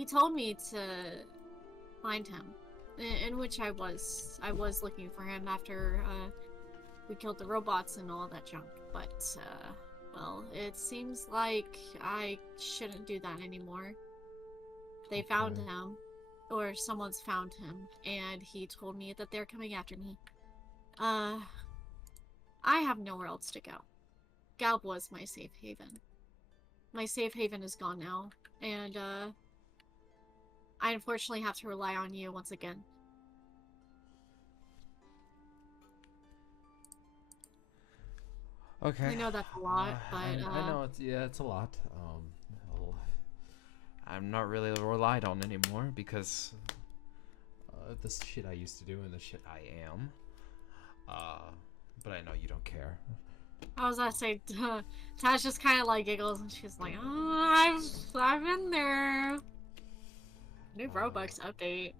He told me to find him, in which I was looking for him after we killed the robots and all that junk. But well, it seems like I shouldn't do that anymore. They found Okay. him, or someone's found him, and he told me that they're coming after me. Uh, I have nowhere else to go. Galb was my safe haven. My safe haven is gone now, and I unfortunately have to rely on you once again. Okay. I know that's a lot, but I know it's a lot. Well, I'm not really relied on anymore because the shit I used to do and the shit I am. But I know you don't care. I was gonna say, Tash just kind of like giggles and she's like, "Oh, I've been there." New Robux update.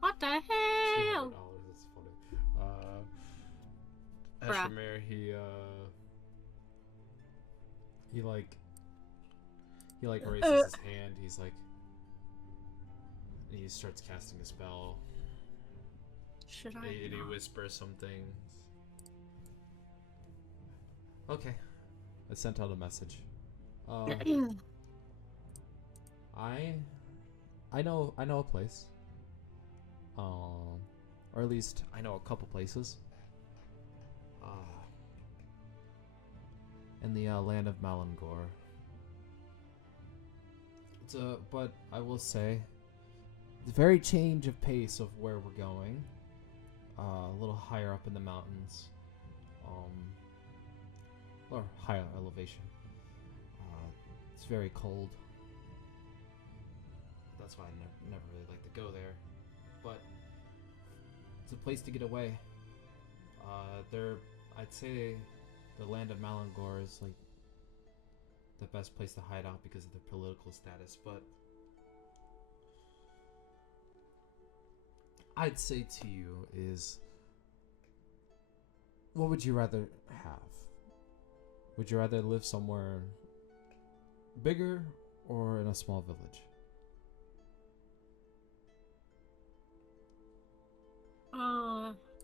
What the hell? $200. It's funny. Bruh. Eshamir, he like raises his hand. He's like, he starts casting a spell. Should I? And he whispers something. Okay, I sent out a message. I know a place. Or at least I know a couple places. In the land of Malangor. But I will say, the very change of pace of where we're going. A little higher up in the mountains. Or higher elevation. It's very cold. That's why I never really like to go there. But it's a place to get away. I'd say the land of Malangor is like the best place to hide out because of the political status, but I'd say to you is, what would you rather have? Would you rather live somewhere bigger or in a small village?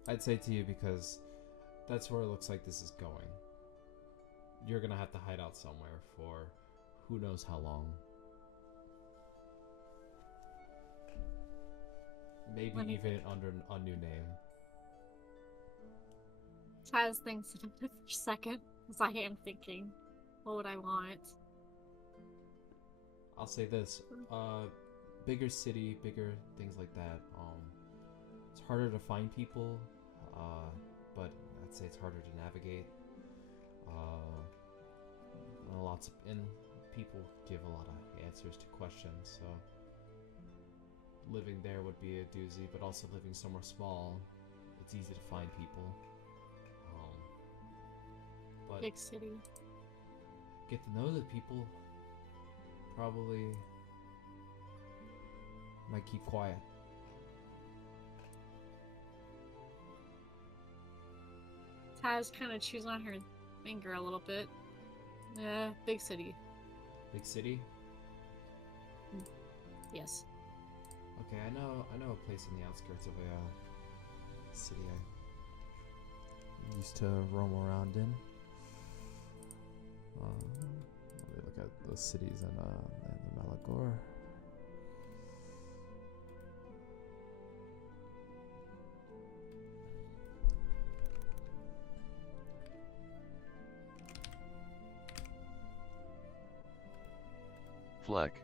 I'd say to you because that's where it looks like this is going. You're gonna have to hide out somewhere for who knows how long. Maybe even under a new name. Taz thinks for a second, because I am thinking, what would I want? I'll say this: bigger city, bigger things like that. It's harder to find people, but I'd say it's harder to navigate. And people give a lot of answers to questions, so living there would be a doozy, but also living somewhere small, it's easy to find people. But Big city. get to know the people, probably might keep quiet. Taz kind of chews on her finger a little bit. Yeah, big city. Big city? Yes. Okay, I know a place in the outskirts of a city I used to roam around in. Let me look at those cities in the Malagor. Fleck.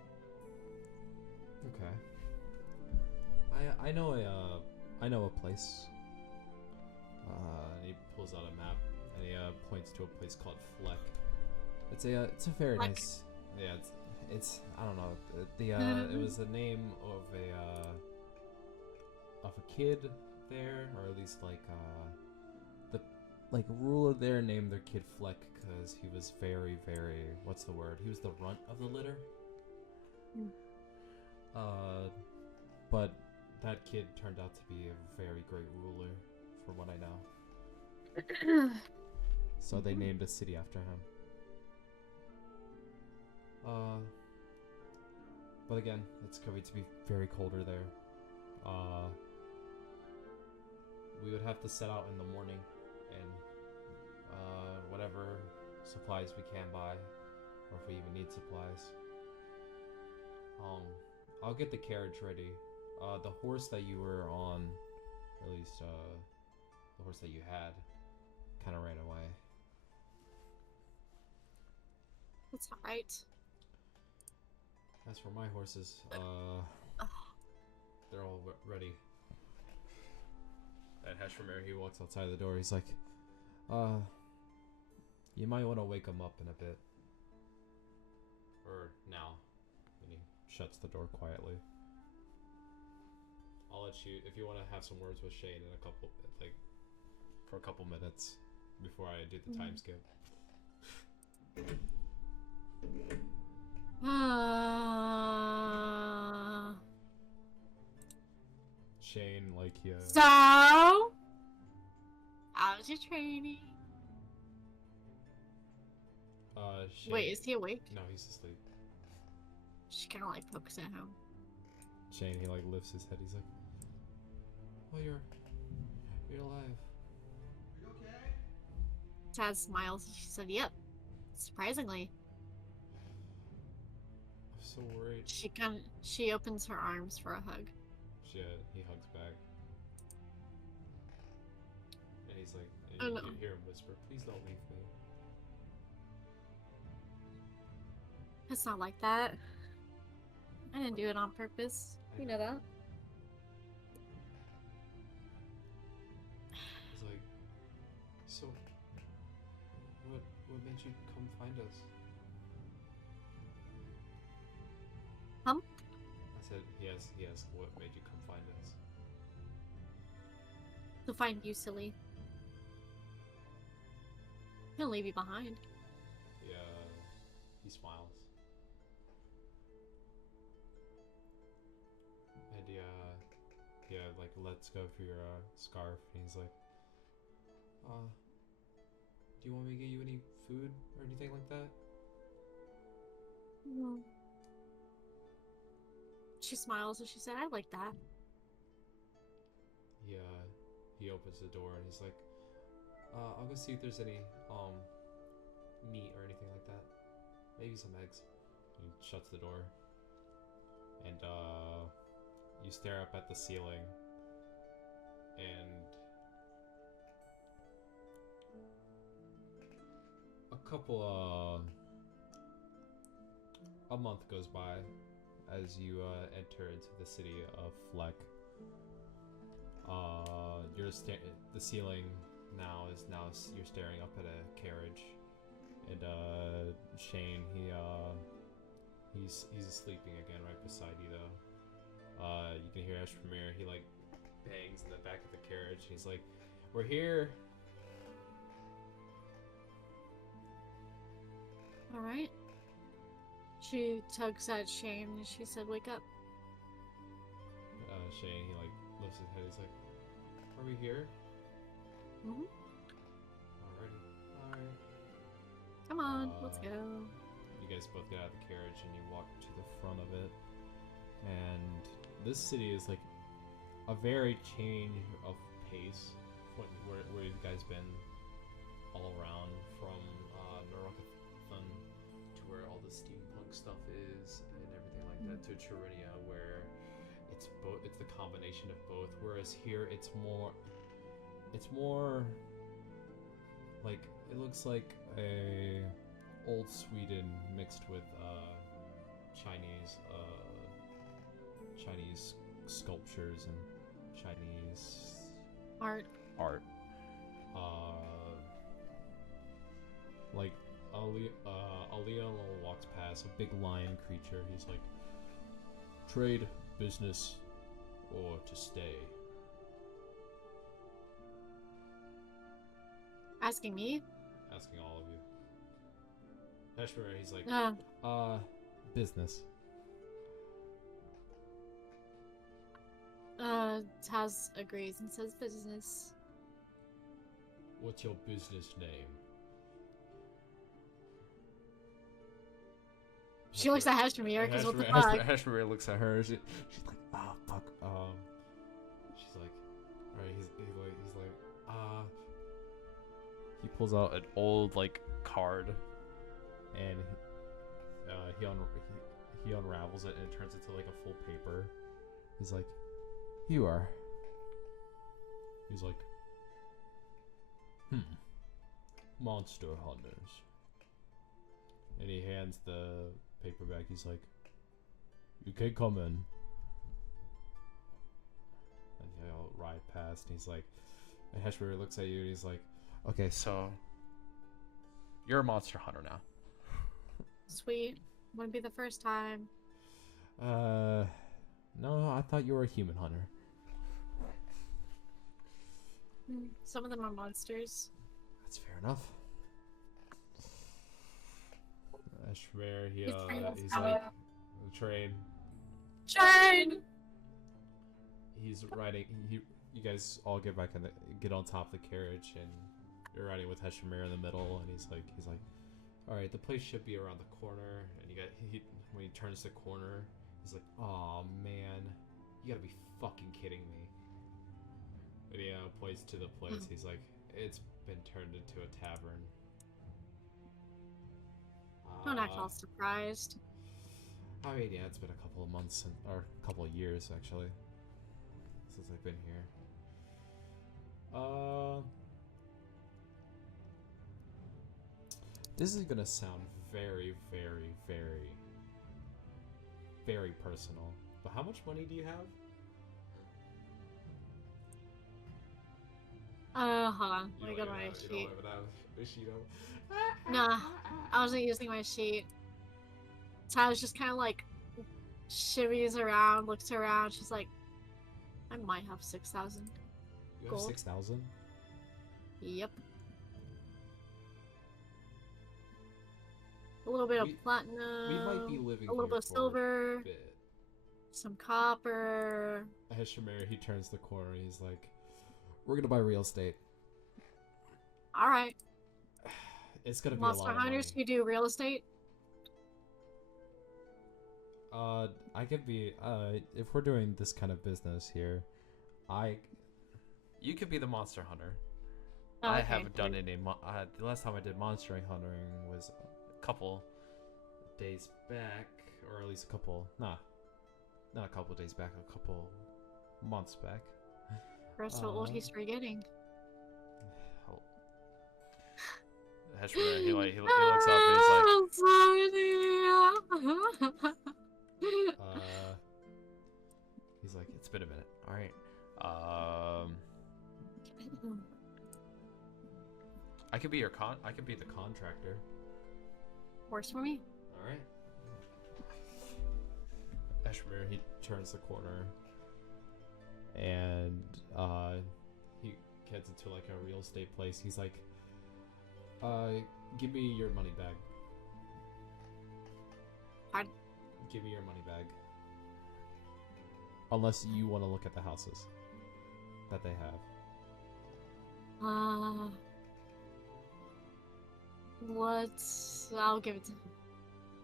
Okay. I know a place. And he pulls out a map and he points to a place called Fleck. It's a very Fleck. nice. Yeah, it's I don't know. It was the name of a kid there, or at least the ruler there named their kid Fleck because he was very, what's the word? He was the runt of the litter. But that kid turned out to be a very great ruler, from what I know. So they named a city after him. But again, it's going to be very colder there. We would have to set out in the morning and whatever supplies we can buy, or if we even need supplies. I'll get the carriage ready. The horse that you were on, or at least the horse that you had, kind of ran away. That's alright. As for my horses, they're all ready. And Hashramir, he walks outside the door. He's like, you might want to wake him up in a bit. Or now. And he shuts the door quietly. I'll let you, if you want to have some words with Shane in a couple, like, for a couple minutes before I do the time skip. Shane, like, yeah. So, how's your training? Shane, Wait, is he awake? no, he's asleep. She kind of like pokes at him. Shane, he like lifts his head. He's like, "Oh, you're alive." Are you okay? Taz smiles. She said, "Yep." Surprisingly, I'm so worried. she opens her arms for a hug. Yeah, he hugs back, and he's like, Oh, and no. you hear him whisper, "Please don't leave me." It's not like that. I didn't do it on purpose. You know that. He's like, "So, what made you come find us?" Huh? I said, he asked, "What made you come find us?" To find you, silly. He'll leave you behind. Yeah, he smiles. And yeah, like lets go of your scarf, and he's like, do you want me to get you any food or anything like that? Mm. She smiles and she said, "I like that." He opens the door and he's like, I'll go see if there's any meat or anything like that. Maybe some eggs. He shuts the door. And you stare up at the ceiling, and a month goes by as you enter into the city of Fleck. The ceiling you're staring up at a carriage, and Shane, he's sleeping again right beside you though. You can hear Ashramir, he like bangs in the back of the carriage. He's like, "We're here." Alright. She tugs at Shane and she said, "Wake up." Shane, he like lifts his head. He's like, "Are we here?" Mm-hmm. Alright. Come on, let's go. You guys both get out of the carriage and you walk to the front of it. And this city is like a very change of pace. Where you guys been all around, from Narokathan to where all the steampunk stuff is and everything like that, to Chirinia, where it's the combination of both. Whereas here it's more like, it looks like a old Sweden mixed with Chinese sculptures and Chinese Art. Like Alia walks past, a big lion creature. He's like, "Trade, business, or to stay?" Asking me? Asking all of you. Heshmer, he's like, business. Taz agrees and says business. "What's your business name?" She looks at Heshmir because what the fuck? Heshmir looks at her. She's like, ah, fuck. She's like, all right. He's like, He pulls out an old like card, and he unravels it and it turns into like a full paper. He's like, you are. He's like, monster hunters. And he hands the paper back. He's like, you can come in. And he'll ride past. And he's like, and Heshmir looks at you and he's like, okay, so you're a monster hunter now. Sweet. Wouldn't be the first time. No, I thought you were a human hunter. Some of them are monsters. That's fair enough. Heshmir, he's like, train. He's riding. You guys all get back in get on top of the carriage, and you're riding with Heshmir in the middle. And he's like, all right, the place should be around the corner. And when he turns the corner, he's like, oh man, you gotta be fucking kidding me. And he points to the place. He's like, it's been turned into a tavern. Don't act all surprised. I mean, yeah, it's been a couple of months, or a couple of years, actually, since I've been here. This is gonna sound very, very, very, very personal, but how much money do you have? Hold on. Let me go to my sheet. Nah, I wasn't using my sheet. Tyler's just kind of like shimmies around, looks around. She's like, I might have 6,000. You have gold. 6,000? Yep. A little bit of platinum. We might be living a little bit of silver. A bit. Some copper. Heshmir, he turns the corner. He's like, we're gonna buy real estate. All right. It's gonna be Monster a lot hunters of who do real estate. money. I could be. If we're doing this kind of business here, you could be the monster hunter. Oh, I okay. haven't done any. The last time I did monster hunting was a couple days back, or at least a couple. Not a couple days back. A couple months back. Gross, how old he's forgetting. Heshmir, he looks up and he's like, it's been a minute. All right. I could be the contractor. Works for me. All right. Heshmir, he turns the corner, and he gets into like a real estate place. He's like, give me your money bag. Pardon? Give me your money bag. Unless you want to look at the houses that they have. I'll give it to him.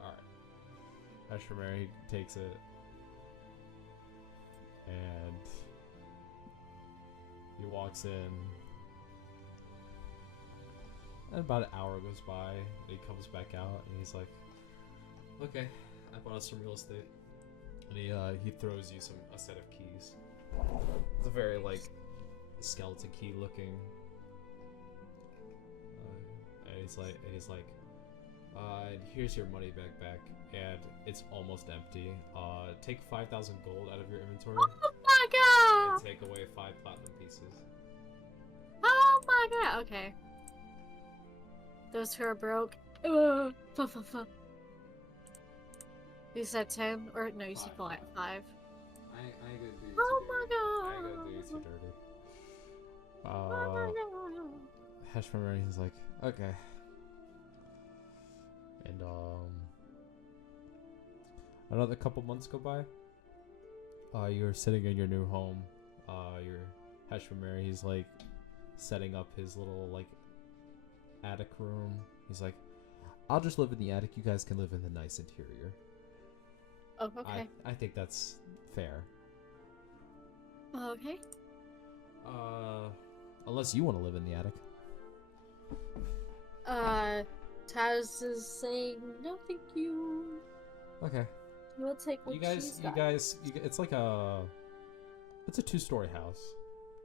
Alright. Heshmir, he takes it. And he walks in. And about an hour goes by, and he comes back out, and he's like, okay, I bought us some real estate. And he throws you a set of keys. It's a very, like, skeleton key looking. And he's like, and here's your money back, and it's almost empty. Take 5,000 gold out of your inventory. Oh my god! And take away 5 platinum pieces. Oh my god, okay. Those who are broke. You said 10? Or no, you said 5. I ain't gonna do you Oh too my dirty. I ain't god! gonna do you too dirty. Oh my god! Heshmir, he's like, okay. And another couple months go by. You're sitting in your new home. Your Heshmir, he's like setting up his little like attic room. He's like, I'll just live in the attic. You guys can live in the nice interior. Oh, okay. I think that's fair. Okay. Unless you want to live in the attic. Taz is saying no, thank you. Okay. We'll take what she's got. It's like it's a 2-story house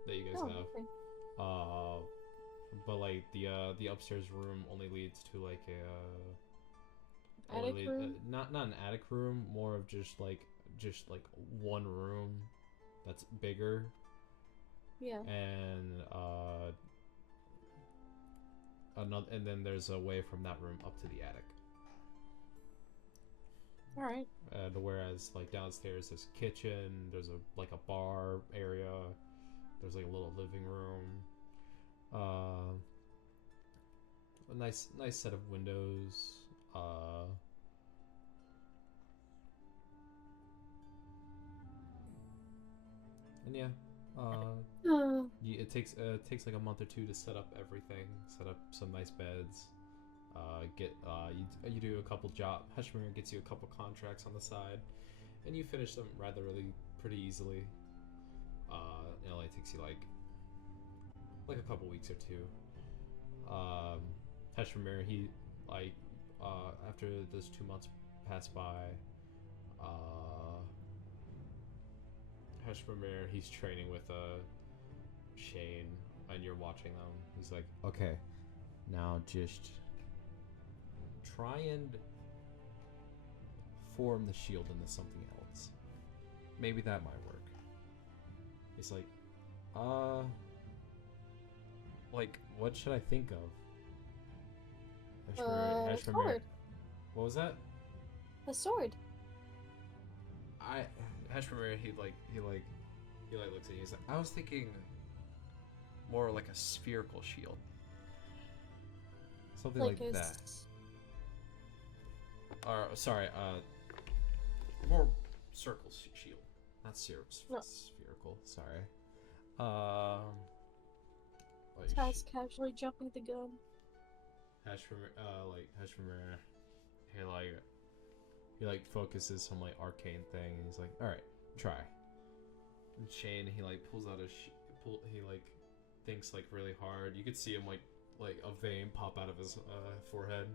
that you guys have. Okay. But like the upstairs room only leads to like a Attic room? not an attic room, more of just like one room that's bigger. Yeah. And and then there's a way from that room up to the attic. All right. Whereas like downstairs there's a kitchen, there's a bar area, there's like a little living room, a nice set of windows, and yeah, it takes like a month or two to set up everything, set up some nice beds. You do a couple Heshmir gets you a couple contracts on the side, and you finish them pretty easily. It only takes you like a couple weeks or two. Heshmir, he after those 2 months pass by, Heshmir, he's training with Shane, and you're watching them. He's like, okay, now just try and form the shield into something else. Maybe that might work. He's like, like, what should I think of? Sword. What was that? A sword. Heshmir, he looks at you. He's like, I was thinking more like a spherical shield, something like that. Sorry, more circle shield, not spherical. Sorry. Taz casually jumping the gun. Heshmir, he focuses on arcane thing, and he's like, all right, try. And Shane, he pulls out he thinks really hard. You could see him like a vein pop out of his forehead.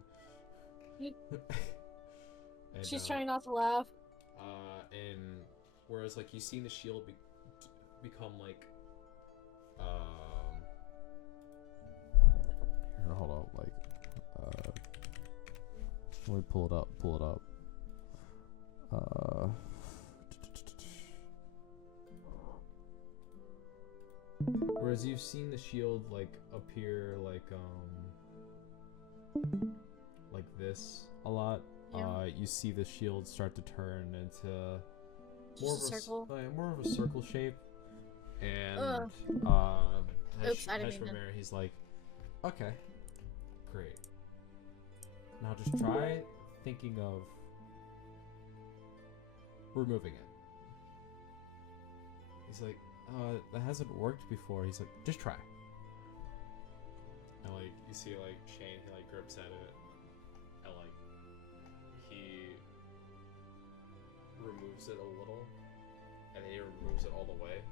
And, she's trying not to laugh. And whereas you've seen the shield become here, hold on, let me pull it up. Whereas you've seen the shield appear like this a lot. Yeah. You see the shield start to turn into more of a circle shape, and Oops, I didn't mean Heshmir, he's like, okay, great. Now just try thinking of removing it. He's like, that hasn't worked before. He's like, just try. And you see Shane, he grips at it, and he removes it a little, and then he removes it all the way.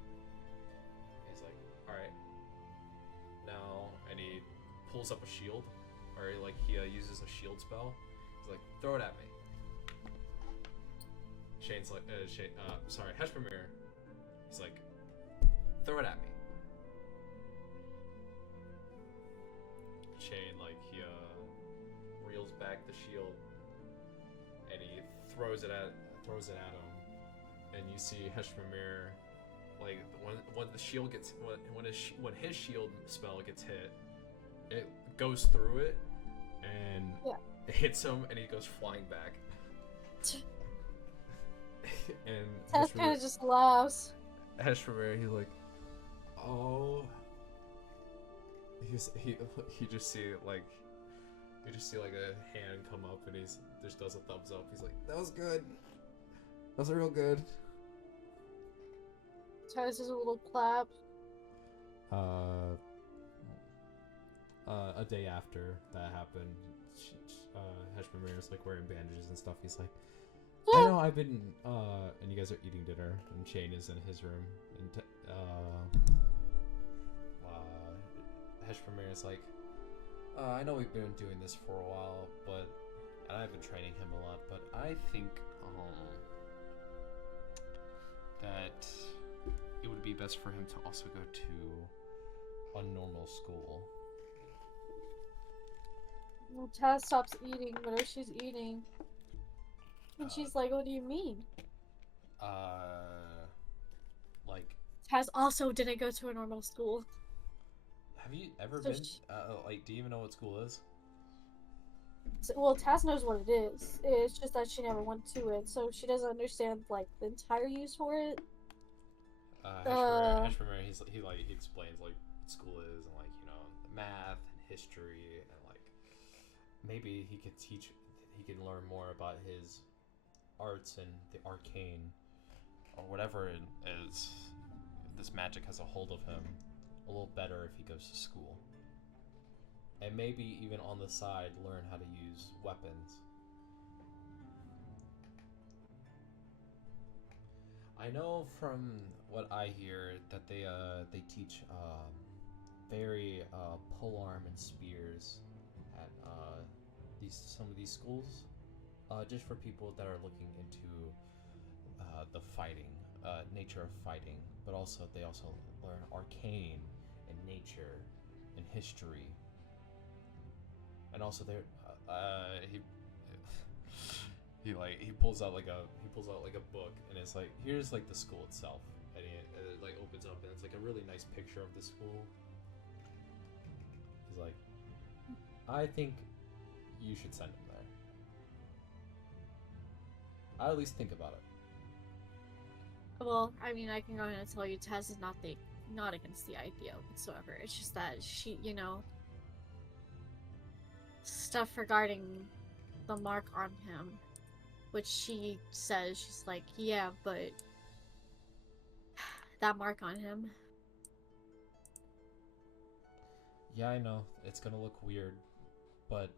He's like, all right, now, and he pulls up a shield, or he uses a shield spell. He's like, throw it at me. Shane's like, Heshmir, he's like, throw it at me. Shane, he reels back the shield, and he throws it at him, and you see Heshmir, when the shield gets when his shield spell gets hit, it goes through it, and it hits him, and he goes flying back. And Taz kind of just laughs. Heshmir, he's like, oh. You just see a hand come up, and he's just does a thumbs up. He's like, that was good. That was real good. Taz does a little clap. A day after that happened, Heshmamir's like wearing bandages and stuff. He's like, I Yeah. know I've been, and you guys are eating dinner, and Shane is in his room, and Heshmamir is like, I know we've been doing this for a while, but, and I've been training him a lot, but I think, that it would be best for him to also go to a normal school. Well, Taz stops eating, whatever she's eating. And she's like, what do you mean? Like, Taz also didn't go to a normal school. have you ever So been, like, do you even know what school is? Well, Taz knows what it is. It's just that she never went to it, so she doesn't understand, like, the entire use for it. Heshmamer, he explains, like, what school is, and, like, you know, math and history, and, like, maybe he can learn more about his arts and the arcane, or whatever it is, this magic has a hold of him a little better if he goes to school. And maybe even on the side learn how to use weapons. I know from what I hear that they teach very polearm and spears at some of these schools, just for people that are looking into the fighting, nature of fighting, but also they also learn arcane and nature and history, and also he pulls out like a book, and it's like, here's like the school itself, and it like opens up, and it's like a really nice picture of the school. He's like, I think you should send him there. I at least think about it. Well, I mean, I can go ahead and tell you, Taz is not against the idea whatsoever. It's just that she, you know, stuff regarding the mark on him, which she says, she's like, yeah, but that mark on him. Yeah, I know it's gonna look weird, but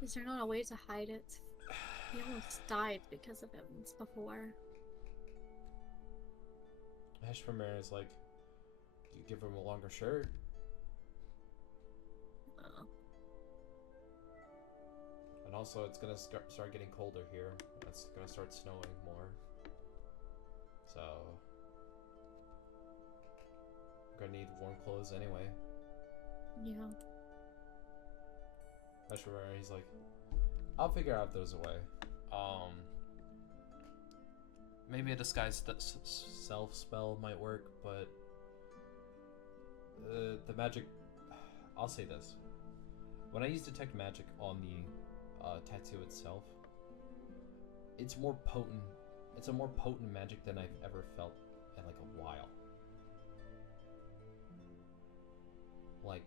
Is there not a way to hide it? He almost died because of it once before. Heshmamer is like, you give him a longer shirt. Oh. And also, it's gonna start getting colder here. It's gonna start snowing more. So, we're gonna need warm clothes anyway. Yeah. Heshmamer, he's like, I'll figure out if there's a way. Maybe a disguise self spell might work, but the magic. I'll say this: when I use detect magic on the tattoo itself, it's more potent. It's a more potent magic than I've ever felt in like a while. Like,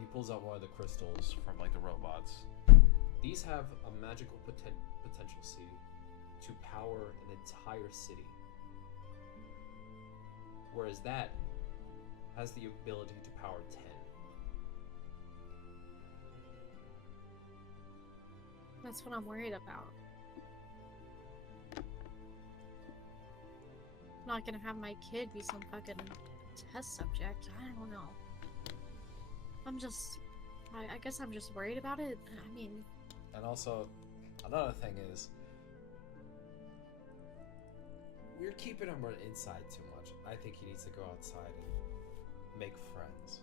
he pulls out one of the crystals from like the robots. These have a magical potential to power an entire city, whereas that has the ability to power 10. That's what I'm worried about. I'm not gonna have my kid be some fucking test subject. I don't know. I guess I'm just worried about it. I mean... And also, another thing is, we're keeping him inside too much. I think he needs to go outside and make friends.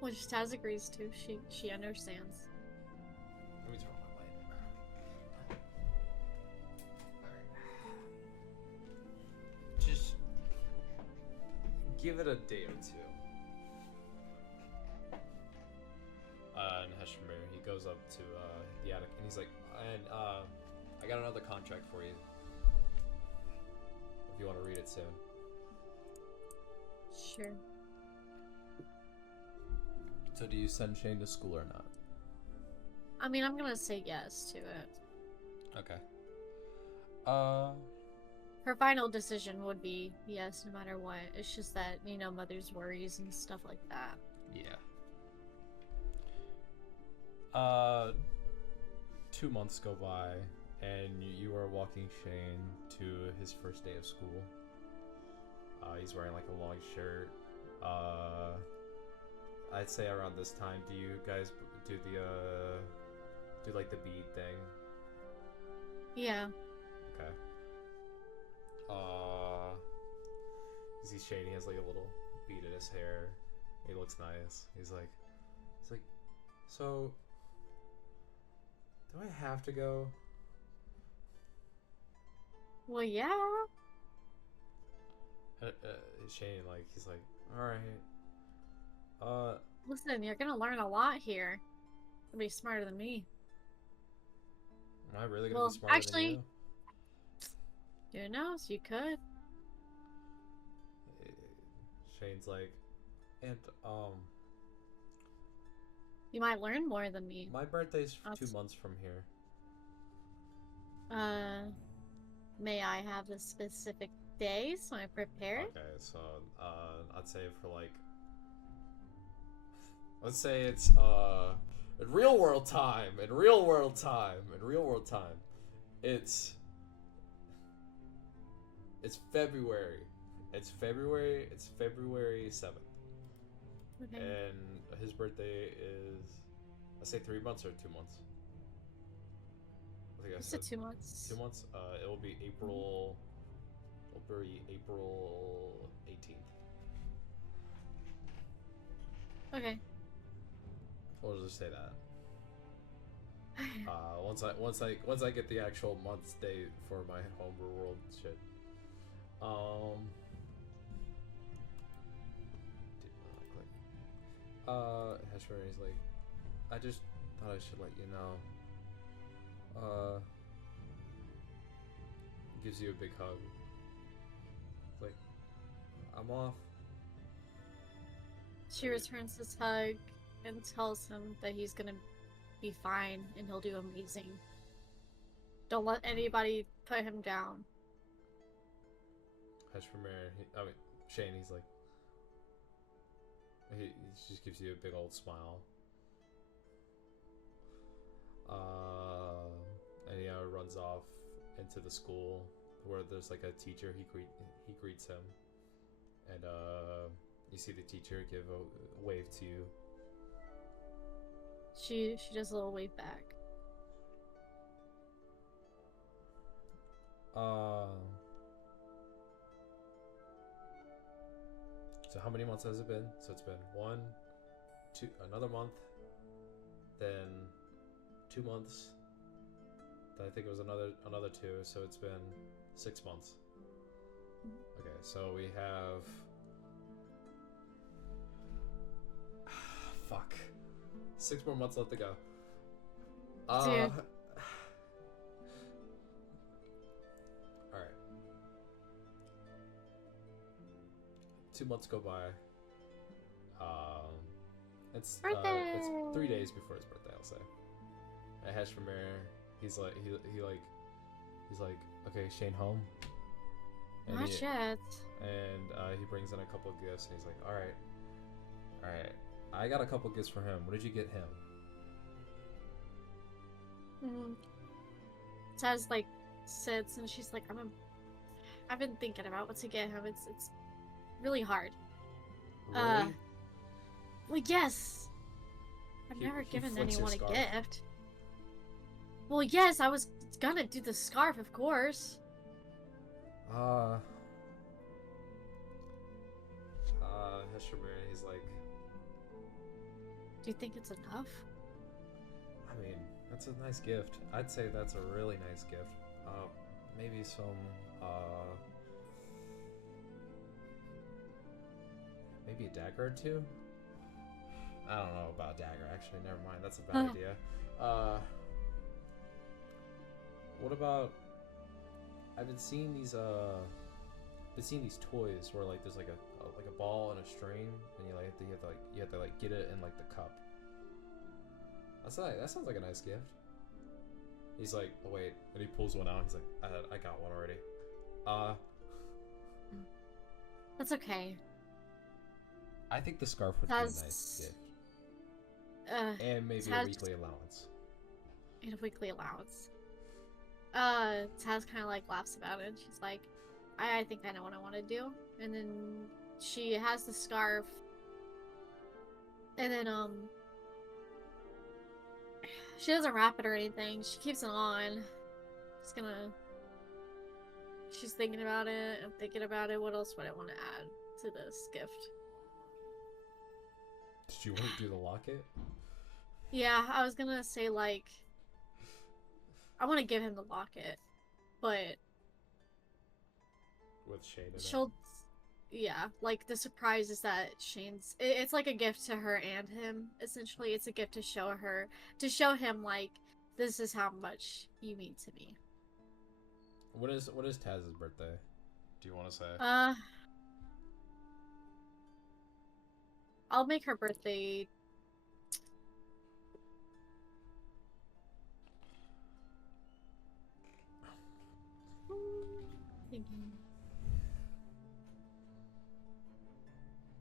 Which Taz agrees to. She understands. Let me turn on my light. Alright. Just give it a day or two. And Heshmamer, he goes up to the attic, and he's like, and I got another contract for you. If you want to read it soon. Sure. So do you send Shane to school or not? I mean, I'm gonna say yes to it. Okay. her final decision would be yes, no matter what. It's just that, you know, mother's worries and stuff like that. Yeah. 2 months go by, and you are walking Shane to his first day of school. He's wearing like a long shirt. I'd say around this time, do you guys do do like the bead thing? Yeah. Okay. You see Shane, he has like a little bead in his hair. He looks nice. He's like, so, do I have to go? Well, yeah. Shane, like, he's like, alright. Listen, you're gonna learn a lot here. You'll be smarter than me. Am I really gonna be smarter actually, than you? Who knows? You could. Shane's like, and, You might learn more than me. my birthday's 2 months from here. May I have a specific day so I'm prepared? Okay, so, I'd say for like, let's say it's, in real world time, it's February. It's February 7th. Okay. And his birthday is, I say 3 months or 2 months? I think I said said 2 months. 2 months? It will be April 18th. Okay. We'll just say that. Once I get the actual month's date for my homebrew world shit. Heshmari's like, I just thought I should let you know. Gives you a big hug. It's like, I'm off. She returns his hug and tells him that he's gonna be fine and he'll do amazing. Don't let anybody put him down. Shane, he's like, he just gives you a big old smile. And he runs off into the school where there's like a teacher. He greets him, and you see the teacher give a wave to you. She does a little wave back. So how many months has it been? So it's been 1, 2, another month, then 2 months. Then I think it was another 2. So it's been 6 months. Okay, so we have. Fuck. 6 more months left to go. Dude. Alright. 2 months go by. It's 3 days before his birthday, I'll say. And Heshmar, he's like, okay, Shane home? And Not yet. And he brings in a couple of gifts, and he's like, alright, I got a couple gifts for him. What did you get him? Taz like sits and she's like, I've been thinking about what to get him. It's really hard. Really? Well, yes. I've never given anyone a gift. Well, yes, I was gonna do the scarf, of course. Heshmar, he's like, Do you think it's enough? I mean, that's a nice gift. I'd say that's a really nice gift. Maybe some, maybe a dagger or 2? I don't know about a dagger, actually. Never mind. That's a bad idea. What about... I've been seeing these toys where like there's like a ball and a string, and you have to get it in like the cup. That sounds like a nice gift. He's like, oh wait, and he pulls one out. He's like, I got one already. That's okay. I think the scarf would be a nice gift. And maybe a weekly allowance. And a weekly allowance. Taz kind of like laughs about it. And she's like, I think I know what I want to do. And then she has the scarf. And then, she doesn't wrap it or anything. She keeps it on. She's thinking about it. I'm thinking about it. What else would I want to add to this gift? Did you want to do the locket? Yeah, I was gonna say, like, I want to give him the locket, but with Shane in she'll, yeah, like, the surprise is that it's like a gift to her and him, essentially. It's a gift to show him, like, this is how much you mean to me. What is Taz's birthday? Do you want to say? I'll make her birthday.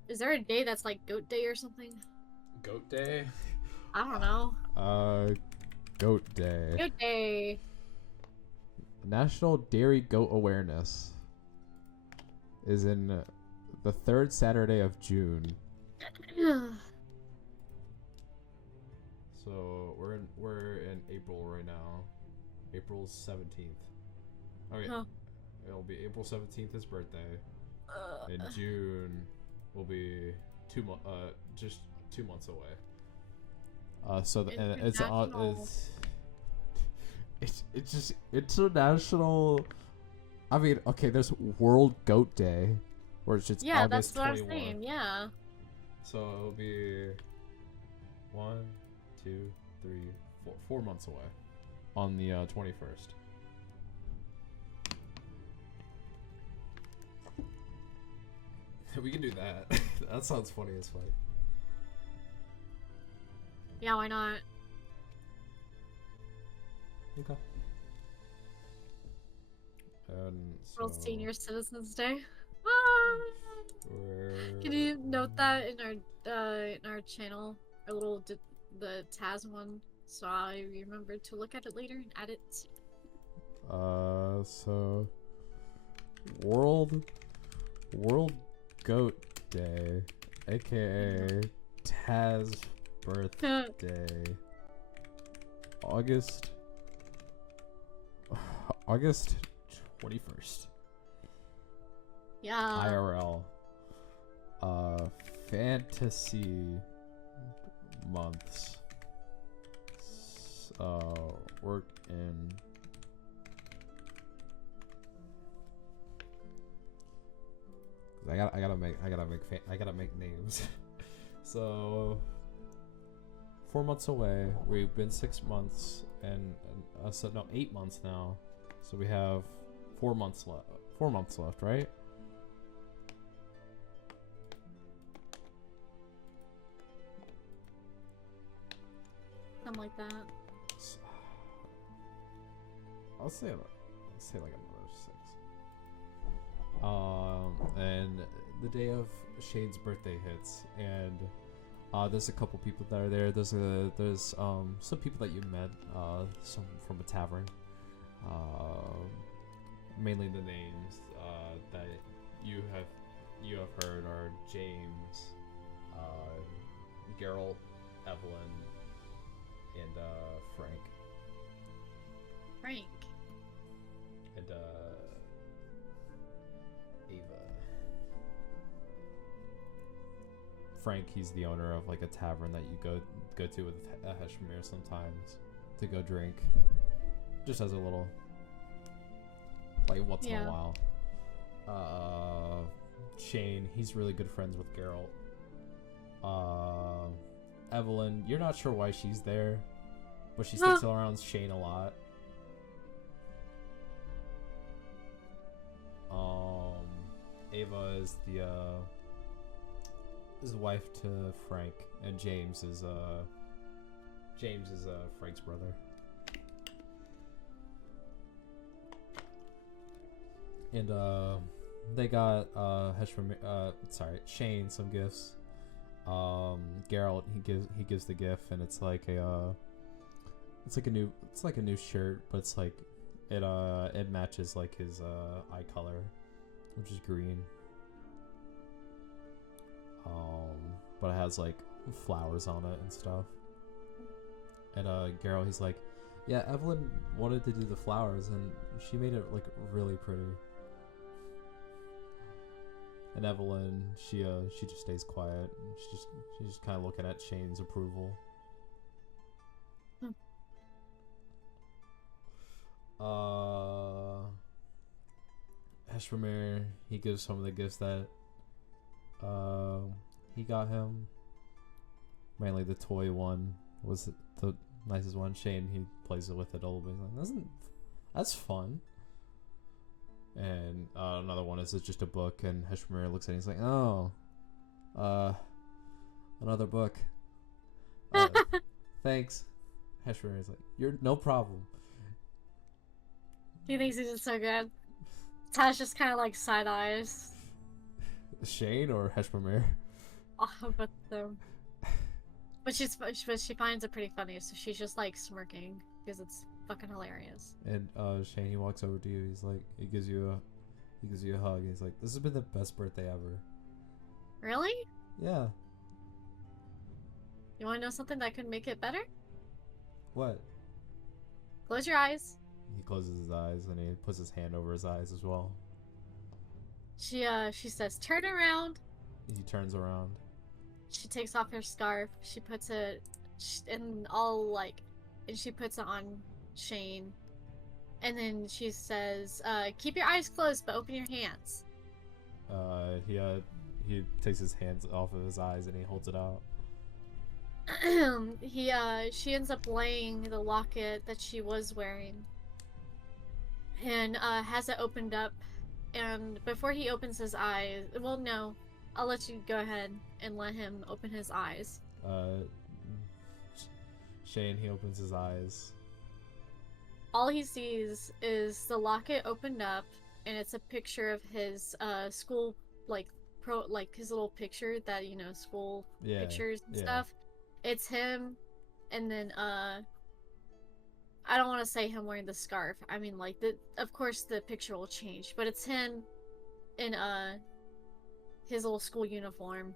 Is there a day that's like Goat Day or something? Goat Day? I don't know. Goat Day. Goat Day. National Dairy Goat Awareness is in the third Saturday of June. So we're in April right now. April 17th. Okay. Huh. It'll be April 17th his birthday. In June will be just 2 months away. So it's just international. I mean, okay, there's World Goat Day, where it's just yeah, August that's what 21. I'm saying. Yeah. So it'll be 1, 2, 3, 4 months away, on the 21st. We can do that. That sounds funny as fuck. Yeah, why not? Okay. And so World Senior Citizens Day. Can you note that in our channel, the Taz one, so I remember to look at it later and add it. So World Goat Day, aka Taz birthday, August 21st. Yeah. IRL. Fantasy months. Work in. I gotta make names. So 4 months away. We've been 6 months and 8 months now. So we have 4 months left. 4 months left, right? Something like that. I'll say like another 6. And the day of Shane's birthday hits, and there's a couple people that are there. There's some people that you met, some from a tavern. Mainly the names that you have heard are James, Geralt, Evelyn, and Frank. And Ava. Frank, he's the owner of like a tavern that you go to with Heshmir sometimes to go drink, just as a little, like, once in a while. Shane, he's really good friends with Geralt. Evelyn, you're not sure why she's there, but she sticks around Shane a lot. Ava is the wife to Frank, and James is Frank's brother. And they got Shane some gifts. Geralt he gives the gift, and it's like a new shirt, but it's like it matches like his eye color, which is green. But it has like flowers on it and stuff. And Geralt, he's like, yeah, Evelyn wanted to do the flowers, and she made it like really pretty. And Evelyn, she just stays quiet. She's just kind of looking at Shane's approval. Heshramir, he gives some of the gifts that he got him. Mainly the toy one was the nicest one. Shane, he plays with it a little bit. He's like, that's fun. And another one is just a book, and Heshramir looks at it and he's like, oh, another book. Thanks. Heshramir is like, you're no problem. He thinks he did so good. Taz just kind of like side eyes. Shane or Heshramir? But them. But she finds it pretty funny, so she's just like smirking because it's fucking hilarious. And Shane, he walks over to you. He's like, he gives you a hug. He's like, this has been the best birthday ever. Really? Yeah. You want to know something that could make it better? What? Close your eyes. He closes his eyes and he puts his hand over his eyes as well. She says, turn around. He turns around. She takes off her scarf. She puts it and she puts it on Shane. And then she says, keep your eyes closed, but open your hands. He takes his hands off of his eyes and he holds it out. She ends up laying the locket that she was wearing. And has it opened up. And before he opens his eyes, well, no, I'll let you go ahead and let him open his eyes. Shane, he opens his eyes. All he sees is the locket opened up, and it's a picture of his school, like his little picture that, you know, school pictures and stuff. It's him, and then I don't want to say him wearing the scarf. I mean, like, of course the picture will change, but it's him in his little school uniform.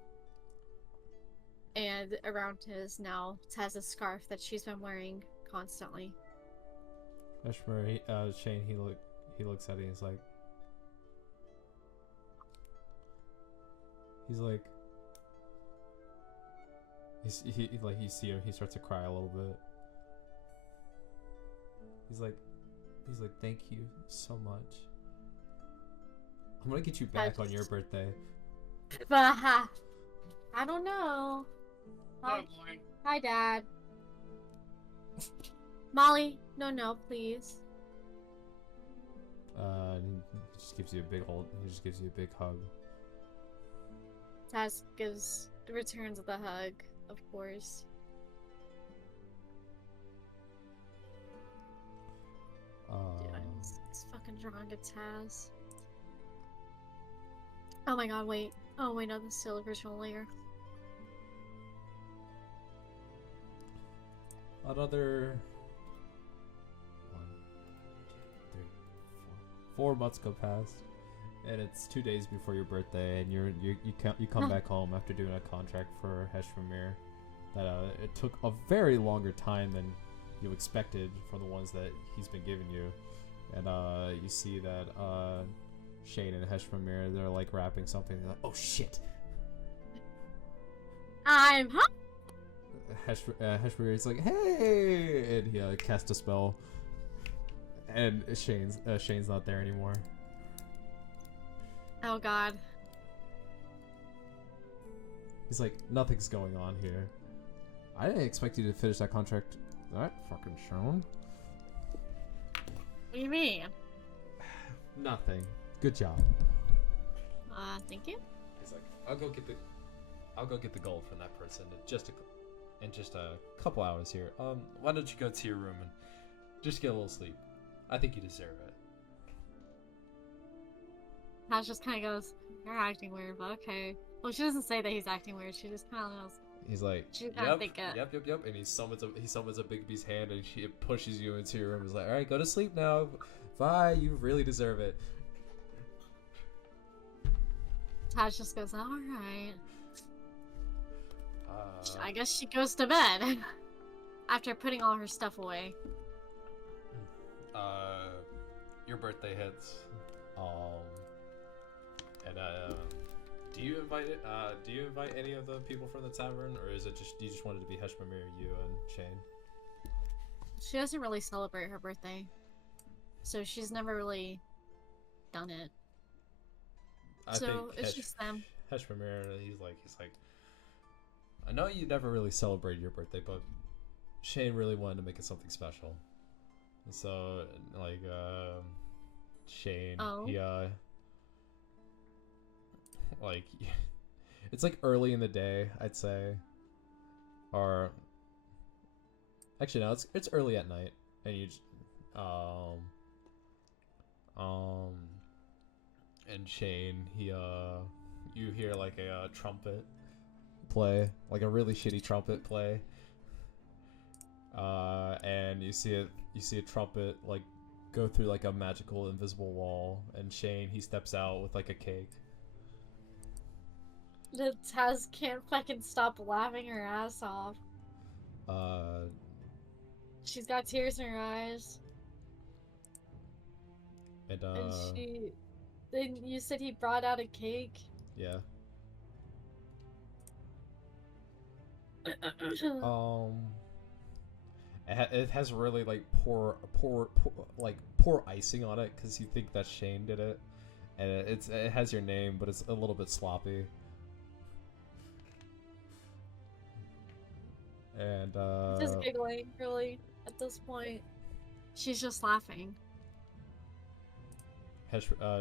And around his now has a scarf that she's been wearing constantly. Heshramir, Shane, he looks at it and he's like, he starts to cry a little bit. He's like, thank you so much. I'm gonna get you back on your birthday. I don't know. Hi, Dad. Molly, no, please. He just gives you a big hold. He just gives you a big hug. Taz returns the hug, of course. Dude, it's fucking drawing to Taz. Oh my god, wait. Oh wait, no, this is still original layer. Another 4 months go past, and it's 2 days before your birthday, and you come back home after doing a contract for Heshramir that it took a very longer time than you expected from the ones that he's been giving you, and you see that Shane and Heshramir, they're like wrapping something. They're like, oh shit! I'm home. Heshramir is like, hey, and he casts a spell, and Shane's not there anymore. Oh god. He's like, nothing's going on here. I didn't expect you to finish that contract that fucking soon. What do you mean? Nothing. Good job. Thank you. He's like, I'll go get the gold from that person in just a couple hours here. Why don't you go to your room and just get a little sleep? I think you deserve it. Taz just kind of goes, "You're acting weird, but okay." Well, she doesn't say that he's acting weird. She just kind of goes. He's like, She kind of think it. yep, and he summons a Bigby's hand and she pushes you into your room. He's like, all right, go to sleep now. Bye. You really deserve it. Taz just goes, "All right." Uh, I guess she goes to bed after putting all her stuff away. your birthday hits. And do you invite any of the people from the tavern, or is it just you just wanted to be Heshmamir, you and Shane? She doesn't really celebrate her birthday, so she's never really done it. I So think it's just them. Heshmamir, he's like, I know you never really celebrated your birthday, but Shane really wanted to make it something special. And so, like, Shane, he, like, it's like early in the day, I'd say. Or, actually, no, it's early at night. And you just, and Shane, he, you hear like a trumpet play, like a really shitty trumpet play. And you see a trumpet like go through like a magical invisible wall, and Shane, he steps out with like a cake. The Taz can't fucking stop laughing her ass off. She's got tears in her eyes. And she... Then you said he brought out a cake? Yeah. It has really like poor icing on it because you think that Shane did it, and it has your name, but it's a little bit sloppy. And just giggling, really, at this point. She's just laughing.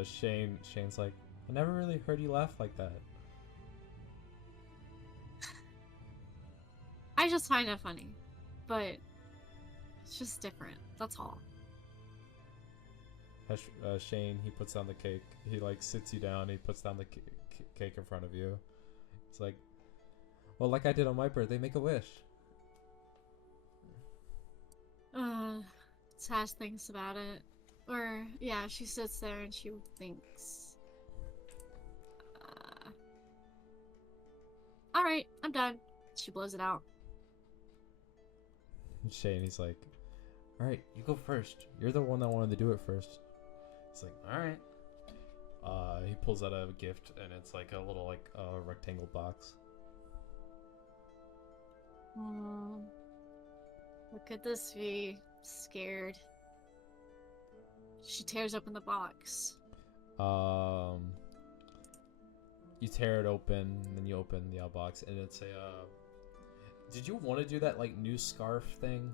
Shane's like, I never really heard you laugh like that. I just find it funny, but it's just different. That's all. Shane, he puts down the cake. He like sits you down. He puts down the cake in front of you. It's like, well, like I did on my birthday, make a wish. Tash thinks about it. Or, yeah, she sits there and she thinks. Alright, I'm done. She blows it out. Shane, he's like, alright, you go first. You're the one that wanted to do it first. It's like, alright. He pulls out a gift, and it's like a little, like, rectangle box. Look at this be scared. She tears open the box. You tear it open, and then you open the box, and it's a, did you want to do that, like, new scarf thing?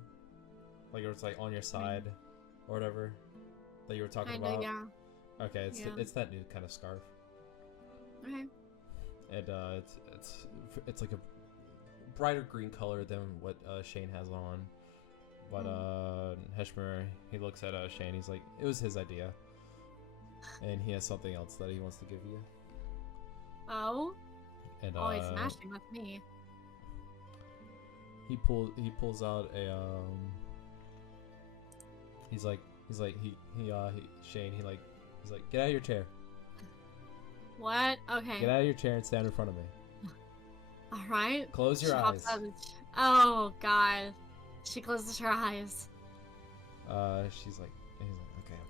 Like, it's, like, on your side, or whatever, that you were talking about? Yeah. Okay, it's that new kind of scarf. Okay. And, it's like a brighter green color than what, Shane has on. But, Heshmer, he looks at, Shane, he's like, it was his idea. And he has something else that he wants to give you. Oh? And, he's mashing with me. He pulls out a, Shane, he's like, get out of your chair. What? Okay. Get out of your chair and stand in front of me. Alright. Close your eyes. Oh, God. She closes her eyes. He's like, okay.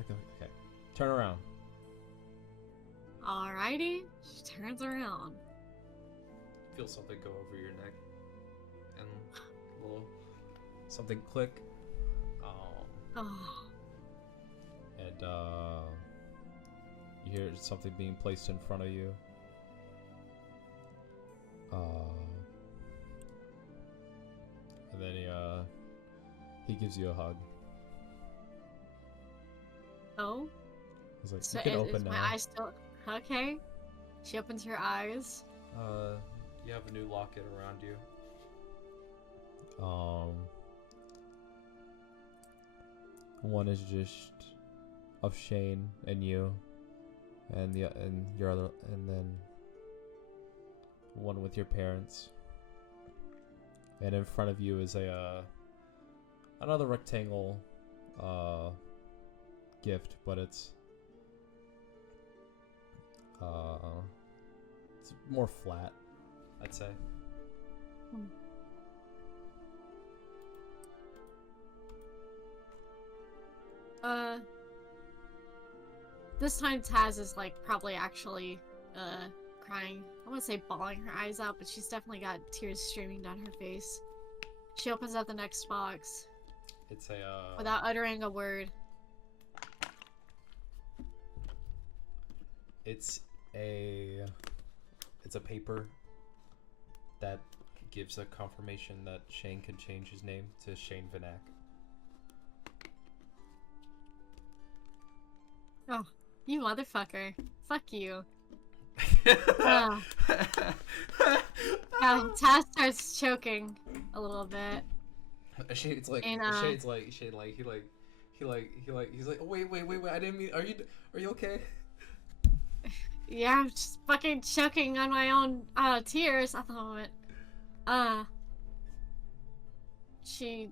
Okay. Turn around. Alrighty. She turns around. Feel something go over your neck. And a little something click. Oh. And, you hear something being placed in front of you. And then he gives you a hug. Oh? He's like, So you can open now. My eyes still... Okay. She opens her eyes. You have a new locket around you. One is just of Shane and you, and then one with your parents. And in front of you is another rectangle gift, but it's more flat, I'd say. This time Taz is like probably actually crying. I wouldn't say bawling her eyes out, but she's definitely got tears streaming down her face. She opens up the next box. It's a without uttering a word. It's a paper that gives a confirmation that Shane can change his name to Shane Vanak. Oh, you motherfucker. Fuck you. Taz starts choking a little bit. Shane's like, And, he's like, oh, wait, I didn't mean, are you okay? Yeah, I'm just fucking choking on my own tears at the moment. She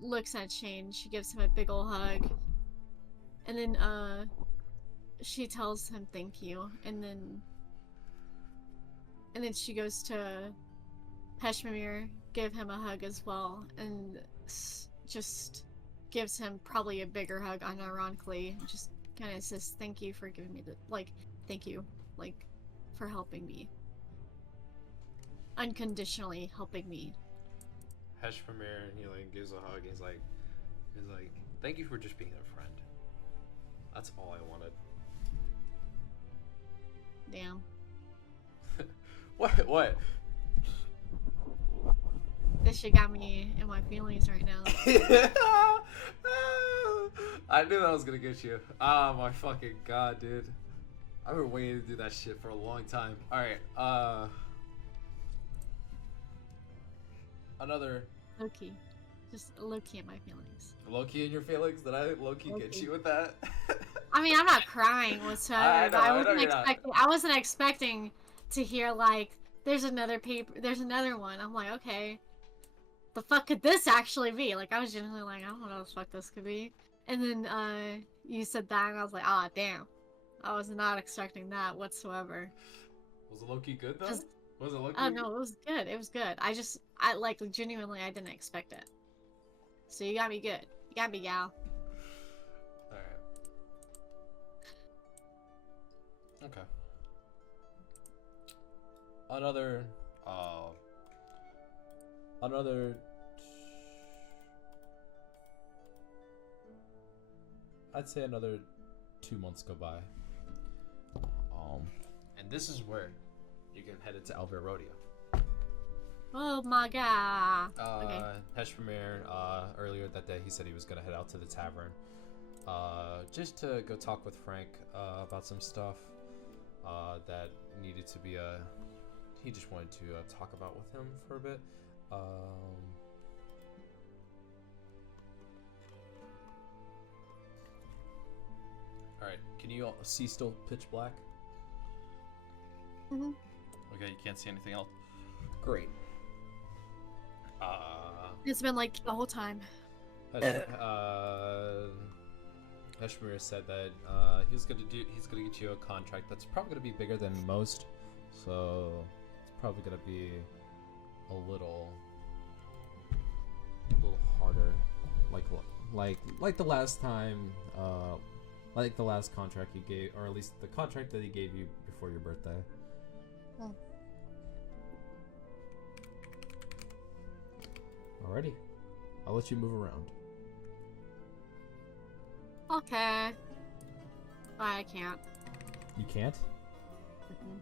looks at Shane. She gives him a big ol' hug. And then, she tells him thank you. And then she goes to Peshmamir, give him a hug as well. And just gives him probably a bigger hug, unironically. Just kind of says thank you for giving me the, like, thank you, like, for helping me. Unconditionally helping me. Peshmamir, and he like gives a hug. He's like, thank you for just being a friend. That's all I wanted. Damn. What? This shit got me in my feelings right now. I knew that was gonna get you. Oh my fucking god, dude. I've been waiting to do that shit for a long time. Alright, another... Low-key. Just low-key in my feelings. Low-key in your feelings? Did I low-key get you with that? I mean, I'm not crying whatsoever. I wasn't expecting to hear, like, there's another one. I'm like, okay. The fuck could this actually be? Like, I was genuinely like, I don't know what the fuck this could be. And then, you said that, and I was like, ah, damn. I was not expecting that whatsoever. Was it low-key good, though? Was it low-key? Oh, no, it was good. It was good. I genuinely, I didn't expect it. So you got me good. You got me, gal. Alright. Okay. Another, I'd say another 2 months go by. And this is where you can head into Alver Rodeo. Oh my god. Okay. Peshmamir, earlier that day, he said he was gonna head out to the tavern, just to go talk with Frank, about some stuff, that needed to be, he just wanted to, talk about with him for a bit. Alright, can you all see still pitch black? Mm-hmm. Okay, you can't see anything else? Great. It's been like the whole time. Peshmamir said that he's gonna get you a contract that's probably gonna be bigger than most, so it's probably gonna be a little harder, like the last time, like the last contract he gave, or at least the contract that he gave you before your birthday. Oh. Alrighty, I'll let you move around. Okay. I can't. You can't? Mm-mm.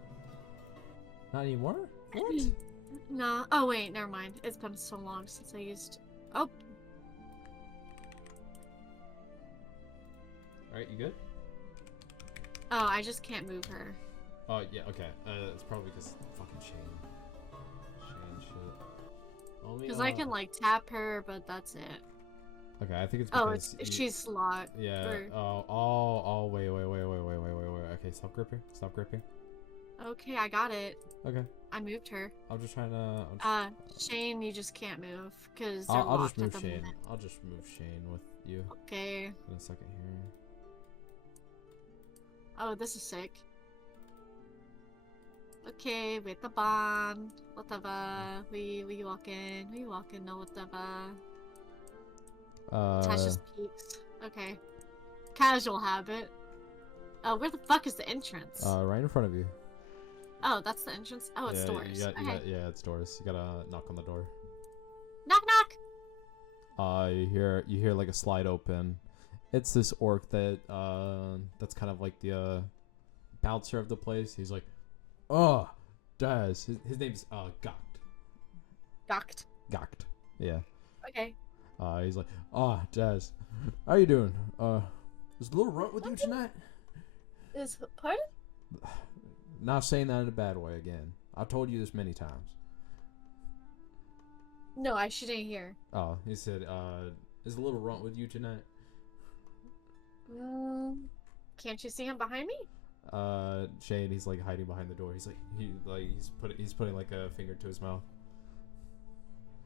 Not anymore? What? No. Oh wait, never mind. It's been so long since I used. Oh. Alright, you good? Oh, I just can't move her. Oh yeah, okay. It's probably because fucking Shane shit. Because I can like tap her, but that's it. Okay, I think it's Oh, because she's locked. yeah. Or- Oh, wait. Okay, stop gripping. Stop gripping. Okay, I got it. Okay. I moved her. I'm just trying to. Shane, you just can't move because they're I'll just locked at move the Shane. moment. I'll just move Shane with you Okay. in a second here. Oh, this is sick. Okay, with the bond. Whatever. We walking. We walking. No, whatever. Tash just peeks. Okay. Casual habit. Oh, where the fuck is the entrance? Right in front of you. Oh, that's the entrance? Oh, it's doors. Okay. Yeah, it's doors. You gotta knock on the door. Knock knock! You hear like a slide open. It's this orc that's kind of like the bouncer of the place. He's like, oh, Daz. His name's Docked. Gact. Yeah. Okay. He's like, oh, Daz, how you doing? Is a little runt with you tonight? Pardon? Not saying that in a bad way again. I've told you this many times. No, I shouldn't hear. Oh, he said, is a little runt with you tonight? Can't you see him behind me? Shane, he's like hiding behind the door. He's putting like a finger to his mouth.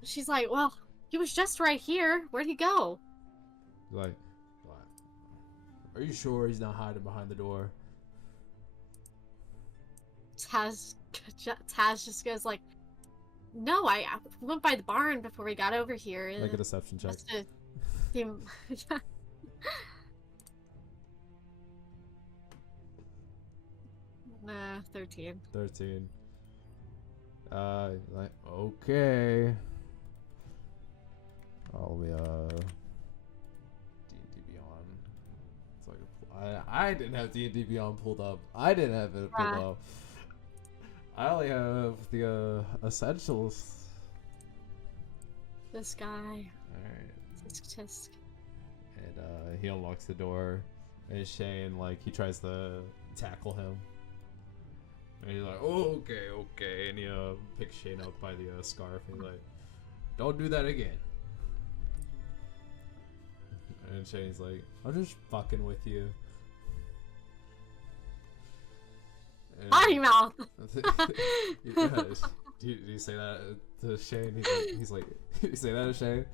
She's like, well, he was just right here. Where'd he go? He's like, what? Are you sure he's not hiding behind the door? Taz just goes like, no, I went by the barn before we got over here. Like a deception check. Just to seem... 13. 13. Like, okay. I'll be, D&D Beyond. It's like, I didn't have D&D Beyond pulled up. I didn't have it pulled up. I only have the, essentials. This guy. Alright. Tisk tisk. And, he unlocks the door. And Shane, like, he tries to tackle him. And he's like, oh, okay. And he picks Shane up by the scarf. And he's like, don't do that again. And Shane's like, I'm just fucking with you. And Potty mouth! Yes. Do you say that to Shane? He's like, you say that to Shane?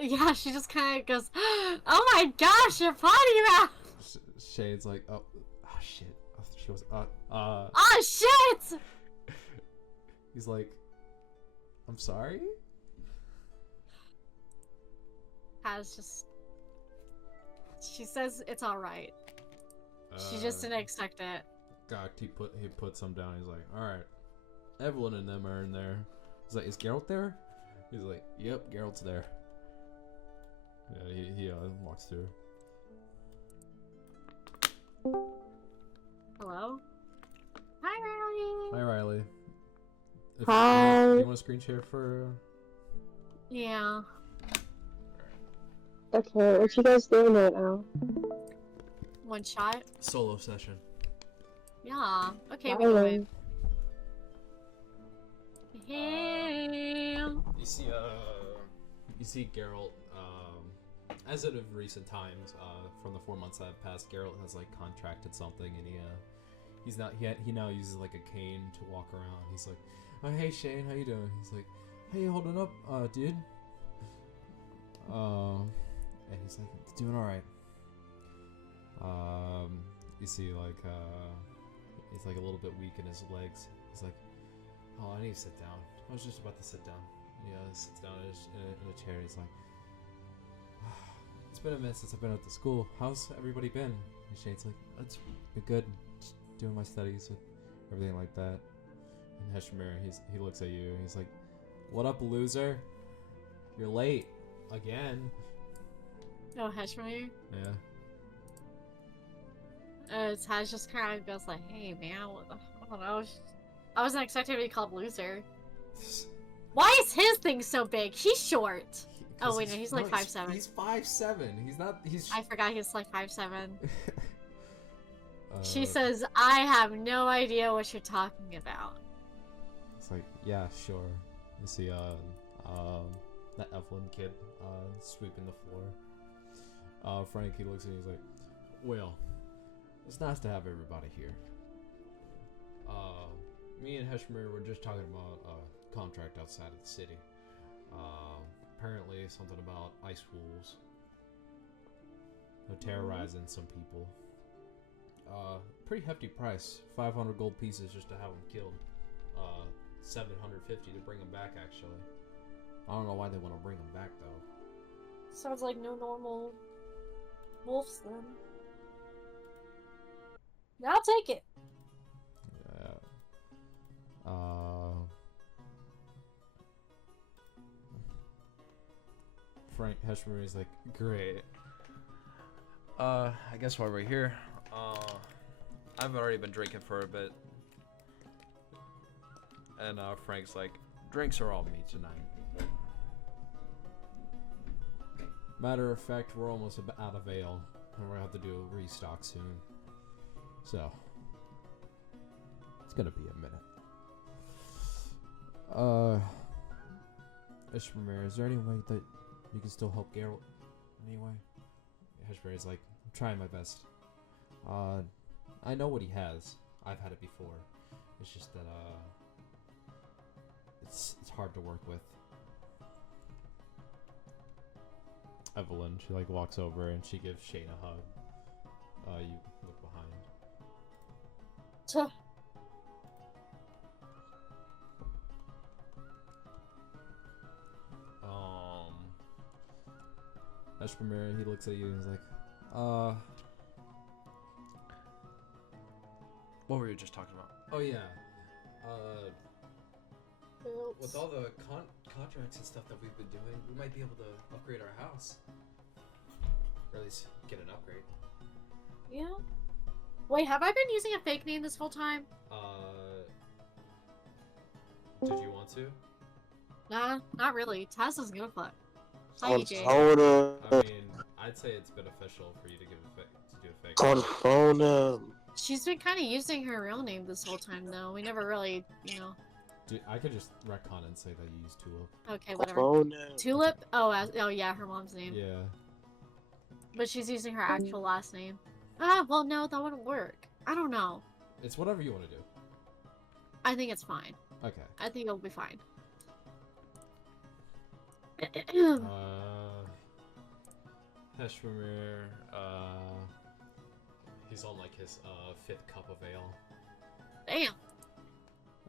Yeah, she just kind of goes, oh my gosh, your potty mouth! Shane's like, oh shit. She was, oh shit! He's like, I'm sorry? She says it's alright. She just didn't expect it. God, he put some down. He's like, alright. Evelyn and them are in there. He's like, is Geralt there? He's like, yep, Geralt's there. Yeah, he walks through. Hello? Hi, Riley! Hi, Riley. Hi. You want a screen share for... Yeah. Okay, what you guys doing right now? One shot? Solo session. Yeah. Okay, we Bye. do it. Hey. You see Geralt, as of recent times, from the 4 months that have passed, Geralt has like contracted something, and he now uses like a cane to walk around. He's like, oh hey Shane, how you doing? He's like, hey, you holding up, dude? And he's like, doing alright. You see like, he's like a little bit weak in his legs. He's like, oh, I need to sit down. I was just about to sit down. Yeah, he sits down in a chair. He's like, it's been a minute since I've been at the school. How's everybody been? And Shane's like, it's been good. Just doing my studies and everything like that. And Heshmir, he looks at you and he's like, what up, loser? You're late. Again. Oh, Heshmir? Yeah. Taz just kind of goes like, hey man, I don't know. I wasn't expecting to be called loser. Why is his thing so big? He's short. Oh wait, no, he's like 5'7". He's 5'7". He's not. He's. I forgot he's like 5'7". She says, I have no idea what you're talking about. It's like, yeah, sure. You see, that Evelyn kid, sweeping the floor. Frank, he looks at me, he's like, well, it's nice to have everybody here. Me and Heshmer were just talking about a contract outside of the city. Apparently something about ice wolves. They're terrorizing some people. Pretty hefty price. 500 gold pieces just to have them killed. 750 to bring them back, actually. I don't know why they want to bring them back, though. Sounds like no normal wolves then. I'll take it. Yeah. Frank Heshmer is like, great. I guess while we're here, I've already been drinking for a bit. And Frank's like, drinks are all me tonight. Matter of fact, we're almost out of ale, and we're gonna have to do a restock soon. So, it's gonna be a minute. Ishmael, is there any way that you can still help Geralt anyway? Ishmael is like, I'm trying my best. I know what he has. I've had it before. It's just that it's hard to work with. Evelyn, she like walks over and she gives Shane a hug. You look behind. Eshmamir, he looks at you and he's like, what were you just talking about? Oh yeah. With all the contracts and stuff that we've been doing, we might be able to upgrade our house. Or at least get an upgrade. Yeah. Wait, have I been using a fake name this whole time? Did you want to? Nah, not really. Taz doesn't give a fuck. Hi, EJ. I mean, I'd say it's beneficial for you to do a fake. She's been kind of using her real name this whole time, though. We never really, you know. Dude, I could just retcon and say that you use Tulip. Okay, whatever. Tulip? Oh yeah, her mom's name. Yeah. But she's using her actual last name. Well, no, that wouldn't work. I don't know. It's whatever you want to do. I think it's fine. Okay. I think it'll be fine. Heshmamir, he's on like his 5th cup of ale. Damn.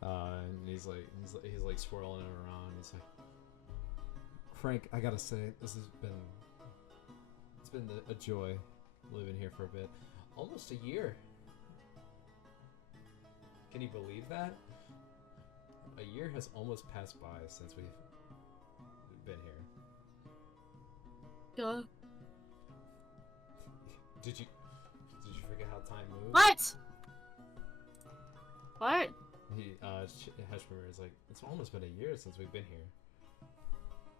And he's like swirling it around. He's like, Frank, I gotta say, it's been a joy living here for a bit. Almost a year. Can you believe that? A year has almost passed by since we've been here. Duh. Did you forget how time moves? What? What? Heshmer is like, it's almost been a year since we've been here.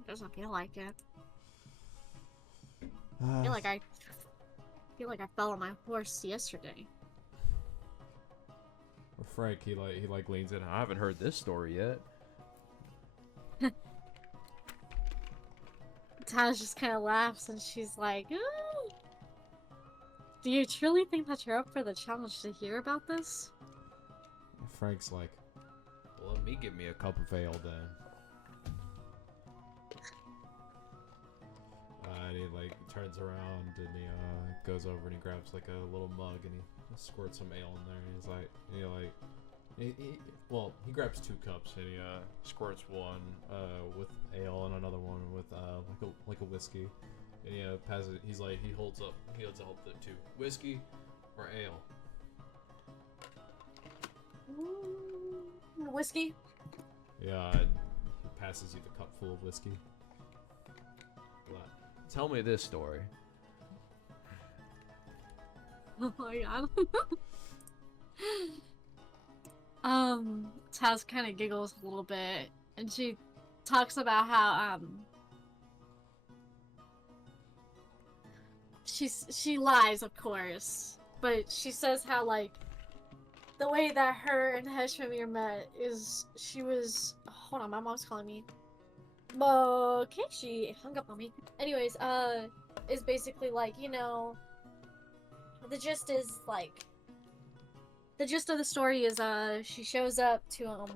Doesn't feel like it. I feel like I fell on my horse yesterday. Frank, he leans in. I haven't heard this story yet. Taz just kind of laughs and she's like, "Ooh. Do you truly think that you're up for the challenge to hear about this?" Frank's like, well, let me give me a cup of ale then. And he like turns around and he goes over and he grabs like a little mug and he squirts some ale in there. And he's like, he grabs 2 cups and he squirts one with ale and another one with like a whiskey. And he passes it. He holds up the 2. Whiskey or ale? Whiskey? Yeah, and he passes you the cup full of whiskey. What? Tell me this story. Oh my god. Taz kind of giggles a little bit, and she talks about how, she lies, of course, but she says how, like, the way that her and Heshmamir met is she was... Hold on, my mom's calling me. Okay, she hung up on me. Anyways, is basically like, you know, the gist is like, the gist of the story is, she shows up to,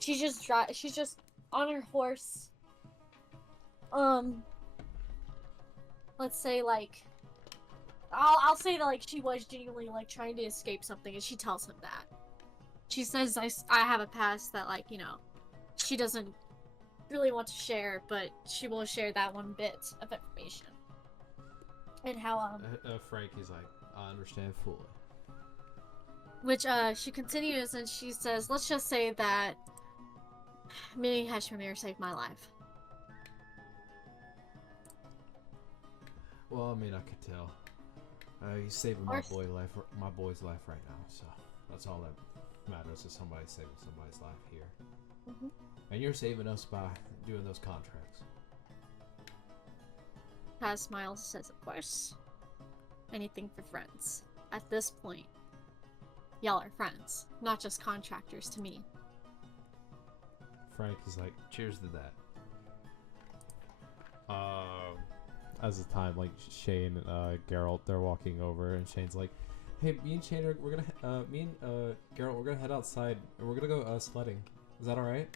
she's just on her horse. Let's say like, I'll say that like she was genuinely like trying to escape something, and she tells him that. She says, I have a past that, like, you know, she doesn't really want to share, but she will share that one bit of information. And how, Frankie's like, I understand fully. which, she continues and she says, let's just say that Minnie Heshmamir saved my life. Well, I mean, I could tell. He's saving my boy's life right now, so that's all that matters, is somebody saving somebody's life here. Mm-hmm. And you're saving us by doing those contracts. Taz smiles and says, of course. Anything for friends. At this point, y'all are friends, not just contractors to me. Frank is like, cheers to that. As the time, like, Shane and Geralt, they're walking over, and Shane's like, hey, me and Shane, we're gonna, me and Geralt, we're gonna head outside, and we're gonna go sledding. Is that alright?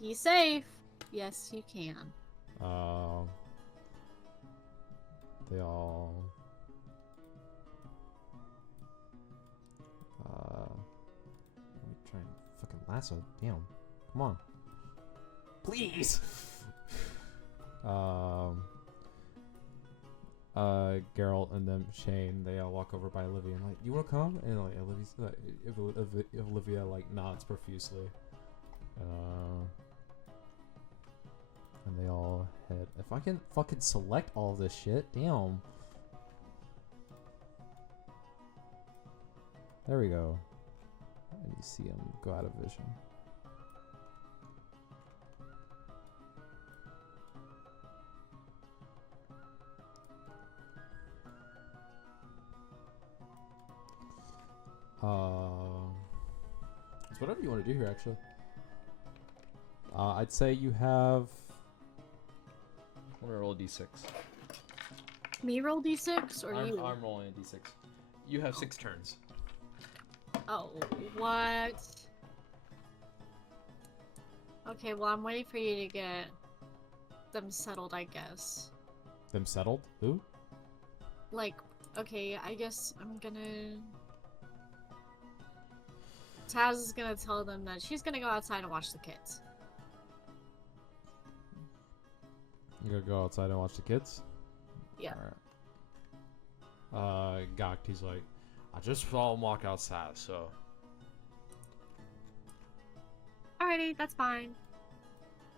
Be safe. Yes, you can. They all... let me try and fucking lasso. Damn. Come on. Please! Geralt and then Shane, they all walk over by Olivia and like, you wanna come? And like, Olivia's like, if Olivia like nods profusely. And they all head. If I can fucking select all this shit, damn. There we go. And you see him go out of vision. It's whatever you want to do here, actually. I'd say you have... I'm gonna roll a d6. Me roll d6 or you? I'm rolling a d6. You have 6 turns. Oh, what? Okay, well, I'm waiting for you to get them settled, I guess. Them settled? Who? Like, okay, I guess I'm gonna... Taz is gonna tell them that she's gonna go outside and watch the kids. You gonna go outside and watch the kids? Yeah. Alright. Gakti's like, I just saw him walk outside, so... Alrighty, that's fine.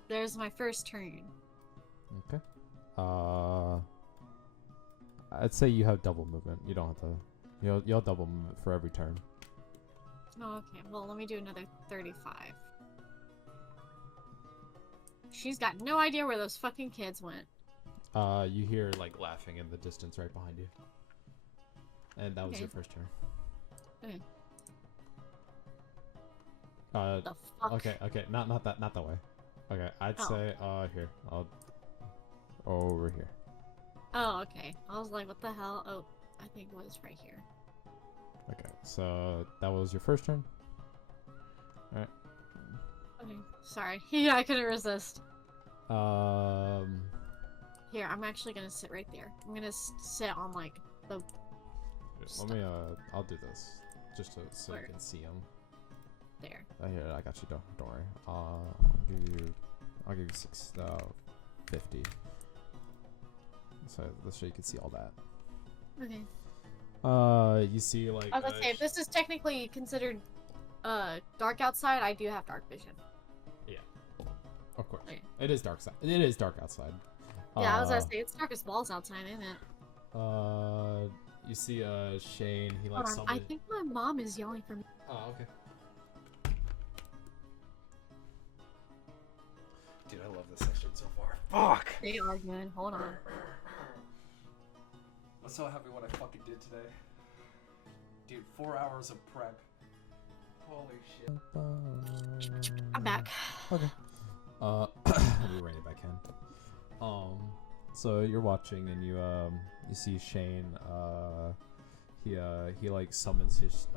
There's my first turn. Okay. I'd say you have double movement. You don't have to... You'll have double movement for every turn. Oh, okay, well, let me do another 35. She's got no idea where those fucking kids went. You hear, like, laughing in the distance right behind you. And that was your first turn. Okay. The fuck? Okay, not that way. Okay, I'd say, here. I'll... Over here. Oh, okay. I was like, what the hell? Oh, I think it was right here. Okay, so that was your first turn? Alright. Okay, sorry. Yeah, I couldn't resist. Here, I'm actually gonna sit right there. I'm gonna sit on, like, the... let me, I'll do this. Just so you can see him. There. Here, I got you, don't worry. I'll give you 50. So you can see all that. Okay. You see, like... I was gonna say, if this is technically considered, dark outside, I do have dark vision. Yeah. Of course. Okay. It is dark side. It is dark outside. Yeah, I was gonna say, it's dark as balls outside, isn't it? You see, Shane, he Hold like on, summoned... I think my mom is yelling for me. Oh, okay. Dude, I love this session so far. Fuck! They are good. Hold on. I'm so happy what I fucking did today. Dude, 4 hours of prep. Holy shit. I'm back. Okay. Let me rein it back in. So you're watching and you see Shane. He like summons his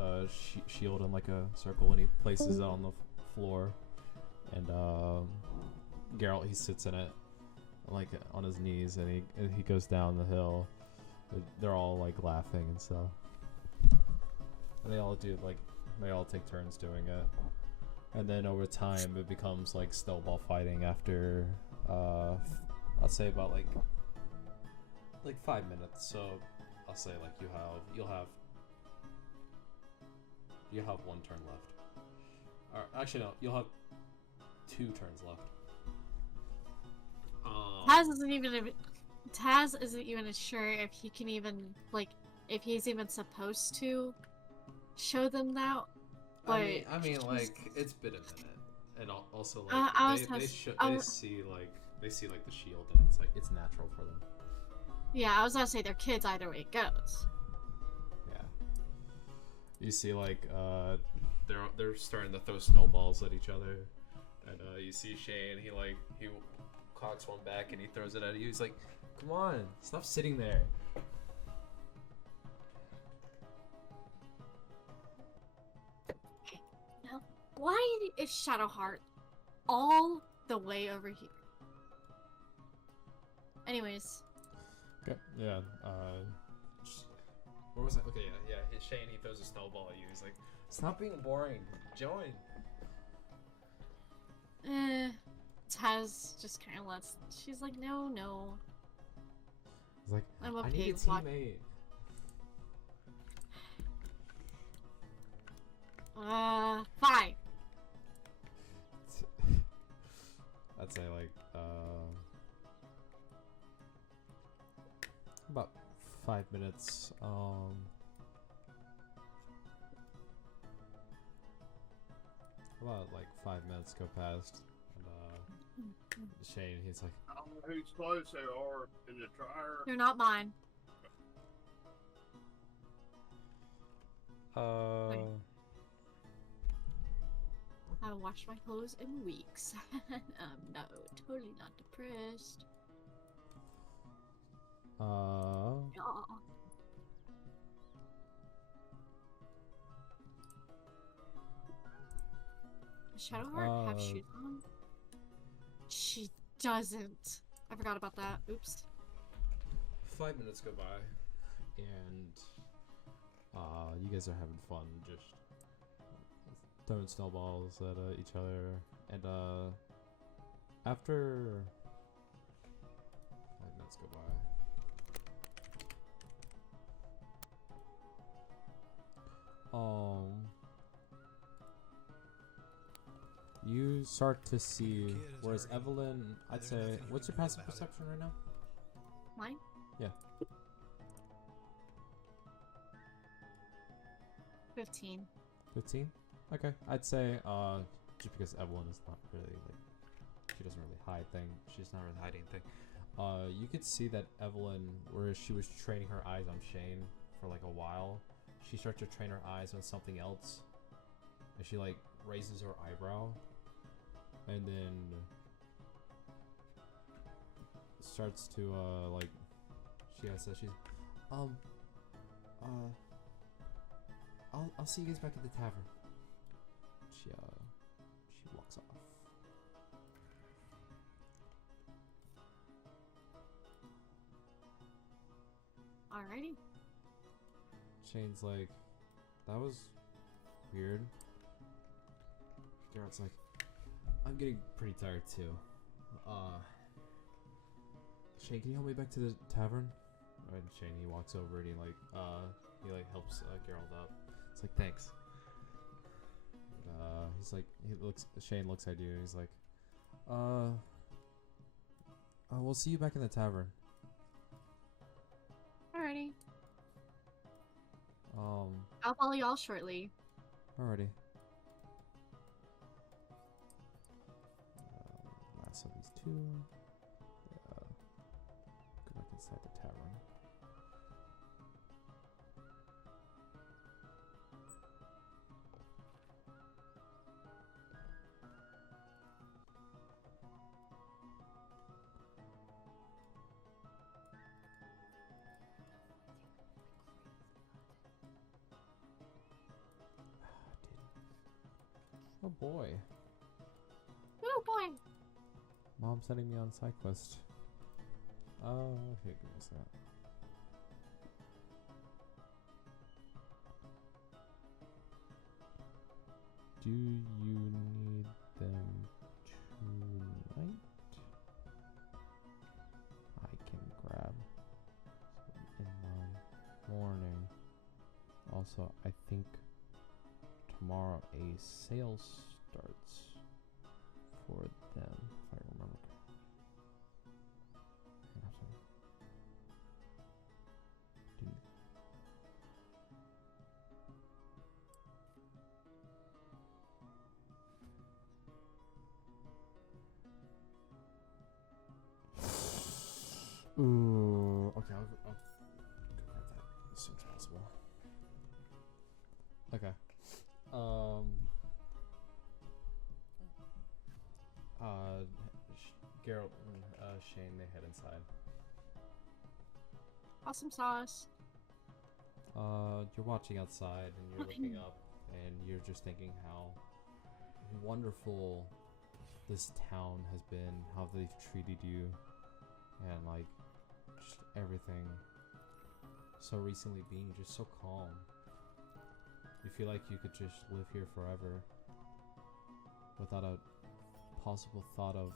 shield in like a circle and he places it on the floor, and Geralt, he sits in it like on his knees, and he goes down the hill. They're all like laughing and stuff, and they all take turns doing it. And then over time, it becomes like snowball fighting after, I'd say about like 5 minutes. So I'll say like you'll have one turn left. Or actually no, you'll have 2 turns left. Taz isn't even sure if he can even if he's even supposed to show them that. But I mean, like it's been a minute, and also like they see the shield, and it's like it's natural for them. Yeah, I was gonna say they're kids either way it goes. Yeah. You see like they're starting to throw snowballs at each other, and you see Shane. He cocks one back and he throws it at you. He's like, "Come on, stop sitting there." Why is Shadowheart all the way over here? Anyways. Okay. Yeah. Where was I? Okay. Yeah. Shane. He throws a snowball at you. He's like, "Stop being boring. Join." Taz just kind of lets. She's like, no. He's like, I'm I need a teammate. Fine. I'd say like about 5 minutes. About like 5 minutes go past, and Shane, he's like, I don't know whose clothes they are in the dryer. They're not mine. I haven't washed my clothes in weeks. No, totally not depressed. Yeah. Does Shadowheart have shoes on? She doesn't. I forgot about that. Oops. 5 minutes go by, and you guys are having fun, just throwing snowballs at each other, and after 5 minutes go by, you start to see, whereas Evelyn, I'd say, what's your passive perception right now? Mine? Yeah. 15. 15? Okay. I'd say, just because Evelyn is not really, like, she doesn't really hide things. She's not really hiding things. You could see that Evelyn, whereas she was training her eyes on Shane for, like, a while, she starts to train her eyes on something else. And she, like, raises her eyebrow. And then starts to, like, she's, I'll see you guys back at the tavern. She walks off. Alrighty. Shane's like, that was weird. Garrett's like, I'm getting pretty tired too. Shane, can you help me back to the tavern? And Shane, he walks over and he helps Geralt up. It's like, thanks. He's like, Shane looks at you and he's like, we'll see you back in the tavern. Alrighty. I'll follow y'all shortly. Alrighty. Last of these two. Go back inside the tavern. boy. Oh boy. Mom's sending me on side quest. Oh, okay, give me a second. Do you need them tonight? I can grab in the morning. Also, I think tomorrow a sale starts for them, if I remember. Ooh, okay, I'll go grab that as soon as possible. Okay. Geralt and Shane, they head inside. Awesome sauce. You're watching outside and you're looking up and you're just thinking how wonderful this town has been, how they've treated you, and like just everything. So recently being just so calm. You feel like you could just live here forever without a possible thought of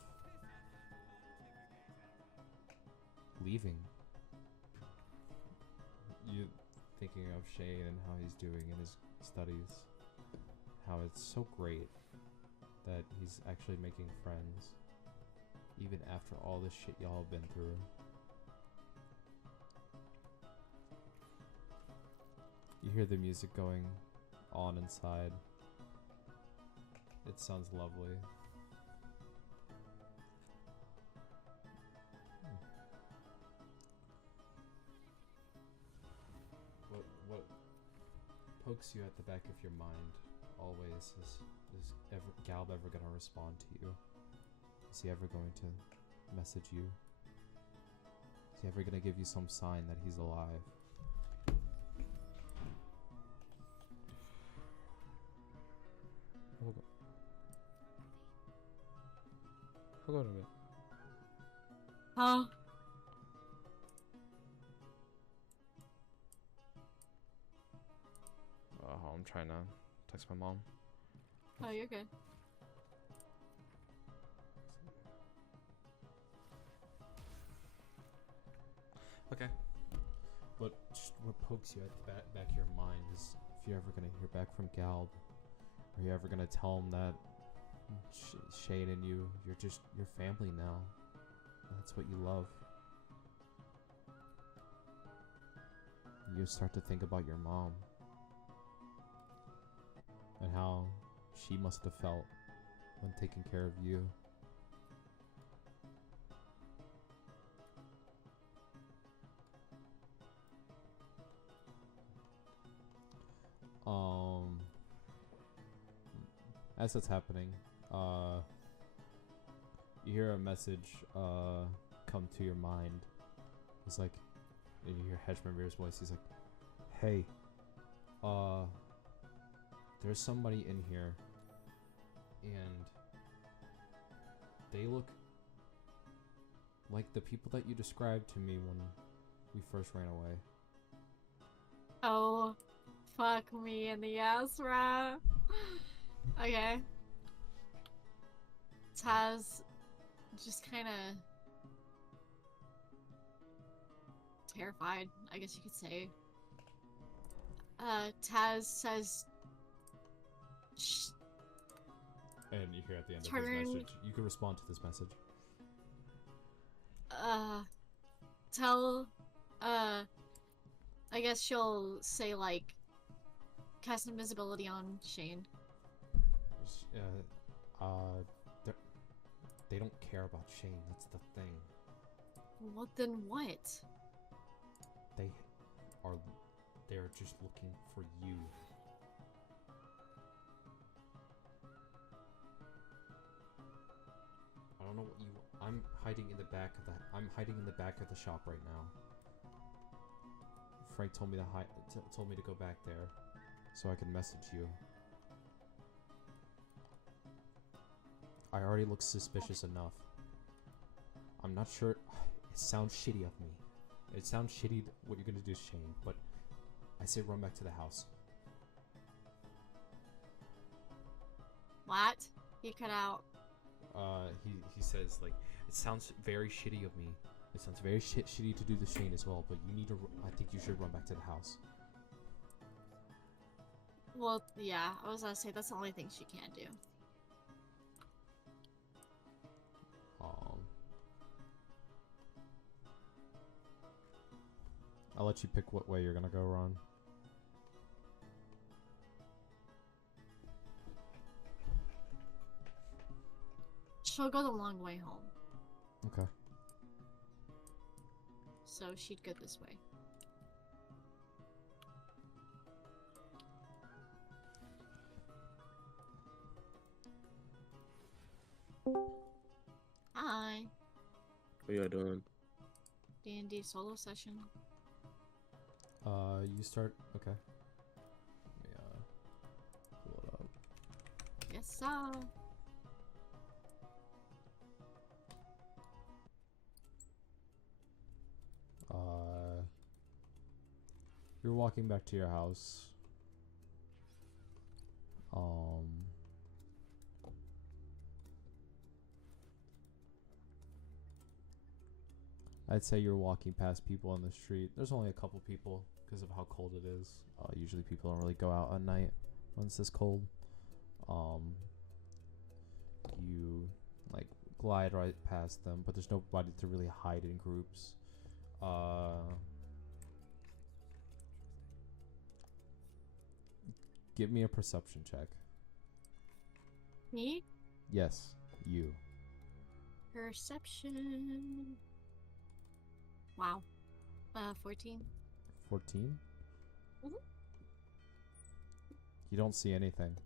leaving. You thinking of Shane and how he's doing in his studies, how it's so great that he's actually making friends even after all this shit y'all have been through. You hear the music going on inside. It sounds lovely. What pokes you at the back of your mind always is Galb ever gonna respond to you? Is he ever going to message you? Is he ever gonna give you some sign that he's alive? Hold on a minute. Huh? I'm trying to text my mom. Oh, you're good. Okay. What pokes you at the back of your mind is if you're ever gonna hear back from Galb, or you're ever gonna tell him that Shane and you're family now. That's what you love. You start to think about your mom and how she must have felt when taking care of you. As that's happening, you hear a message come to your mind. It's like, and you hear Hedgeman's voice. He's like, "Hey, there's somebody in here, and they look like the people that you described to me when we first ran away." Oh, fuck me in the ass, right? Okay. Taz just kind of terrified, I guess you could say. Taz says, "Shh." And you hear at the end of Turn. his message, you can respond to this message. Tell, I guess she'll say, like, cast invisibility on Shane. They don't care about Shane, that's the thing. Well, then what? They're just looking for you. I don't know what you. I'm hiding in the back of the shop right now. Frank told me to go back there, so I can message you. I already look suspicious enough. I'm not sure. It sounds shitty of me. It sounds shitty what you're gonna do, Shane, but I say run back to the house. What? He cut out. He says, like, it sounds very shitty of me. It sounds very shitty to do the Shane as well, but you need to, I think you should run back to the house. Well, yeah, I was gonna say that's the only thing she can do. I'll let you pick what way you're gonna go, Ron. She'll go the long way home. Okay. So she'd go this way. Hi. What y'all doing? D&D solo session. You start. Okay. Let me pull it up. Yes, sir. You're walking back to your house. I'd say you're walking past people on the street. There's only a couple people because of how cold it is. Usually people don't really go out at night when it's this cold. You like glide right past them, but there's nobody to really hide in groups. Give me a perception check. Me? Yes, you. Perception. Wow. 14. 14? Mhm. You don't see anything.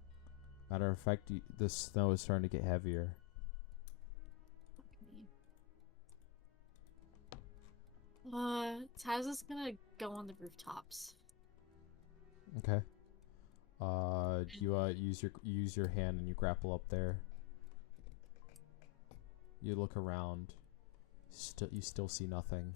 Matter of fact, the snow is starting to get heavier. Taz is gonna go on the rooftops. Okay. You use your hand and you grapple up there. You look around. You still see nothing.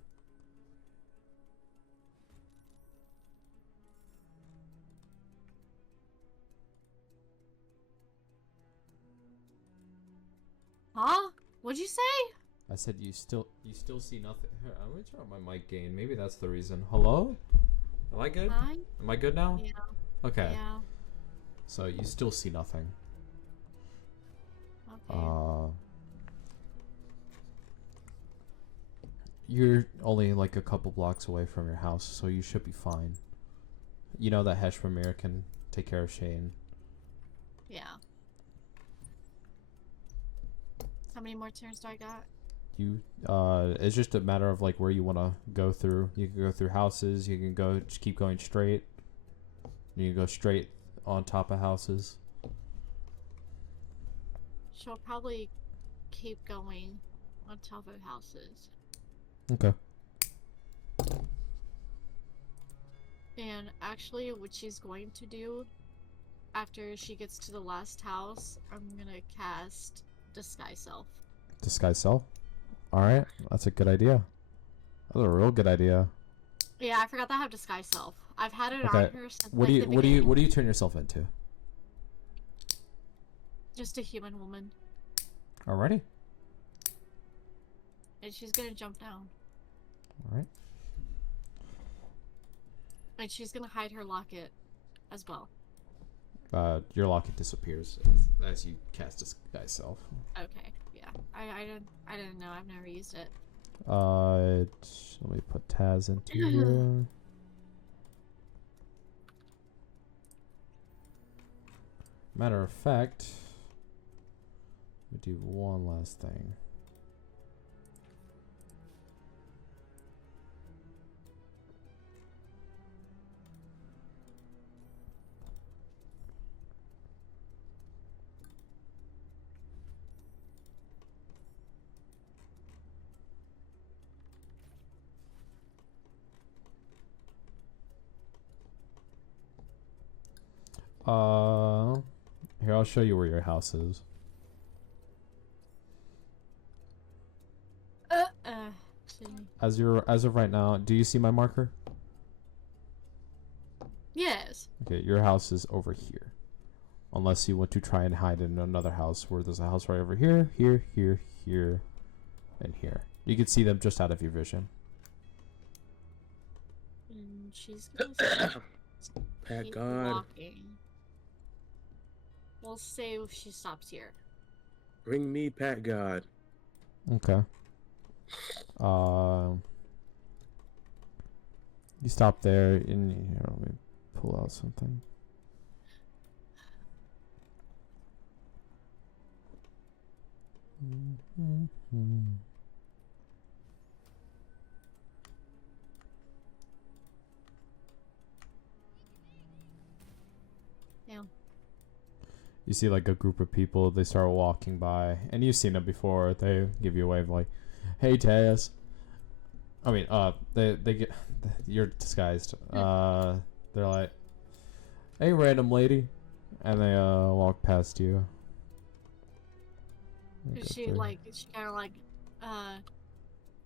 Huh? What'd you say? I said you still see nothing. Here, I'm gonna turn on my mic gain. Maybe that's the reason. Hello? Am I good? Hi? Am I good now? Yeah. Okay. Yeah. So you still see nothing. Okay. You're only like a couple blocks away from your house, so you should be fine. You know that Heshmamir can take care of Shane. Yeah. How many more turns do I got? It's just a matter of like where you want to go through. You can go through houses. You can just keep going straight. You can go straight on top of houses. She'll probably keep going on top of houses. Okay. And actually, what she's going to do after she gets to the last house, I'm gonna cast Disguise Self. Disguise self. All right, that's a good idea. That's a real good idea. Yeah, I forgot that I have Disguise Self. I've had it Okay. on her since What like, do you turn yourself into? Just a human woman. Alrighty. And she's gonna jump down. All right. And she's gonna hide her locket as well. Your locket disappears as you cast Disguise self. Okay, yeah. I didn't know. I've never used it. Let me put Taz into here. Matter of fact, let me do one last thing. Here, I'll show you where your house is. as of right now, do you see my marker? Yes. Okay, your house is over here. Unless you want to try and hide in another house where there's a house right over here, here, here, here, and here. You can see them just out of your vision. And she's gonna Pat keep God, walking. We'll say if she stops here. bring me Pat God. Okay. You stop there, and here, let me pull out something. Yeah. You see like a group of people, they start walking by, and you've seen them before. They give you a wave like, "Hey, Taz." I mean, they get, you're disguised. They're like, "Hey, random lady," and they walk past you. She kind of like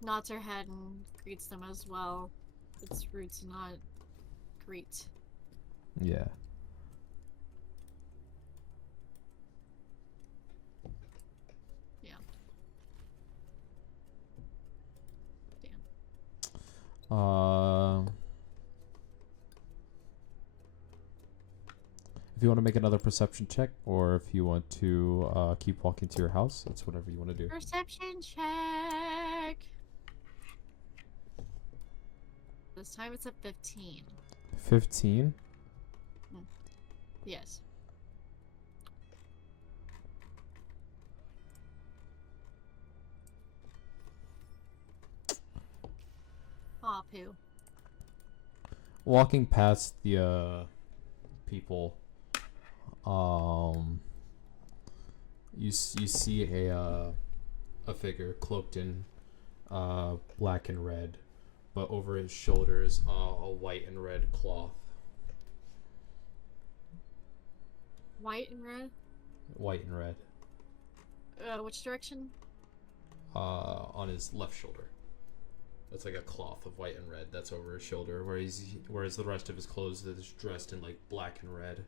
nods her head and greets them as well. It's rude to not greet. Yeah. Yeah. Damn. If you want to make another perception check, or if you want to keep walking to your house, it's whatever you want to do. Perception check. This time it's a 15. 15. Yes. Aw, poo. Walking past the people, you see a figure cloaked in black and red, but over his shoulders a white and red cloth. White and red? White and red. Which direction? On his left shoulder. That's like a cloth of white and red that's over his shoulder, whereas the rest of his clothes is dressed in like black and red.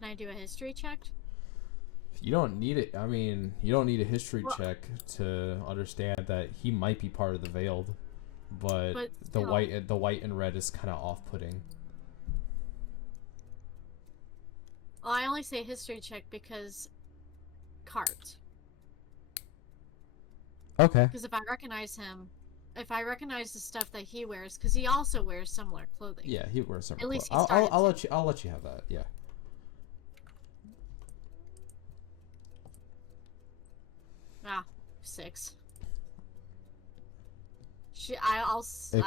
Can I do a history check? You don't need it. I mean, you don't need a history check to understand that he might be part of the Veiled, but the white and red is kind of off-putting. Well, I only say history check because cart. Okay. Because if I recognize him, if I recognize the stuff that he wears, because he also wears similar clothing. Yeah, he wears similar. At least he clothes. started I'll let you have that. Yeah. Ah, 6. It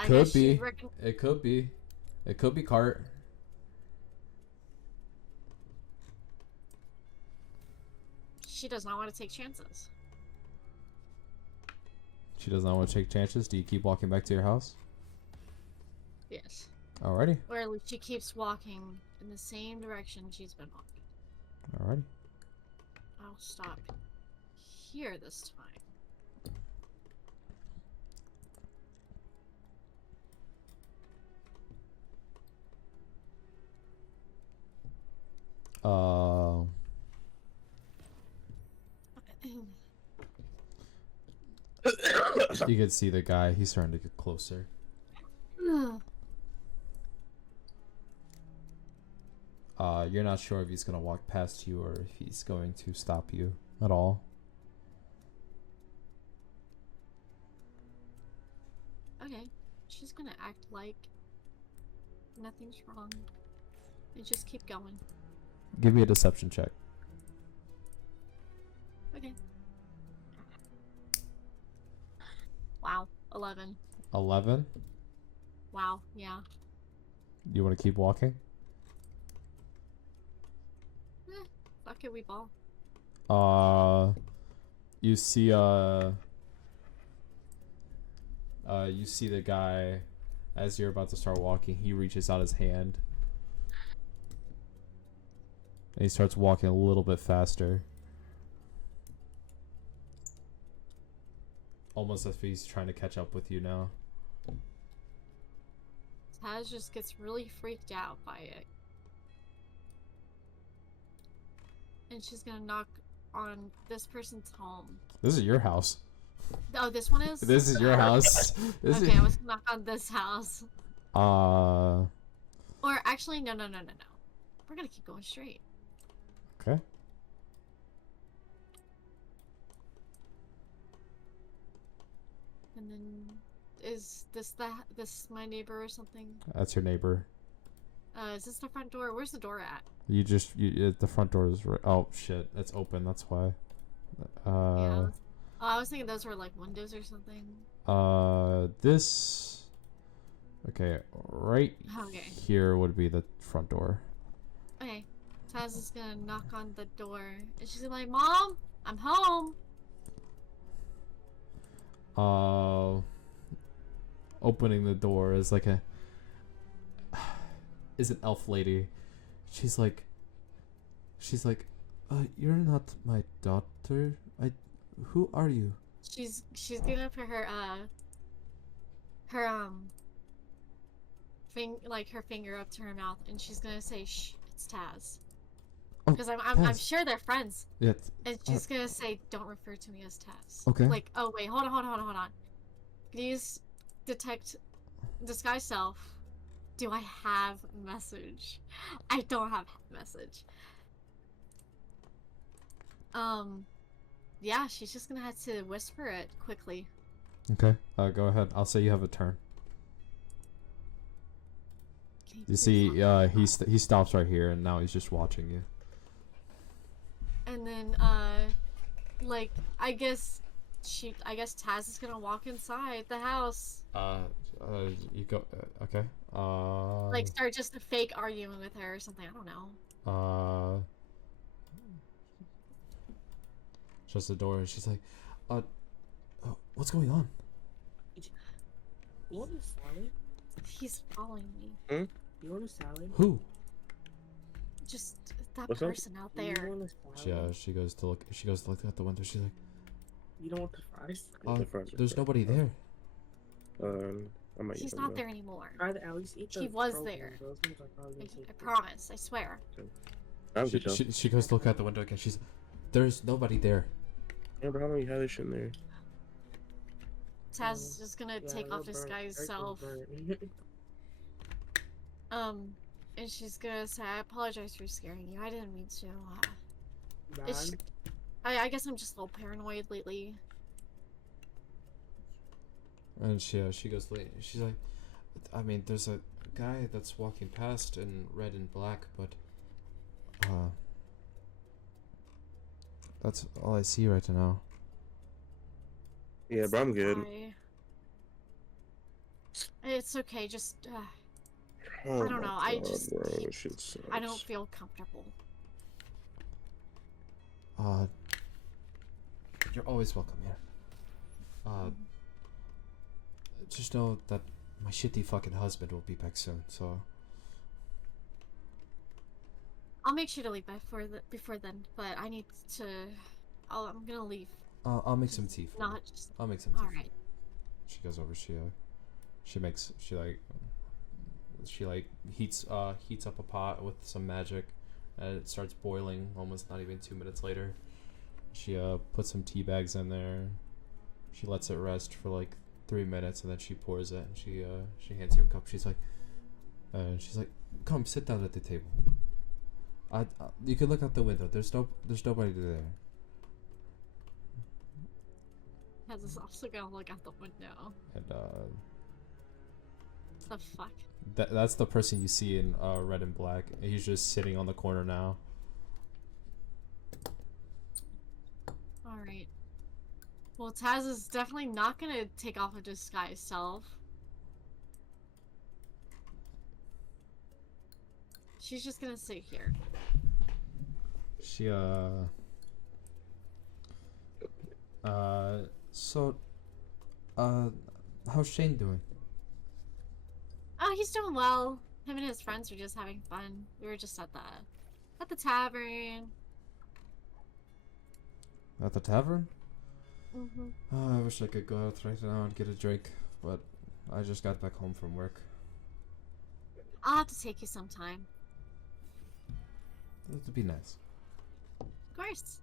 could be. It could be. It could be cart. She does not want to take chances. She does not want to take chances. Do you keep walking back to your house? Yes. Alrighty. Or at least she keeps walking in the same direction she's been walking. Alrighty. I'll stop here this time. You can see the guy. He's starting to get closer. You're not sure if he's gonna walk past you or if he's going to stop you at all. Okay, she's gonna act like nothing's wrong and just keep going. Give me a deception check. Okay. Wow, 11. 11. Wow, yeah. You want to keep walking? Fuck it, we ball. You see you see the guy as you're about to start walking. He reaches out his hand and he starts walking a little bit faster. almost as if he's trying to catch up with you now. Taz just gets really freaked out by it. And she's gonna knock on this person's home. This is your house. Oh, this one is? This is your house. This Okay, I was gonna knock on this house. Or actually, no. We're gonna keep going straight. Okay. And then, is this my neighbor or something? That's your neighbor. Is this the front door? Where's the door at? The front door is right. Oh shit, it's open. That's why. Yeah. Oh, I was thinking those were like windows or something. This. Okay, right Okay. here would be the front door. Okay. Taz is gonna knock on the door, and she's gonna be like, "Mom, I'm home." Opening the door is like is an elf lady. She's like, you're not my daughter. Who are you? She's gonna put her her finger up to her mouth, and she's gonna say, "Shh, it's Taz." Because I'm Taz. sure they're friends. Yeah. And she's gonna say, "Don't refer to me as Taz." Okay. Like, oh wait, hold on. Use detect disguise self. Do I have message? I don't have message. Yeah, she's just gonna have to whisper it quickly. Okay. Go ahead. I'll say you have a turn. You see, he stops right here, and now he's just watching you. And then, like, I guess Taz is gonna walk inside the house. You go. Okay. Like, start just a fake arguing with her or something. I don't know. Shuts the door, and she's like, what's going on? You want a salad? He's following me. You want a salad? Who? Just that What's up? person out You there. want a salad? She goes to look. She goes to look out the window. She's like, You don't want the fries? The fries are there's good. nobody there. I might He's eat not them, there anymore. Try to at least eat the He was frozen. there. Those ones are probably gonna taste I good. promise. I swear. though. She goes to look out the window again. There's nobody there. Yeah, but how long you had this shit in there? Taz is just gonna take it'll off burn. disguise Everything's self. burnt. And she's gonna say, "I apologize for scaring you. I didn't mean to. It's, Man, I guess I'm just a little paranoid lately." And she goes late. She's like, I mean, there's a guy that's walking past in red and black, but that's all I see right now. Yeah, but I'm good. Sorry. It's okay. Just Oh I don't my know, I God, just bro, keep- this shit sucks. I don't feel comfortable. You're always welcome here. Just know that my shitty fucking husband will be back soon, so. I'll make sure to leave before then, but I need to. I'm gonna leave. I'll make some tea for you. Not just. I'll make some tea. All for you. right. She goes over. She heats up a pot with some magic, and it starts boiling. Almost not even 2 minutes later, she puts some tea bags in there. She lets it rest for like 3 minutes, and then she pours it. And she hands you a cup. She's like, "Come, sit down at the table. You can look out the window. There's nobody there." Taz is also gonna look out the window. And The fuck. that's the person you see in red and black. He's just sitting on the corner now. All right. Well, Taz is definitely not gonna take off a disguise self. She's just gonna sit here. How's Shane doing? Oh, he's doing well. Him and his friends are just having fun. We were just at the tavern. At the tavern? Mm-hmm. Oh, I wish I could go out right now and get a drink, but I just got back home from work. I'll have to take you sometime. That would be nice. Of course.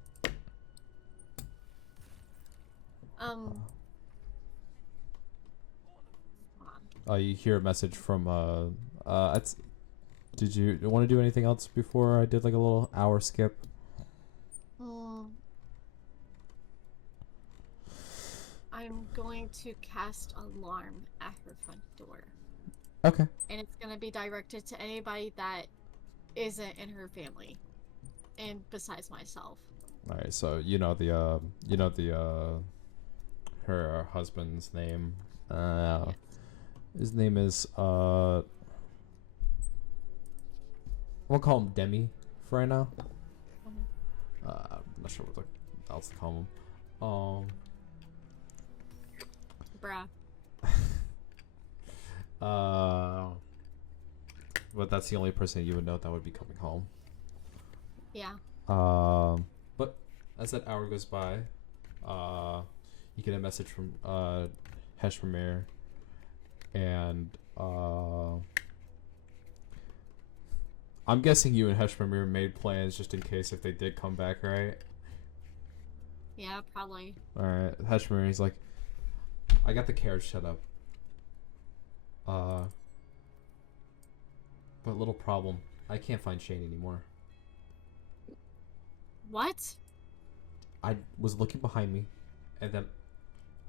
Hold on. You hear a message from did you want to do anything else before I did like a little hour skip? I'm going to cast alarm at her front door. Okay. And it's gonna be directed to anybody that isn't in her family. And besides myself. Alright, so her husband's name. Yes. His name is we'll call him Demi for right now. I'm not sure what else to call him. Bruh. But that's the only person you would know that would be coming home. Yeah. But as that hour goes by, you get a message from Heshmamir, and I'm guessing you and Heshmamir made plans just in case if they did come back, right? Yeah, probably. Alright, Heshmamir, he's like, I got the carriage set up. But little problem. I can't find Shane anymore. What? I was looking behind me, and then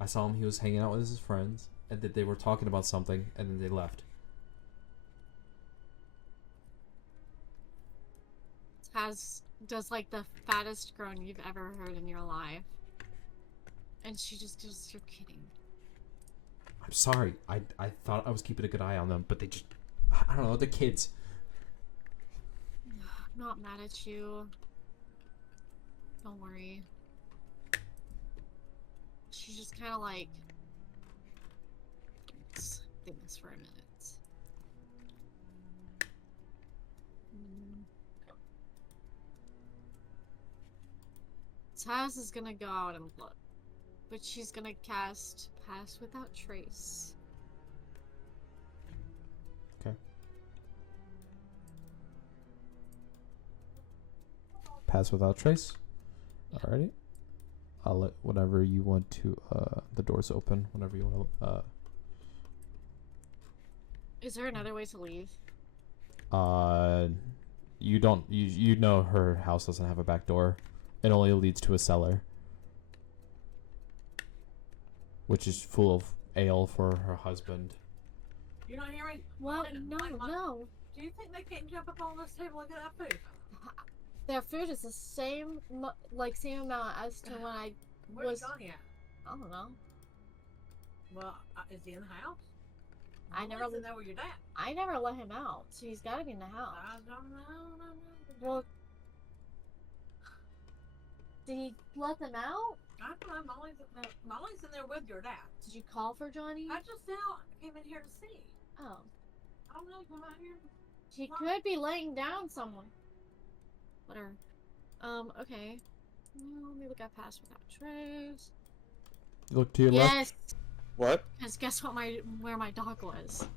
I saw him. He was hanging out with his friends, and that they were talking about something, and then they left. Taz does like the fattest groan you've ever heard in your life. And she just goes, "You're kidding." I'm sorry. I thought I was keeping a good eye on them, but they just... I don't know, the kids. I'm not mad at you. Don't worry. She just kind of like... think this for a minute. Taz is gonna go out and look. But she's gonna cast Pass Without Trace. Okay. Pass without trace. Alrighty. I'll let whenever you want to. The door's open. Whenever you want to. Is there another way to leave? You don't. You know her house doesn't have a back door. It only leads to a cellar, which is full of ale for her husband. You don't hear me? Well, Wait, no, wait, wait. no. Do you think they can't jump up on this table and get that food? Their food is the same, same amount as to when I Where's was. Johnny at? I don't know. Well, is he in the house? I never. Know where you're at. I never let him out, so he's got to be in the house. I don't know. Well, did he let them out? I don't know. Molly's in there with your dad. Did you call for Johnny? I just now came in here to see. Oh, I don't know. Come out here. he could be laying down somewhere. Whatever. Okay. Well, let me look at Pass Without Trace. Look to your left. Yes. What? Because guess what? Where my dog was.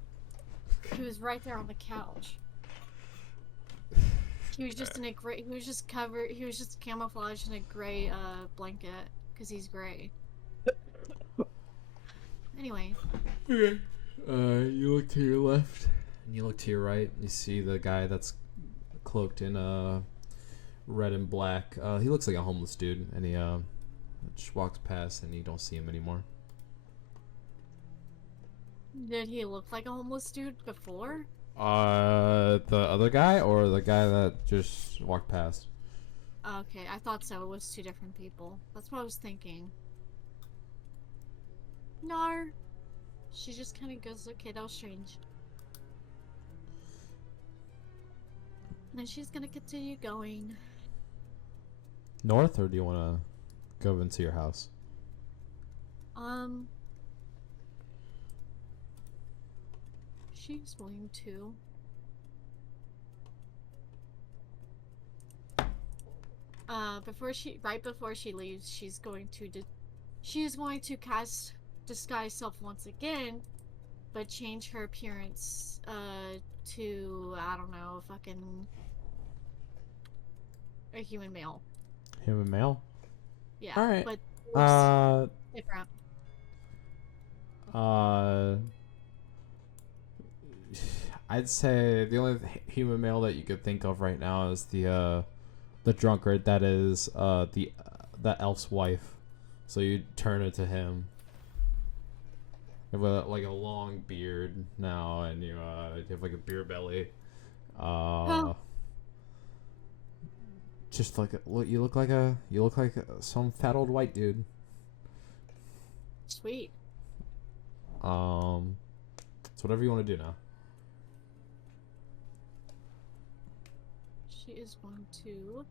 He was right there on the couch. He was just in a gray. He was just covered. He was just camouflaged in a gray blanket because he's gray. Anyway. Okay. You look to your left, and you look to your right. And you see the guy that's cloaked in red and black. He looks like a homeless dude, and he just walks past, and you don't see him anymore. Did he look like a homeless dude before? The other guy or the guy that just walked past? Okay, I thought so. It was two different people. That's what I was thinking. No. She just kind of goes, okay, that was strange. And then she's gonna continue going. North, or do you want to go into your house? She's going to. Right before she leaves, she's going to She is going to cast disguise self once again, but change her appearance to, I don't know, fucking a human male. Human male. Yeah. All right. But looks Uh. different. I'd say the only human male that you could think of right now is the drunkard that is the elf's wife. So you turn it to him. You have like a long beard now, and you have like a beer belly. Just like you look like some fat old white dude. Sweet. It's whatever you want to do now. She is going to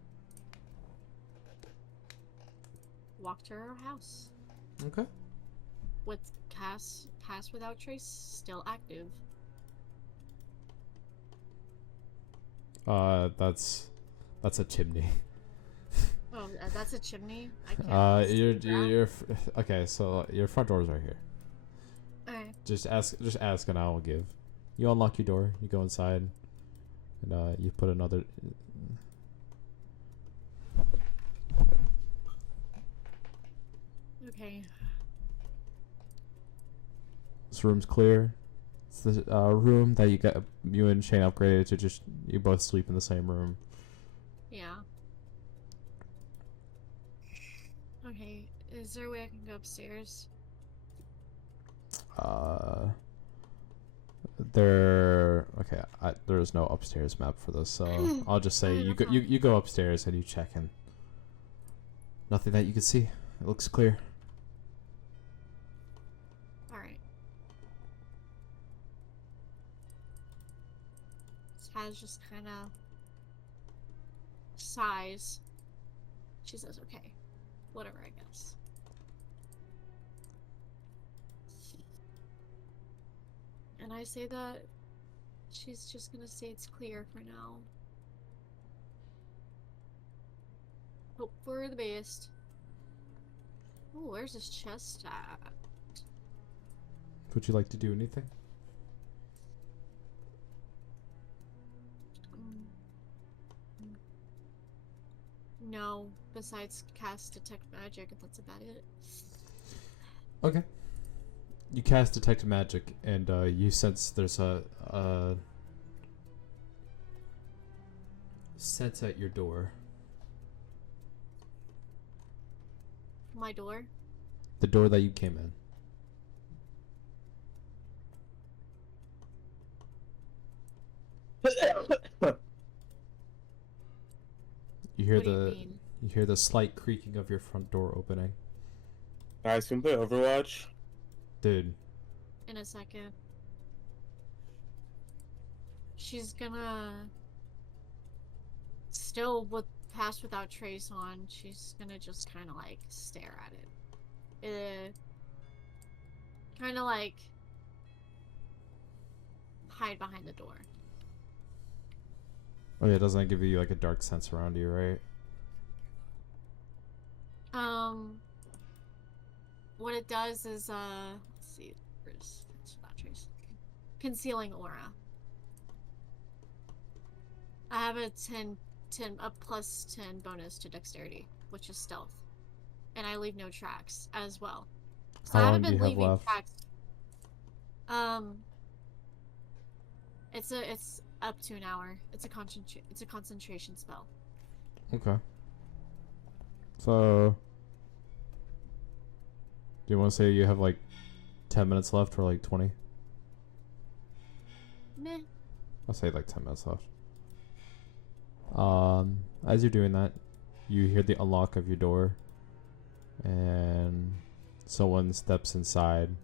walk to her house. Okay. With pass without trace still active. That's a chimney. Oh, that's a chimney. I can't. You're okay. So your front door is right here. Alright. Just ask, and I will give. You unlock your door. You go inside, and you put another. Okay. This room's clear. It's the room that you and Shane upgraded to. Just you both sleep in the same room. Yeah. Okay. Is there a way I can go upstairs? There's no upstairs map for this, so I'll just say Okay, that's you go upstairs and you check in. Nothing that you can see. It looks clear. Alright. Taz just kind of sighs. She says, okay. Whatever, I guess. And I say that she's just gonna say it's clear for now. Hope for the best. Oh, where's this chest at? Would you like to do anything? No, besides cast detect magic, and that's about it. Okay. You cast detect magic, and you sense there's a sense at your door. My door? The door that you came in. You hear What do you mean? you hear the slight creaking of your front door opening. Guys, can we play Overwatch? Dude, In a second. She's gonna... Still with Pass Without Trace on, she's gonna just kind of like stare at it. Kind of like hide behind the door. oh yeah, doesn't that give you like a dark sense around you, right? What it does is, let's see, where's Pass Without Trace? Concealing Aura. I have a +10 bonus to dexterity, which is stealth. And I leave no tracks as well. So How I long haven't do been you have leaving left? tracks. It's up to an hour. It's a concentration spell. Okay. So, do you want to say you have like 10 minutes left or like 20? Meh. I'll say like 10 minutes left. As you're doing that, you hear the unlock of your door, and someone steps inside,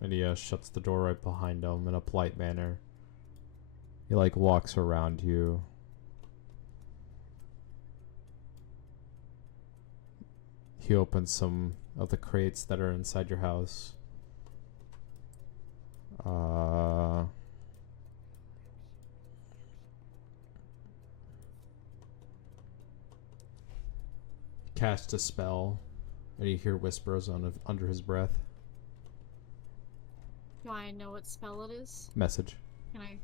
and he shuts the door right behind him in a polite manner. He like walks around you. He opens some of the crates that are inside your house. casts a spell, and you hear whispers under his breath. Do I know what spell it is? Message. Can I?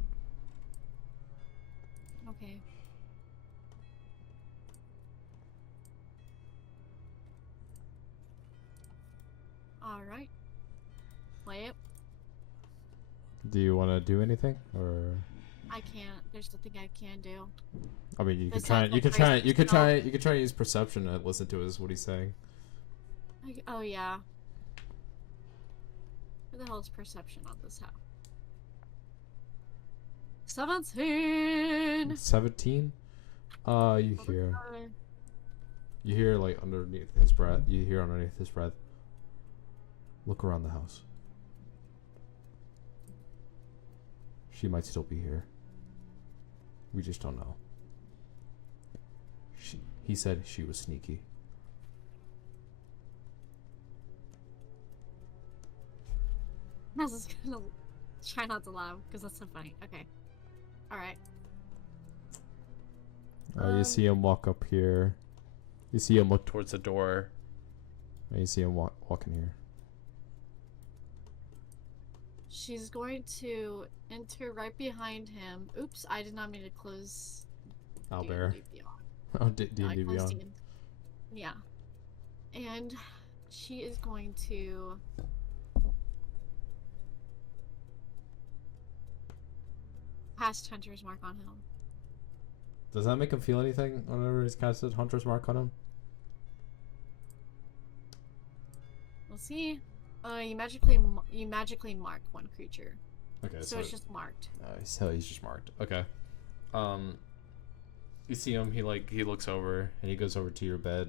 Okay. Alright. Play it. Do you want to do anything, or? I can't. There's nothing I can do. I mean, you could Besides, try. like, You could try. raise You could the spell. try. You could try to use perception and listen to what he's saying. Oh yeah. Where the hell is perception on this house? 17. 17. You hear like underneath his breath. You hear underneath his breath. Look around the house. She might still be here. We just don't know. He said she was sneaky. I was just gonna try not to laugh because that's so funny. Okay. Alright. You see him walk up here. You see him look towards the door. And you see him walk in here. She's going to enter right behind him. Oops, I did not mean to close Owlbear. D&D Beyond. Oh, D&D No, I closed Beyond. D&D. Yeah. And she is going to... cast Hunter's Mark on him. Does that make him feel anything whenever he's casted Hunter's Mark on him? We'll see. You magically mark one creature. Okay, So it's just marked. so he's just marked. Okay. You see him. He looks over and he goes over to your bed,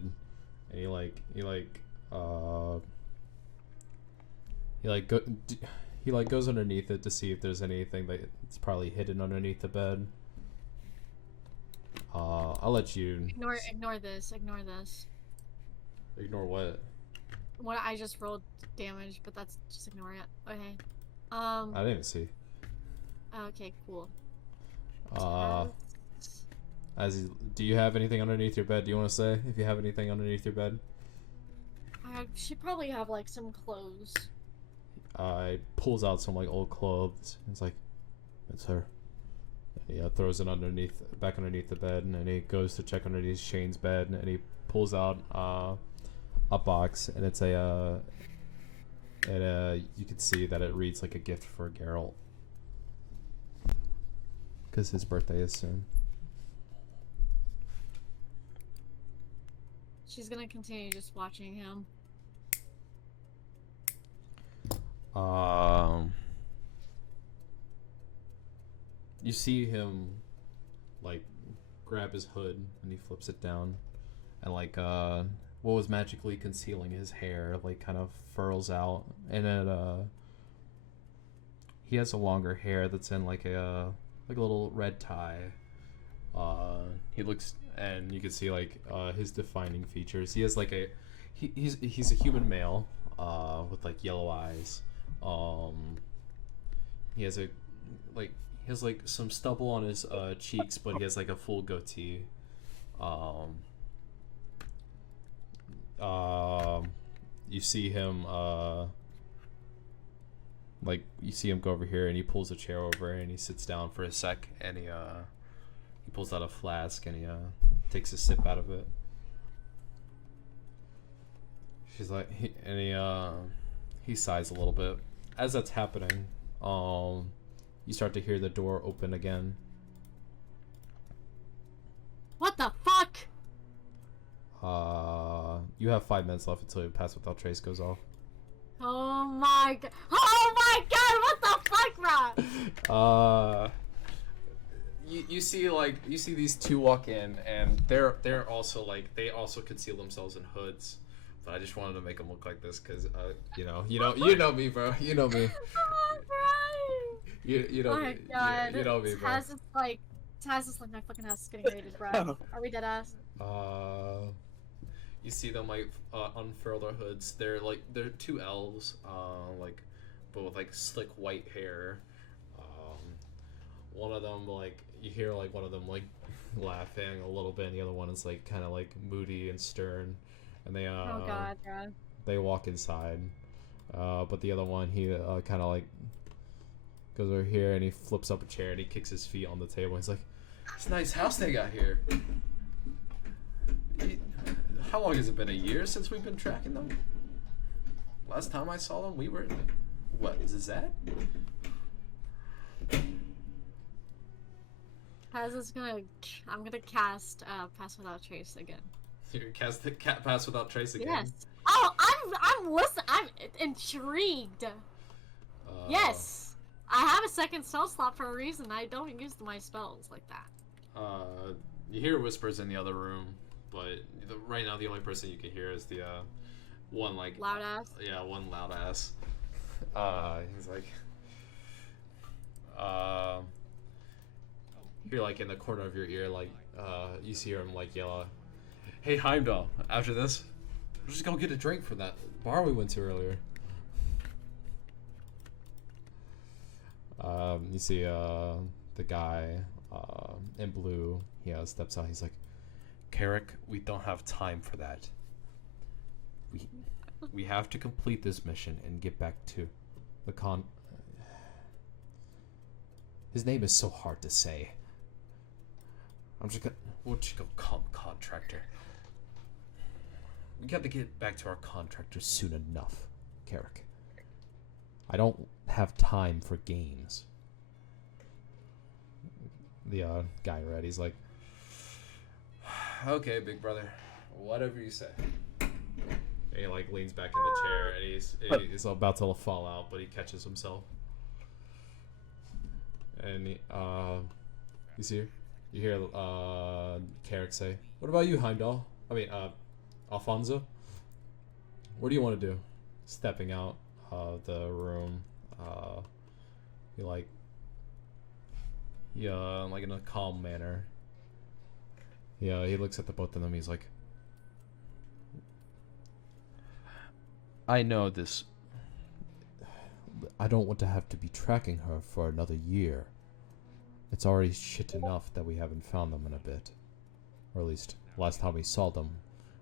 and he goes underneath it to see if there's anything that's probably hidden underneath the bed. I'll let you Ignore this. Ignore this. ignore what? What I just rolled damage, but that's just ignore it. Okay. I didn't see. Okay, cool. Do you have anything underneath your bed? Do you want to say if you have anything underneath your bed? I should probably have like some clothes. He pulls out some like old clothes. It's like, it's her. And he throws it back underneath the bed, and then he goes to check underneath Shane's bed, and he pulls out a box, and it's you can see that it reads like a gift for Geralt, because his birthday is soon. She's gonna continue just watching him. You see him like grab his hood, and he flips it down, and like what was magically concealing his hair like kind of furls out, and it he has a longer hair that's in like a little red tie. He looks, and you can see like his defining features. He has like he's a human male with like yellow eyes. He has some stubble on his cheeks, but he has like a full goatee. You see him go over here, and he pulls a chair over, and he sits down for a sec, and he pulls out a flask, and he takes a sip out of it. She's like, he sighs a little bit. As that's happening, you start to hear the door open again. What the fuck? You have 5 minutes left until your Pass Without Trace goes off. Oh my god! Oh my god! What the fuck, bro? You see these two walk in, and they're also like, they also conceal themselves in hoods. But I just wanted to make them look like this because you know me, bro. You know me. You know Oh my me. god! You know me, bro. Taz is like my fucking ass is getting raided, bro. Are we dead ass? You see them like unfurl their hoods. They're two elves, but with like slick white hair. One of them, like, you hear like one of them like laughing a little bit, and the other one is like kind of like moody and stern. and they Oh god, yeah. they walk inside. But the other one, he kind of like goes over here and he flips up a chair and he kicks his feet on the table. He's like, "It's a nice house they got here. How long has it been? A year since we've been tracking them? Last time I saw them, we were... What, is that?" Paz is gonna... I'm gonna cast Pass Without Trace again. You cast the cat Pass Without Trace again? Yes. Oh, I'm listening. I'm intrigued. Yes. I have a second spell slot for a reason. I don't use my spells like that. You hear whispers in the other room, but right now the only person you can hear is the one like Loud ass? Yeah, one loud ass. He's like, you're like in the corner of your ear, like you see him like yell, "Hey Heimdall, after this, we'll just go get a drink from that bar we went to earlier." You see the guy in blue, he steps out. He's like, "Carrick, we don't have time for that. We have to complete this mission and get back to the con." His name is so hard to say. We'll just go contractor. We got to get back to our contractor soon enough, Carrick. I don't have time for games. The guy in red, he's like, "Okay, big brother, whatever you say." And he like leans back in the chair and he's about to fall out, but he catches himself. And you see, you hear Carrick say, "What about you, Heimdall? I mean, Alfonso? What do you want to do?" Stepping out of the room, he like in a calm manner. Yeah, he looks at the both of them. He's like, "I know this. I don't want to have to be tracking her for another year. It's already shit enough that we haven't found them in a bit. Or at least, last time we saw them,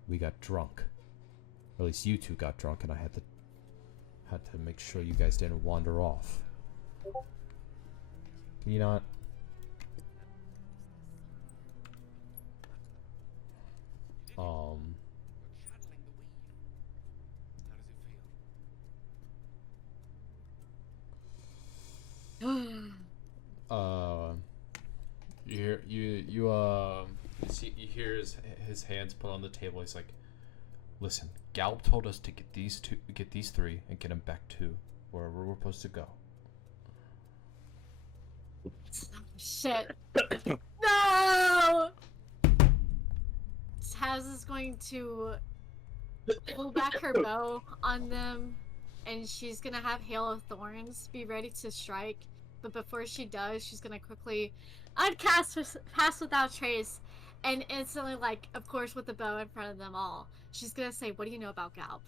we got drunk. Or at least you two got drunk and I had to make sure you guys didn't wander off. Can you not?" You hear his hands put on the table. He's like, "Listen, Galp told us to get these three, and get them back to wherever we're supposed to go." Shit. No! Taz is going to pull back her bow on them, and she's gonna have Hail of Thorns be ready to strike. But before she does, she's gonna quickly uncast Pass Without Trace, and instantly, like, of course, with the bow in front of them all, she's gonna say, "What do you know about Galp?"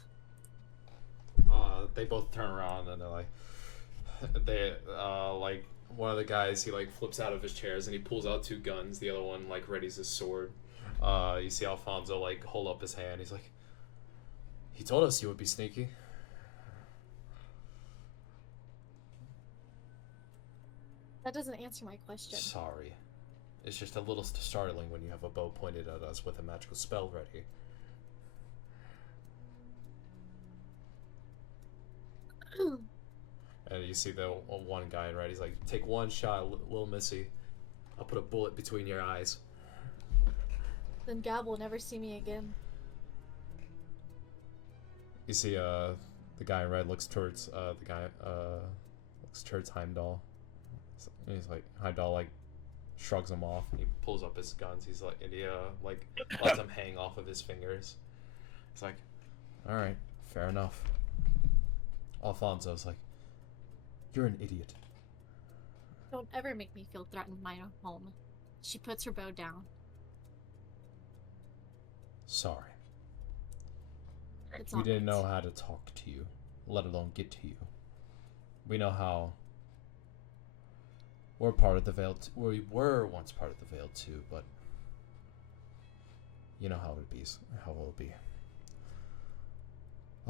They both turn around and they're like, like one of the guys, he like flips out of his chairs and he pulls out two guns. The other one like readies his sword. You see Alfonso like hold up his hand. He's like, "He told us you would be sneaky." That doesn't answer my question. Sorry. It's just a little startling when you have a bow pointed at us with a magical spell ready. And you see the one guy in red, he's like, "Take one shot, little missy. I'll put a bullet between your eyes." Then Gab will never see me again. You see the guy in red looks towards Heimdall. And he's like, Heimdall like shrugs him off and he pulls up his guns. He's like, and he like lets them hang off of his fingers. He's like, "All right, fair enough." Alfonso's like, "You're an idiot." Don't ever make me feel threatened in my own home. She puts her bow down. Sorry. It's We didn't alright. know how to talk to you, let alone get to you. We know how. We're part of the Veil. We were once part of the Veil too, but you know how it be. How it will be.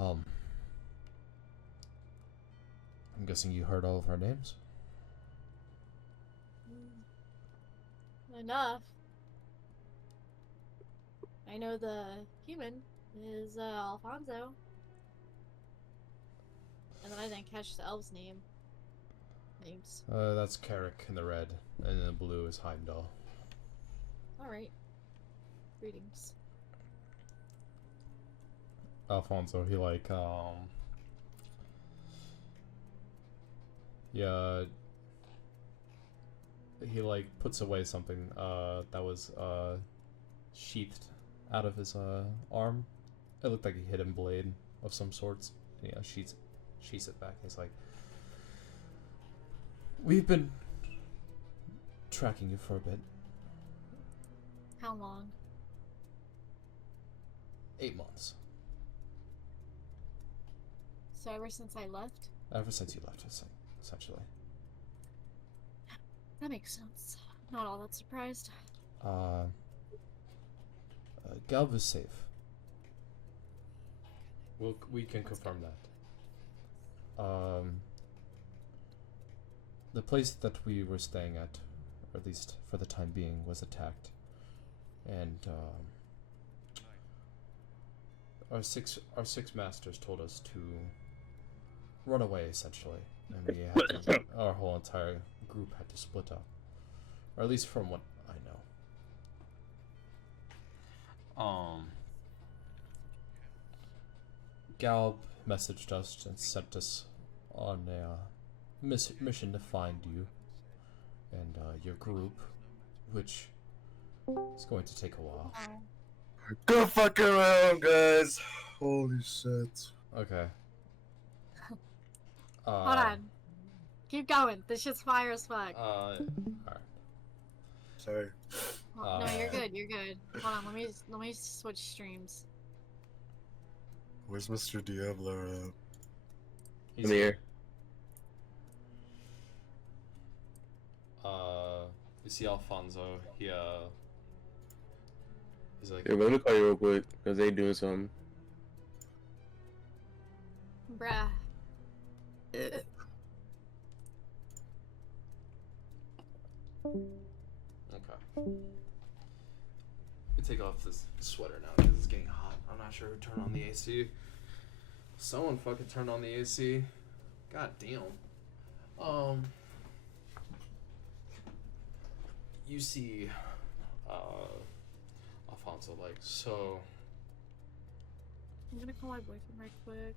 I'm guessing you heard all of our names? Enough. I know the human is Alfonso. And then I didn't catch the elf's names. That's Carrick in the red, and in the blue is Heimdall. Alright. Greetings. Alfonso, he yeah, he puts away something that was sheathed out of his arm. It looked like a hidden blade of some sorts. And, sheaths it back. He's like, we've been tracking you for a bit. How long? 8 months. So ever since I left? Ever since you left, essentially. That makes sense. Not all that surprised. Galv is safe. We can confirm that. The place that we were staying at, or at least for the time being, was attacked, and our six masters told us to run away, essentially, and we had to, our whole entire group had to split up, or at least from what I know. Galb messaged us and sent us on a mission to find you and your group, which is going to take a while. Go fuck around, guys. Holy shit. Okay. Hold on. Keep going. This shit's fire as fuck. Alright. Sorry. No, you're good. You're good. Hold on. Let me switch streams. Where's Mr. Diablo at? He's I'm here. You see Alfonso, he's like, Yeah, let me call you real quick, because they doing something. Bruh. okay. We take off this sweater now because it's getting hot. I'm not sure who turned on the AC. Someone fucking turned on the AC. God damn. You see, Alfonso, so. I'm gonna call my boyfriend right quick.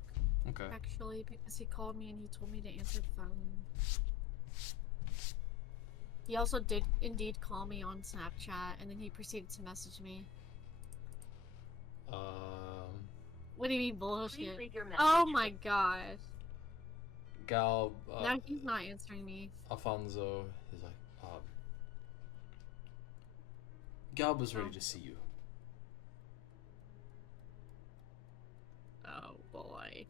Okay. Actually, because he called me and he told me to answer the phone. He also did indeed call me on Snapchat, and then he proceeded to message me. What do you mean bullshit? Oh my god. Gal. Now he's not answering me. Alfonso is like, Galb is ready to see you. Oh boy.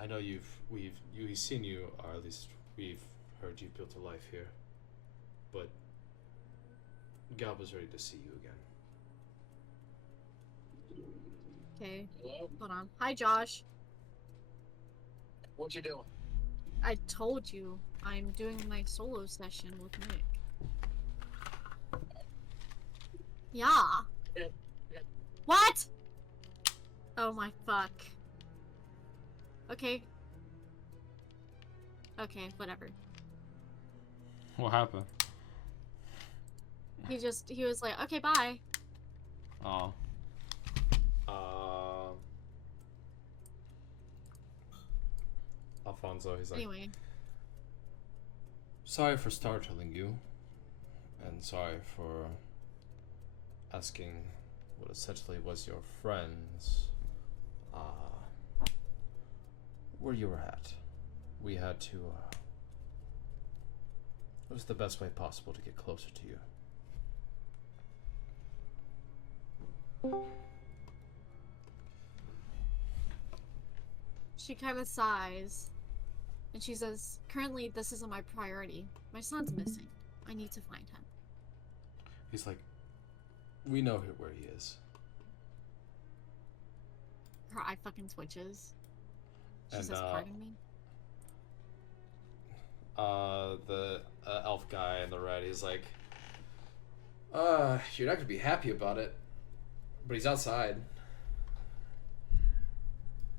I know we've seen you, or at least we've heard you built a life here, but Galb is ready to see you again. Okay. Hello? Hold on. Hi, Josh. What you doing? I told you I'm doing my solo session with Nick. Yeah. Yeah. What? Oh my fuck. Okay. Okay, whatever. What happened? He was like, okay, bye. Oh. Alfonso, he's like, Anyway. sorry for startling you, and sorry for asking what essentially was your friends, where you were at. We had to, it was the best way possible to get closer to you. She kind of sighs, and she says, currently this isn't my priority. My son's missing. I need to find him. He's like, We know where he is. Her eye fucking twitches. She And, says, pardon me? The elf guy in the red, he's like, you're not gonna be happy about it, but he's outside.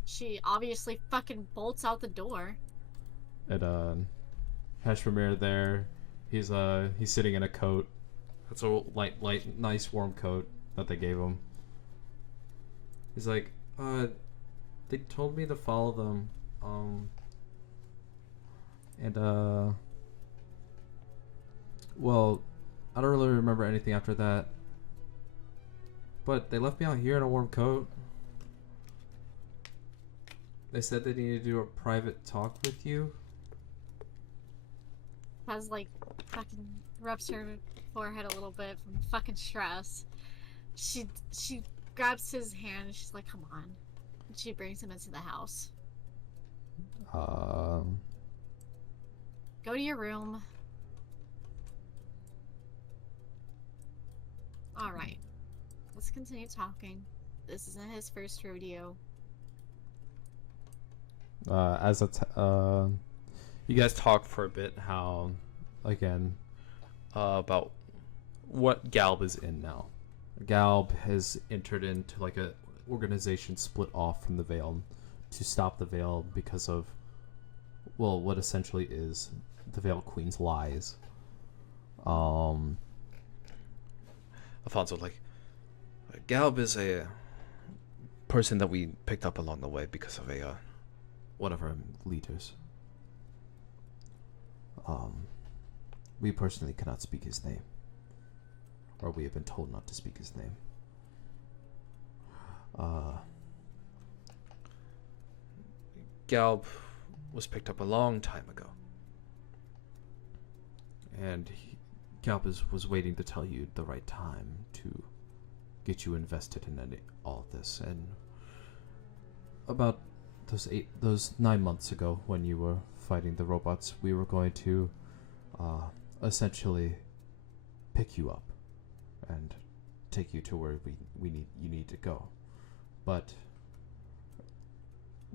She obviously fucking bolts out the door. And Hashmir there, he's sitting in a coat. It's a light, nice warm coat that they gave him. He's like, they told me to follow them, well, I don't really remember anything after that. But they left me out here in a warm coat. They said they needed to do a private talk with you. Has like fucking rubs her forehead a little bit from fucking stress. She grabs his hand and she's like, come on. And she brings him into the house. Go to your room. Alright. Let's continue talking. This isn't his first rodeo. You guys talk for a bit how, again, about what Galb is in now. Galb has entered into like a organization split off from the Veil to stop the Veil because of, well, what essentially is the Veil Queen's lies. Alfonso, like, Galb is a person that we picked up along the way because of a, one of our leaders. We personally cannot speak his name. Or we have been told not to speak his name. Galb was picked up a long time ago. And Galb was waiting to tell you the right time to get you invested in all of this. And about those 9 months ago, when you were fighting the robots, we were going to essentially pick you up and take you to where you need to go. But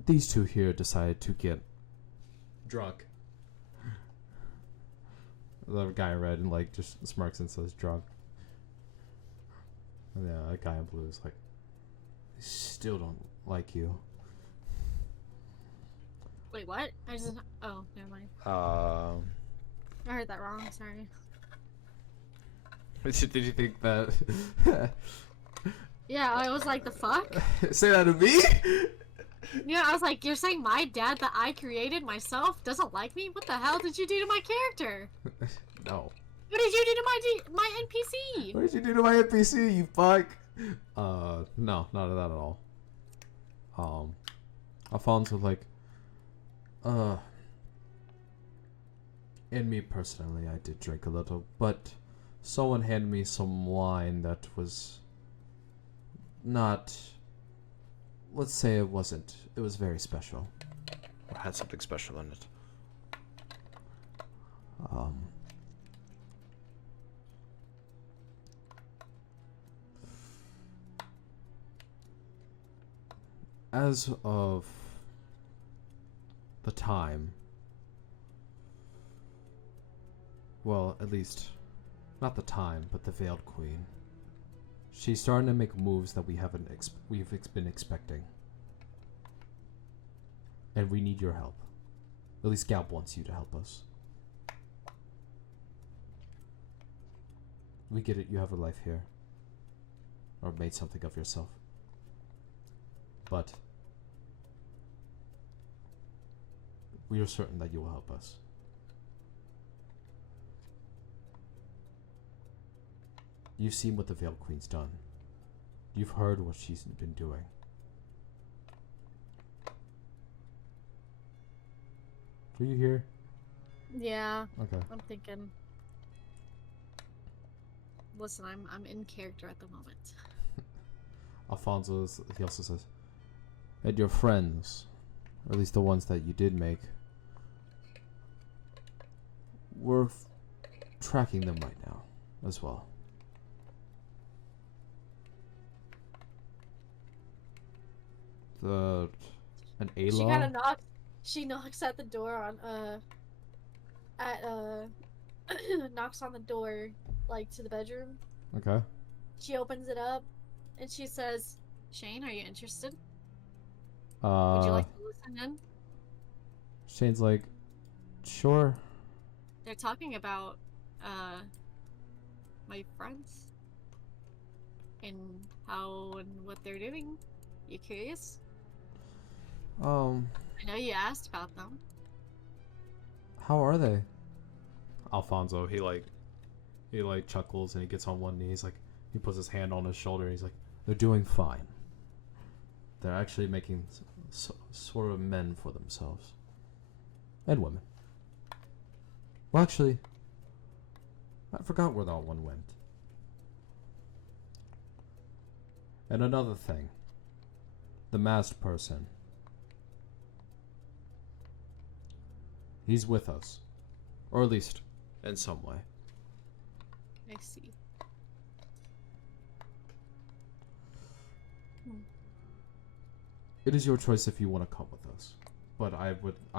these two here decided to get drunk. The guy in red and like just smirks and says drunk. And the guy in blue is like, I still don't like you. Wait, what? I just... Oh, never mind. I heard that wrong, sorry. Did you think that? Yeah, I was like, the fuck? Say that to me? Yeah, I was like, you're saying my dad that I created myself doesn't like me? What the hell did you do to my character? No. What did you do to my NPC? What did you do to my NPC, you fuck? No, not that at all. Alfonso, like, and me personally, I did drink a little, but someone handed me some wine that was not, let's say it wasn't, it was very special. Or had something special in it. As of the time, well, at least, not the time, but the Veiled Queen, she's starting to make moves that we've been expecting. And we need your help. At least Galb wants you to help us. We get it, you have a life here. Or made something of yourself. But we are certain that you will help us. You've seen what the Veiled Queen's done. You've heard what she's been doing. Are you here? Yeah. Okay. I'm thinking. Listen, I'm in character at the moment. Alfonso, he also says, and your friends, or at least the ones that you did make, we're tracking them right now, as well. an She kind Ayla? of knocks. She knocks at the door on knocks on the door like to the bedroom. Okay. She opens it up, and she says, "Shane, are you interested? Would you like to listen in?" Shane's like, sure. They're talking about my friends and how and what they're doing. You curious? I know you asked about them. How are they? Alfonso, he chuckles and he gets on one knee. He's like, he puts his hand on his shoulder. And he's like, they're doing fine. They're actually making sort of men for themselves. And women. Well, actually, I forgot where that one went. And another thing. The masked person. He's with us. Or at least, in some way. I see. It is your choice if you want to come with us. But I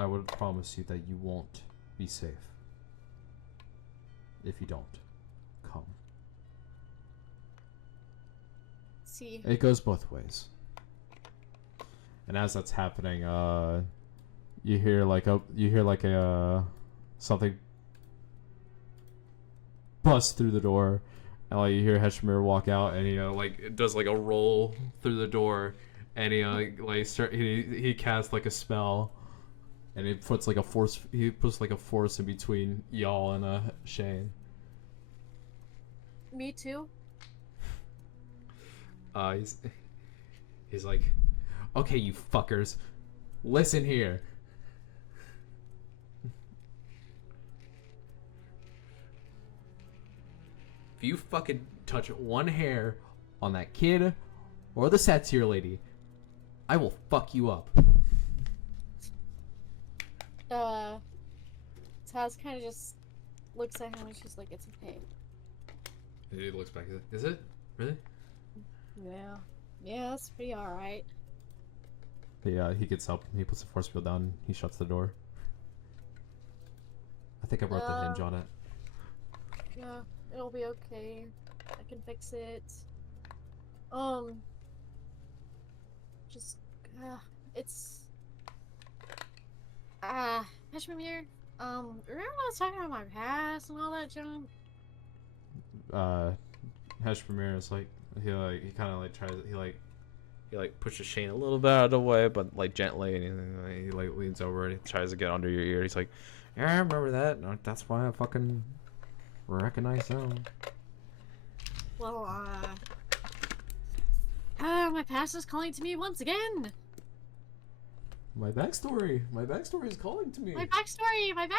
would promise you that you won't be safe. If you don't come. See. It goes both ways. And as that's happening, you hear a something bust through the door, and like you hear Heshmir walk out, and it does like a roll through the door, and he casts like a spell, and he puts like a force in between y'all and Shane. Me too. He's like, okay, you fuckers, listen here. If you fucking touch one hair on that kid or the satyr lady, I will fuck you up. Taz kind of just looks at him and she's like, "It's okay." He looks back. He's like, is it? Really? Yeah. Yeah, that's pretty alright. He gets up, he puts the force field down, he shuts the door. I think I broke the hinge on it. Yeah, it'll be okay. I can fix it. Just, it's... Heshmir, remember when I was talking about my past and all that junk? Heshmir is like, he kind of like tries, he pushes Shane a little bit out of the way, but like gently, and he like leans over and he tries to get under your ear. He's like, yeah, I remember that. That's why I fucking recognize them. Well, my past is calling to me once again. My backstory is calling to me. My backstory, oh my god.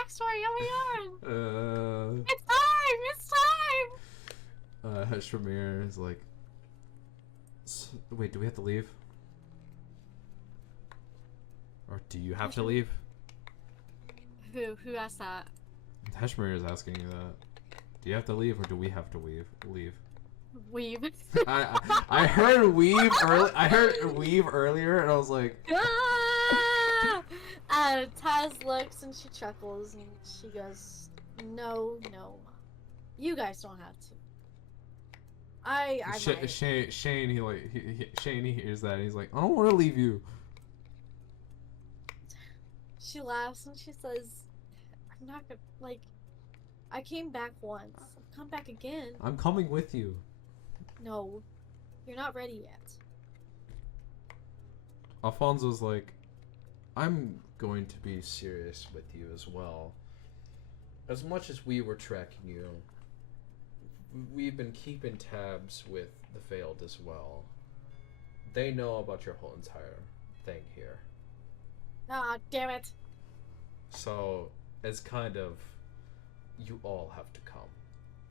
It's time. Heshmir is like, wait, do we have to leave? Or do you have to leave? Who asked that? Heshmir is asking you that. Do you have to leave or do we have to leave? Weave. I heard weave early. I heard weave earlier, and I was like, Taz looks and she chuckles and she goes, "No, you guys don't have to. I might." Shane, he hears that, and he's like, I don't want to leave you. She laughs and she says, "I'm not gonna, like, I came back once. I'll come back again." I'm coming with you. No, you're not ready yet. Alfonso's like, I'm going to be serious with you as well. As much as we were tracking you, we've been keeping tabs with the Veiled as well. They know about your whole entire thing here. Ah, damn it. So, it's kind of, you all have to come.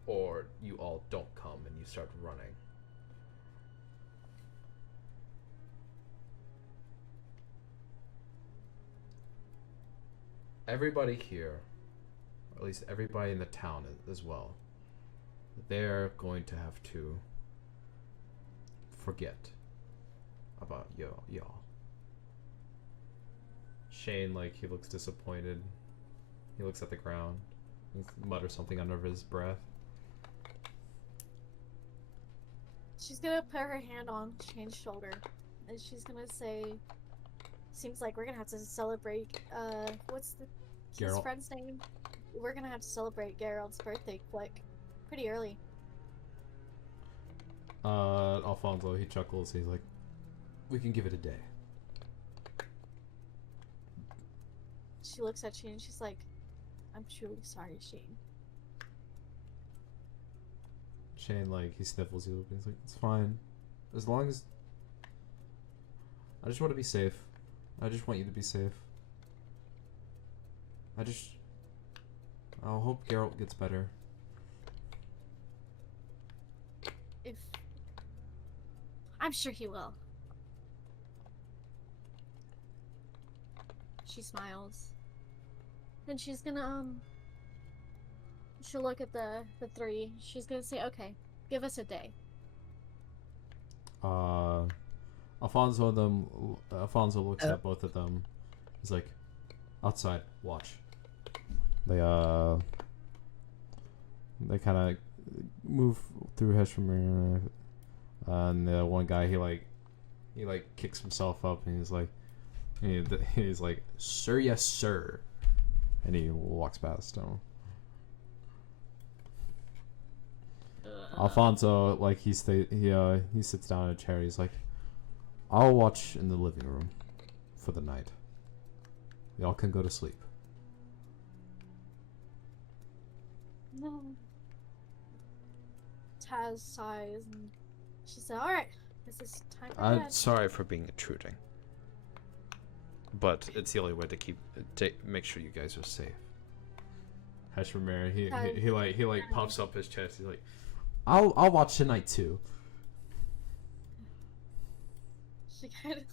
Or you all don't come and you start running. Everybody here, or at least everybody in the town as well, they're going to have to forget about y'all. Shane, like, he looks disappointed. He looks at the ground and mutters something under his breath. She's gonna put her hand on Shane's shoulder, and she's gonna say, "Seems like we're gonna have to celebrate. What's his Geralt. friend's name? We're gonna have to celebrate Geralt's birthday quick, pretty early." Alfonso, he chuckles. He's like, "We can give it a day." She looks at Shane and she's like, "I'm truly sorry, Shane." Shane, like, he sniffles you. He's like, "It's fine. As long as... I just want to be safe. I just want you to be safe. I'll hope Geralt gets better." If I'm sure he will. She smiles. Then she's gonna she'll look at the three. She's gonna say, "Okay, give us a day." Alfonso looks at both of them. He's like, "Outside, watch." They kind of move through Heshmer, and the one guy he kicks himself up and he's like, "Sir, yes, sir," and he walks past him. Alfonso, like, he sits down in a chair. He's like, "I'll watch in the living room for the night. Y'all can go to sleep." No. Taz sighs and she said, "Alright, this is time for I'm bed." sorry for being intruding, but it's the only way to make sure you guys are safe. Heshmer, he puffs up his chest. He's like, I'll watch tonight too." She kind of...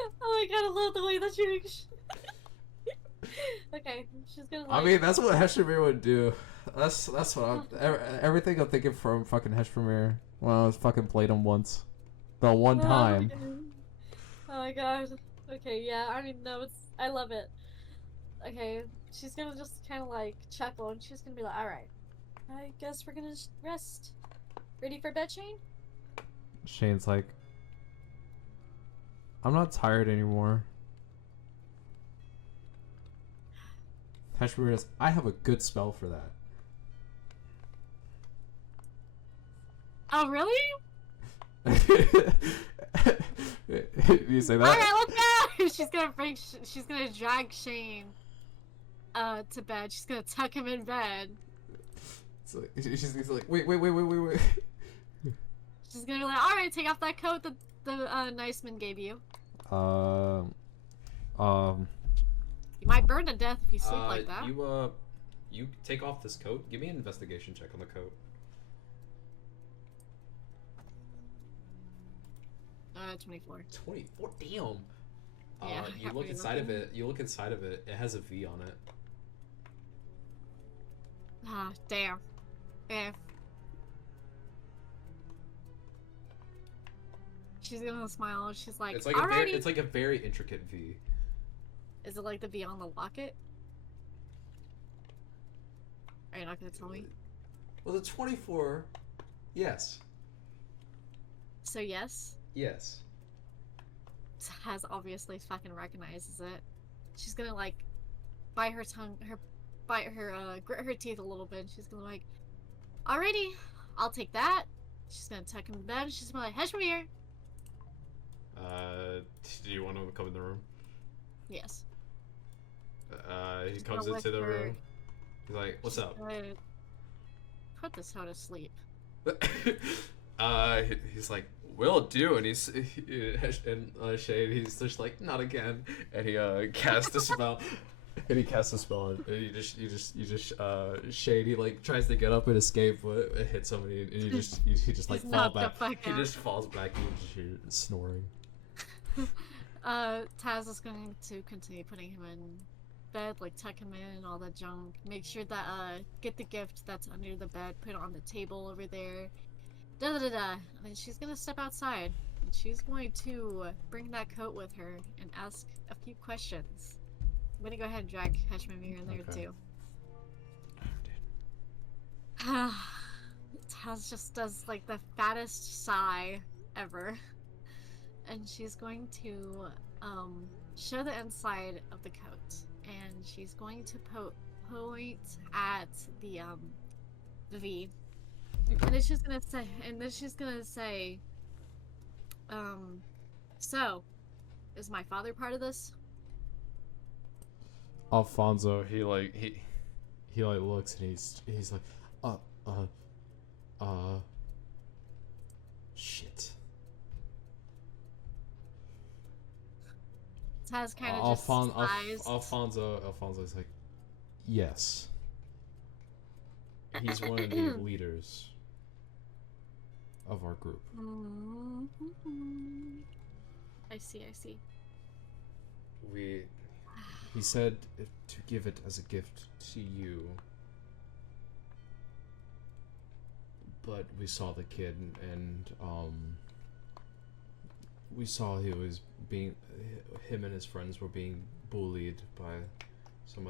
Oh my god, I love the way that you... Okay, she's gonna like... I mean, that's what Heshmer would do. That's what I'm... Everything I'm thinking from fucking Heshmer when I was fucking played him once. The one time. Oh my god. Okay, yeah, I mean, no, it's... I love it. Okay, she's gonna just kind of like chuckle and she's gonna be like, "Alright, I guess we're gonna rest. Ready for bed, Shane?" Shane's like, "I'm not tired anymore." Heshmer goes, "I have a good spell for that." Oh, really? You say that? Alright, let's go! She's gonna drag Shane to bed. She's gonna tuck him in bed. So she's like, wait. She's gonna be like, "Alright, take off that coat that the nice man gave you. You might burn to death if you sleep like that." You take off this coat. Give me an investigation check on the coat. 24. 24. Damn. Yeah, You look inside of it. It has a V on it. Ah, damn. Eh. She's gonna smile. She's like, It's like "Alrighty." it's like a very intricate V. Is it like the V on the locket? Are you not gonna tell me? Well, the 24. Yes. So yes, Yes. Taz obviously fucking recognizes it. She's gonna like bite her tongue, grit her teeth a little bit. She's gonna like, "Alrighty, I'll take that." She's gonna tuck him in bed. She's gonna be like, "Heshmer here." Do you want to come in the room? Yes. He She's comes gonna into the whisper. room. He's like, "What's She's up?" gonna put this hoe to sleep. He's like, "Will do," and Shade, he's just like, "Not again," and he casts a spell. And he casts a spell, and you just Shade. He like tries to get up and escape, but it hits somebody, and he just like He's fall knocked the back. fuck He out. just falls back and you just hear snoring. Taz is going to continue putting him in bed, like tuck him in and all that junk. Make sure that get the gift that's under the bed, put it on the table over there. Da da da da. And then she's gonna step outside she's going to bring that coat with her and ask a few questions. I'm gonna go ahead and drag Heshmamir in there Okay. too. Taz just does like the fattest sigh ever. And she's going to show the inside of the coat. And she's going to point at the V. Okay. And then she's gonna say, so, is my father part of this? Alfonso, he like looks and he's like, shit. Taz kind of just sighs. Alfonso's like, yes. He's one of the leaders of our group. I see. He said to give it as a gift to you, but we saw the kid and we saw him and his friends were being bullied by some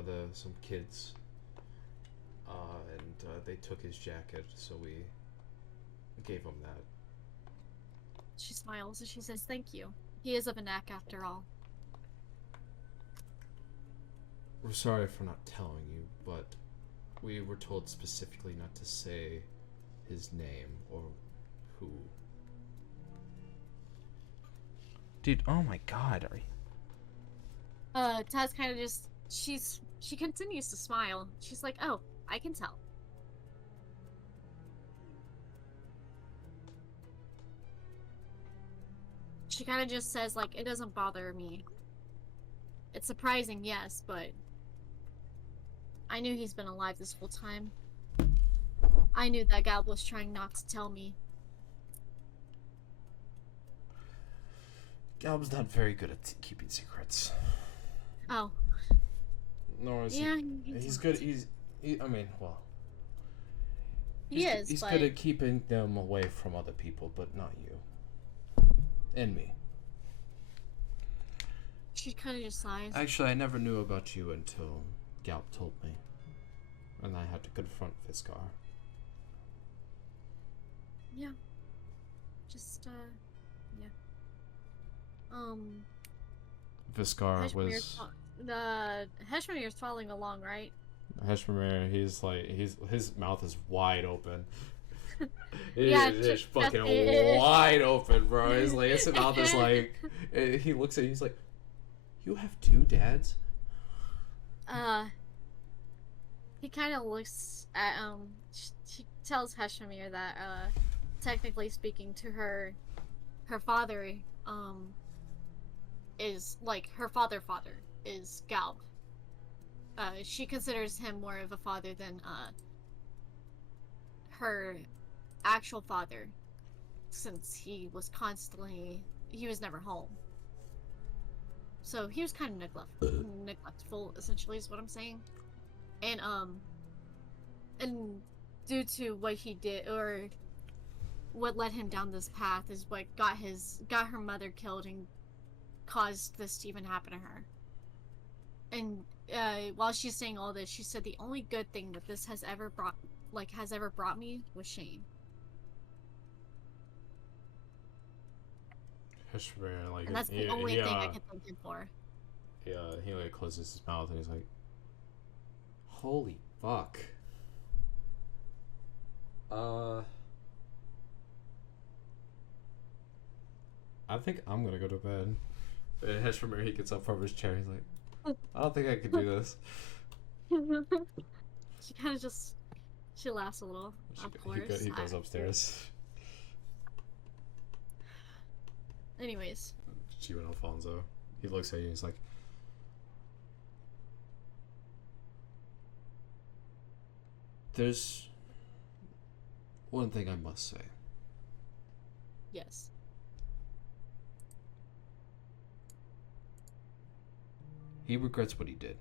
kids, and they took his jacket, so we gave him that. She smiles and she says, thank you. He is of a knack after all. We're sorry for not telling you, but we were told specifically not to say his name or who. Dude, oh my god. Taz kind of just, she continues to smile. She's like, oh, I can tell. She kind of just says, like, it doesn't bother me. It's surprising, yes, but I knew he's been alive this whole time. I knew that Galb was trying not to tell me. Galb's not very good at keeping secrets. Oh. Nor is Yeah, he's good. He is, but he's good at keeping them away from other people, but not you. And me. She kind of just sighs. Actually, I never knew about you until Galp told me. And I had to confront Fiskar. Yeah. Just, yeah. Fiskar was... Heshmamir's following along, right? Heshmamir, his mouth is wide open. Yeah, It is just just- fucking wide open, bro. His mouth is like... He looks at you, he's like, you have two dads? He kind of looks at, she tells Heshmamir that, technically speaking to her father, is, like, her father is Galb. She considers him more of a father than, her actual father, since he was never home. So he was kind of neglectful, essentially, is what I'm saying. And due to what he did, or what led him down this path, is what got her mother killed and caused this to even happen to her. And while she's saying all this, she said the only good thing that this has ever brought me was Shane. Heshmamir, like... And that's the only thing I could thank him for. Yeah, he like closes his mouth and he's like, holy fuck. I think I'm gonna go to bed. And Heshmamir, he gets up from his chair, he's like, I don't think I can do this. She kind of just, she laughs a little, of course. He goes upstairs. Anyways. Chiba and Alfonso. He looks at you and he's like, there's one thing I must say. Yes. He regrets what he did.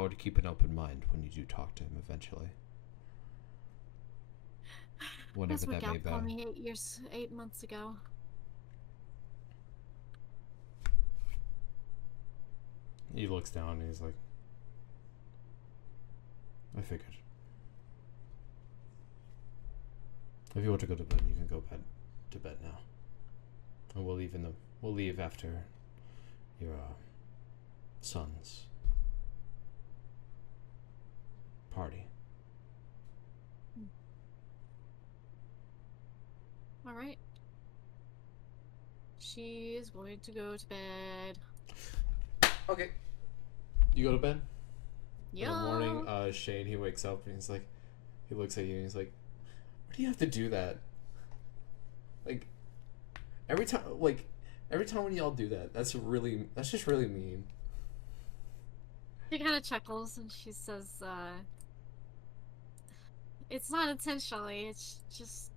I would keep an open mind when you do talk to him eventually. Whenever That's what that may Gal told be. me 8 months ago. He looks down and he's like, I figured. If you want to go to bed, you can go to bed now. And we'll leave after your son's party. All right. She is going to go to bed. Okay. You go to bed? Yeah. In the morning, Shane, he wakes up and he's like, he looks at you and he's like, why do you have to do that? Like, every time when y'all do that, that's just really mean. She kind of chuckles and she says, it's not intentionally, it's just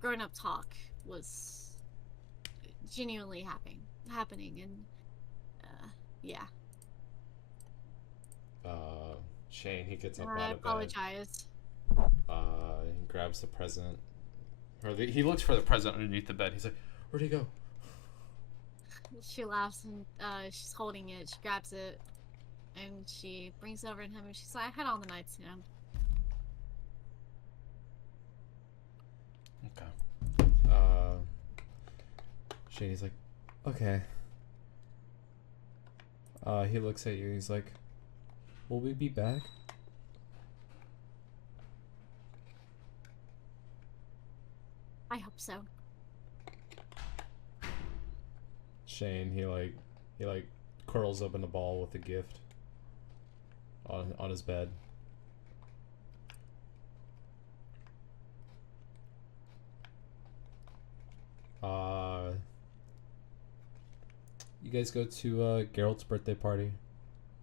grown up talk was genuinely happening and yeah. Shane, he gets up I out of bed. apologize. He grabs the present. He looks for the present underneath the bed. He's like, where'd he go? She laughs and she's holding it. She grabs it and she brings it over to him and she's like, I had it on the nightstand. Okay. Shane's like, okay. He looks at you. He's like, will we be back? I hope so. Shane, he curls up in a ball with a gift on his bed. You guys go to Geralt's birthday party.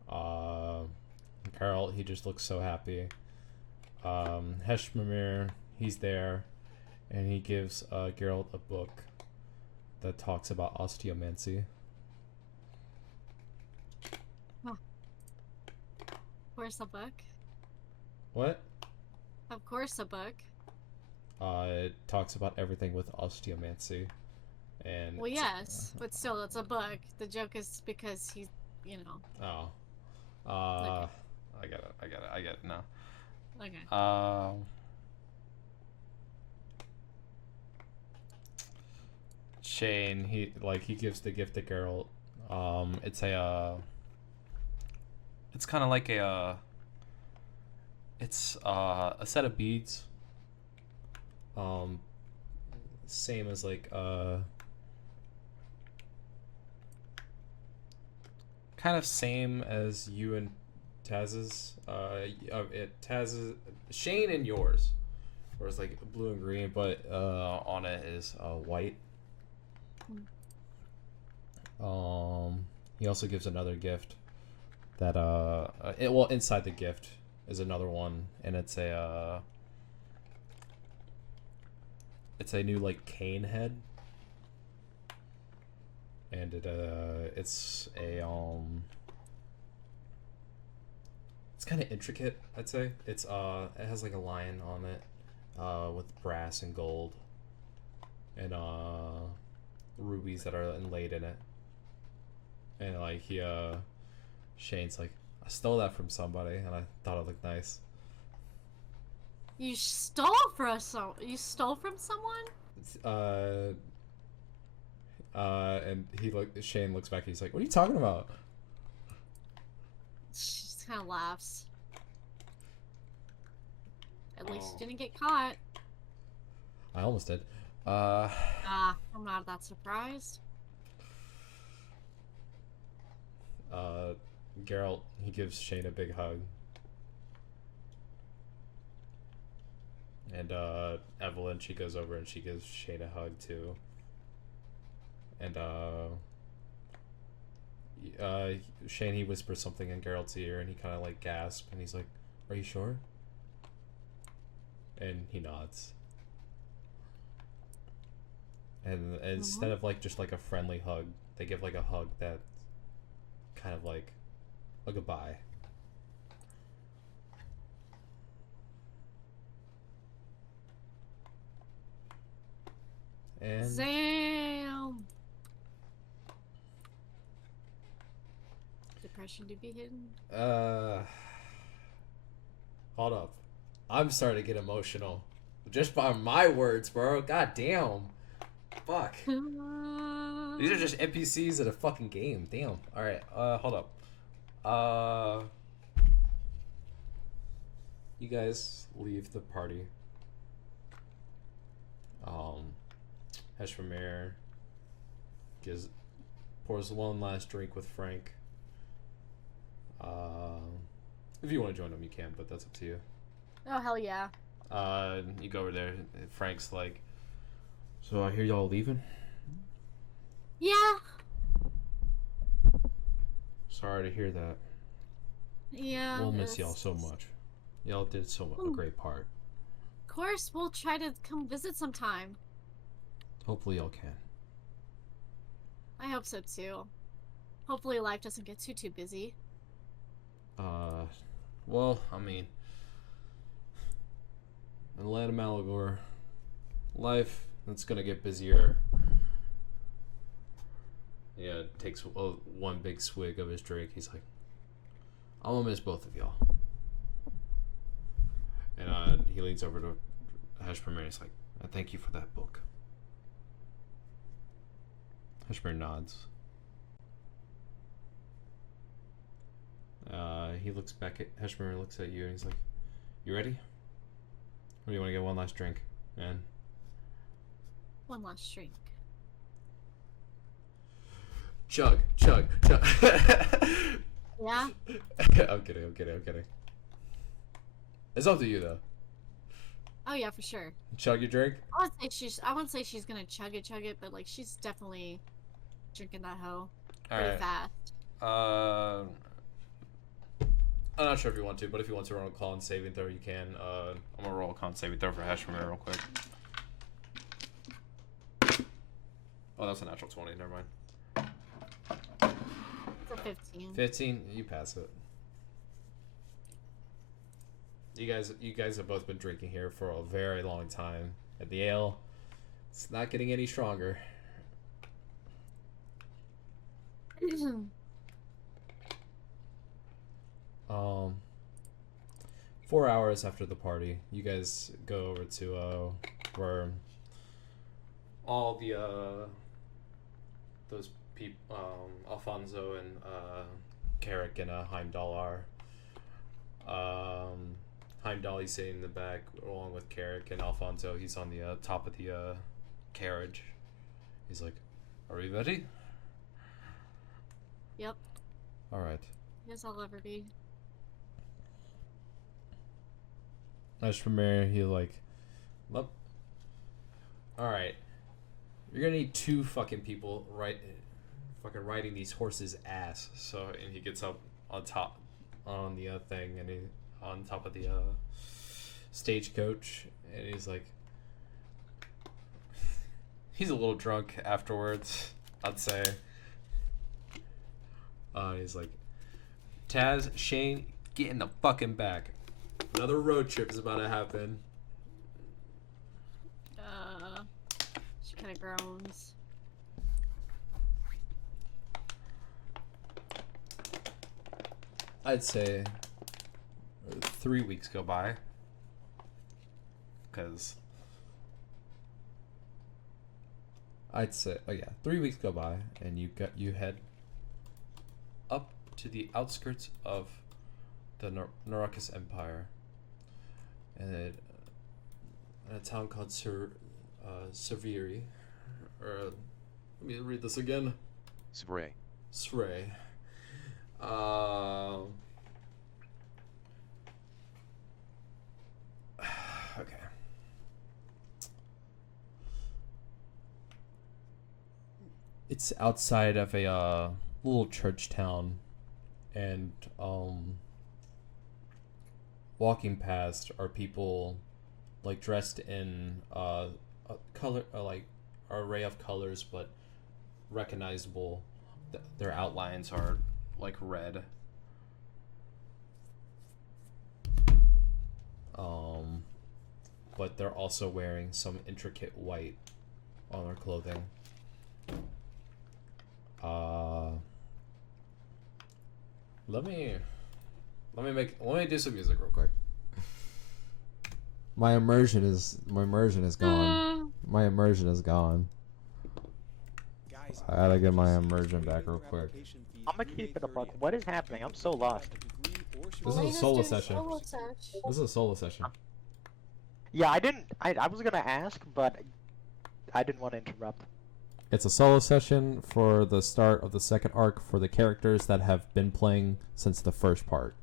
Geralt, he just looks so happy. Heshmamir, he's there, and he gives Geralt a book that talks about osteomancy. Of course a book. What? Of course a book. It talks about everything with osteomancy. And Well, yes, but still, it's a book. The joke is because he's, you know. Oh. Okay. I get it now. Okay. Shane, he gives the gift to Geralt. It's kind of like it's a set of beads. Same as like kind of same as you and Taz's. Taz's, Shane and yours, where it's like blue and green, but on it is white. He also gives another gift that inside the gift is another one, and it's a new like cane head, and it's kind of intricate, I'd say. It has like a lion on it, with brass and gold and rubies that are inlaid in it. And like Shane's like, I stole that from somebody and I thought it looked nice. You stole from someone? And Shane looks back and he's like, what are you talking about? She just kind of laughs. At least you didn't get caught. I almost did. I'm not that surprised. Geralt, he gives Shane a big hug. And Evelyn, she goes over and she gives Shane a hug too. And Shane, he whispers something in Geralt's ear and he kind of like gasps and he's like, are you sure? And he nods. And instead of like just like a friendly hug, they give like a hug that kind of like a goodbye. And Zam. Depression to be hidden. hold up. I'm starting to get emotional. Just by my words, bro. God damn. Fuck. These are just NPCs in a fucking game. Damn. Alright, hold up. You guys leave the party. Heshramir pours one last drink with Frank. If you want to join him, you can, but that's up to you. Oh, hell yeah. You go over there. Frank's like, so I hear y'all leaving? Yeah. Sorry to hear that. Yeah. We'll miss it's- y'all so much. Y'all did a great part. Of course, we'll try to come visit sometime. Hopefully y'all can. I hope so too. Hopefully life doesn't get too busy. Well, I mean, in the land of Malagor, life, it's gonna get busier. Yeah, takes one big swig of his drink. He's like, I'm gonna miss both of y'all. And he leans over to Heshmer and he's like, I thank you for that book. Heshmer nods. He looks back at Heshmer, looks at you, and he's like, you ready? Or do you want to get one last drink, man? One last drink. Chug, chug, chug. Yeah? I'm kidding. It's up to you, though. Oh yeah, for sure. Chug your drink? I wouldn't say she's gonna chug it, but like she's definitely drinking that hoe pretty fast. I'm not sure if you want to, but if you want to roll a con saving throw, you can. I'm gonna roll a con saving throw for Heshmer real quick. Oh, that's a natural 20. Never mind. It's a 15. 15. You pass it. You guys have both been drinking here for a very long time, and the ale, it's not getting any stronger. 4 hours after the party, you guys go over to where all the those people, Alfonso and Carrick and Heimdall are. Heimdall, he's sitting in the back along with Carrick, and Alfonso, he's on the top of the carriage. He's like, are we ready? Yep. Alright. Yes, I'll ever be. As for Mary, he like, well, alright. You're gonna need 2 fucking people fucking riding these horses' ass. So, and he gets up on top, on the thing, and he, on top of the stagecoach, and he's like, he's a little drunk afterwards, I'd say. He's like, Taz, Shane, get in the fucking back. Another road trip is about to happen. She kind of groans. I'd say 3 weeks go by, because I'd say, oh yeah, 3 weeks go by, and you head up to the outskirts of the Narakis Empire, and in a town called Severi, or let me read this again. Svray. Svray. Okay. It's outside of a little church town, and walking past are people like dressed in a color, like an array of colors, but recognizable. Their outlines are like red, but they're also wearing some intricate white on their clothing. Let me do some music real quick. My immersion is gone. My immersion is gone. I gotta get my immersion back real quick. I'm gonna keep it a buck. What is happening? I'm so lost. This is a solo session. This is a solo session. Yeah, I was gonna ask, but I didn't want to interrupt. It's a solo session for the start of the second arc for the characters that have been playing since the first part.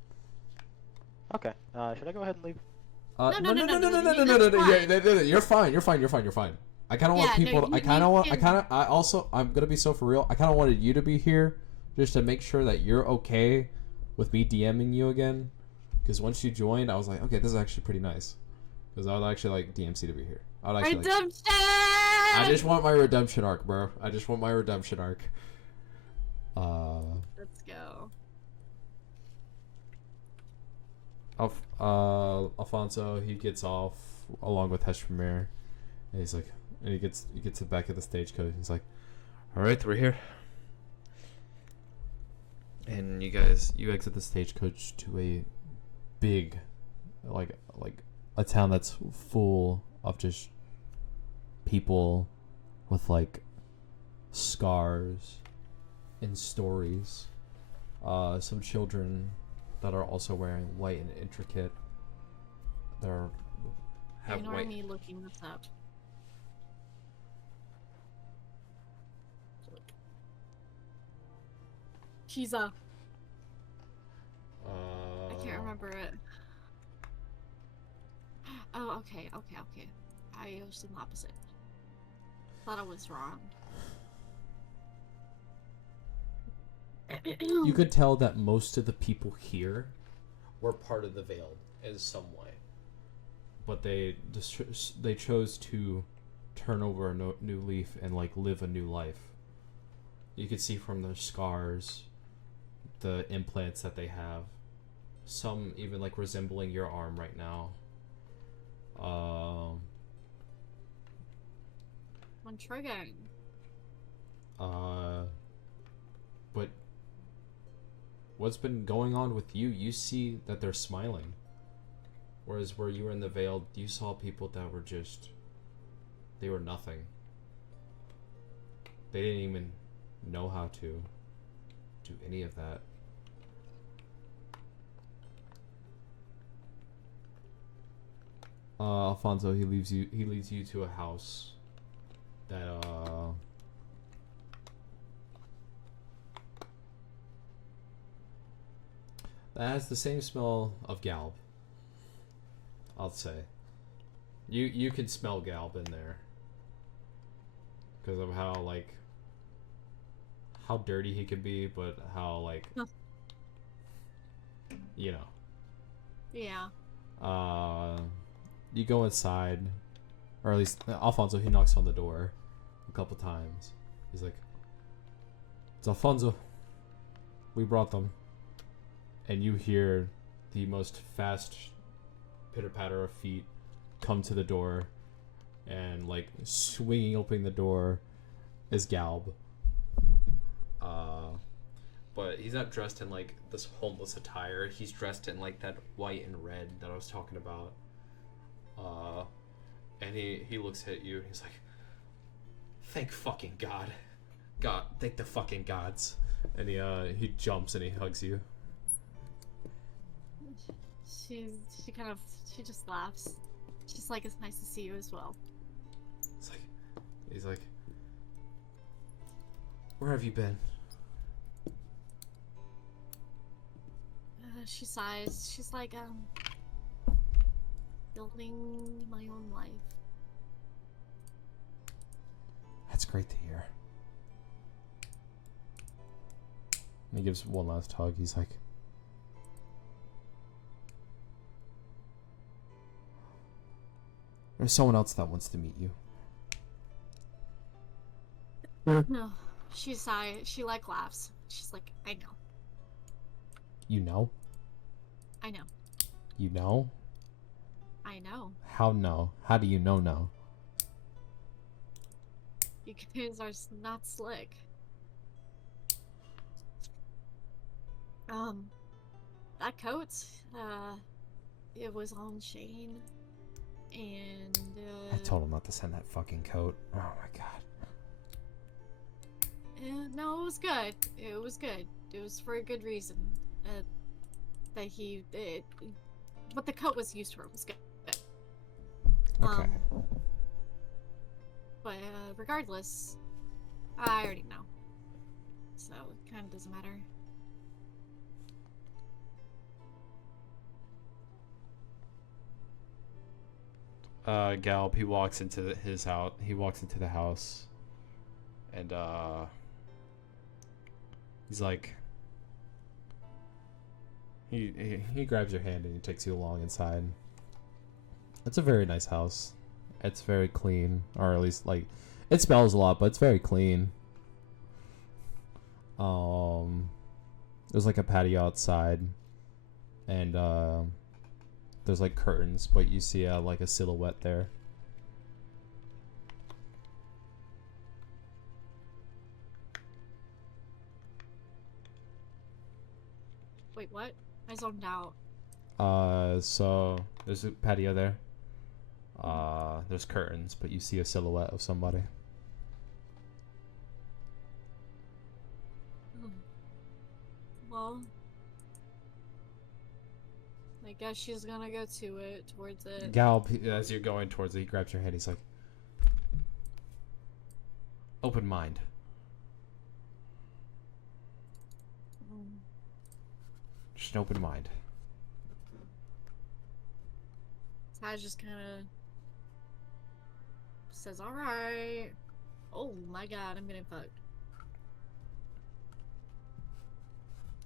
Okay. Should I go ahead and leave? No. You're fine. You're fine. I kind of want people. I'm gonna be so for real. I kind of wanted you to be here, just to make sure that you're okay with me DMing you again. Because once you joined, I was like, okay, this is actually pretty nice. Because I would actually like DMC to be here. I would actually. Redemption! I just want my redemption arc, bro. I just want my redemption arc. Let's go. Alfonso, he gets off along with Heshmir, and he's like, and he gets to the back of the stagecoach. He's like, "All right, we're here." And you exit the stagecoach to a big, like a town that's full of just people with like scars and stories. Some children that are also wearing white and intricate. Ignore me looking this up. Kiza. I can't remember it. Oh, okay. I was the opposite. Thought I was wrong. You could tell that most of the people here were part of the Veiled in some way, but they chose to turn over a new leaf and like live a new life. You could see from their scars, the implants that they have, some even like resembling your arm right now. I'm triggering. But what's been going on with you? You see that they're smiling. Whereas where you were in the Veiled, you saw people that were just... They were nothing. They didn't even know how to do any of that. Alfonso, he leads you to a house that that has the same smell of Galb. I'll say. You can smell Galb in there because of how dirty he can be, but how you know. Yeah. You go inside, or at least Alfonso, he knocks on the door a couple times. He's like, "It's Alfonso. We brought them." And you hear the most fast pitter-patter of feet come to the door, and like swinging open the door is Galb. But he's not dressed in like this homeless attire. He's dressed in like that white and red that I was talking about. And he looks at you and he's like, "Thank fucking God. God, thank the fucking gods." And he jumps and he hugs you. She just laughs. She's like, "It's nice to see you as well." He's like, "Where have you been?" She sighs. She's like, building my own life. That's great to hear. And he gives one last hug. He's like, "There's someone else that wants to meet you." No, she sighs. She like laughs. She's like, "I know. You know? I know." You know? I know. How no? How do you know no? You guys are not slick. That coat, it was on Shane, and, I told him not to send that fucking coat. Oh my god. no, it was good. It was good. It was for a good reason. That what the coat was used for was good. Okay. But, regardless, I already know. So, it kind of doesn't matter. Galp, he walks into his house. He walks into the house, and he's like, he grabs your hand and he takes you along inside. It's a very nice house. It's very clean, or at least like, it smells a lot, but it's very clean. There's like a patio outside, and there's like curtains, but you see like a silhouette there. Wait, what? I zoned out. So there's a patio there. There's curtains, but you see a silhouette of somebody. Well, I guess she's gonna go towards it. Galp, as you're going towards it, he grabs your hand. He's like, open mind. Just an open mind. Taz just kind of says, "Alright." Oh my god, I'm getting fucked.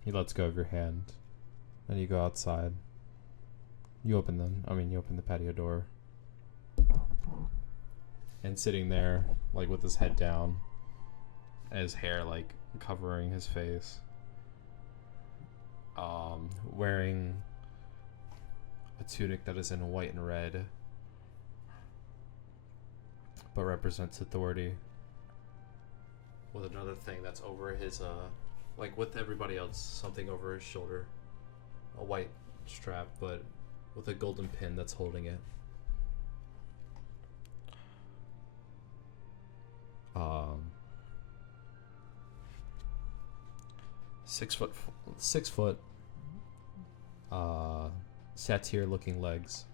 He lets go of your hand. Then you go outside. You open the patio door. And sitting there, like with his head down, and his hair like covering his face. Wearing a tunic that is in white and red, but represents authority. With another thing that's over his, like with everybody else, something over his shoulder. A white strap, but with a golden pin that's holding it. 6 foot, satyr looking legs.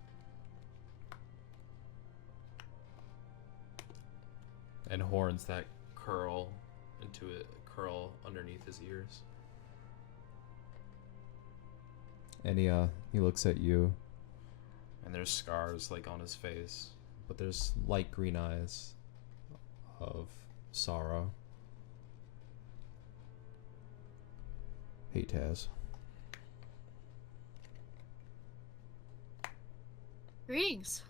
And horns that curl underneath his ears. And he looks at you. And there's scars like on his face, but there's light green eyes of sorrow. Hey, Taz. Greetings.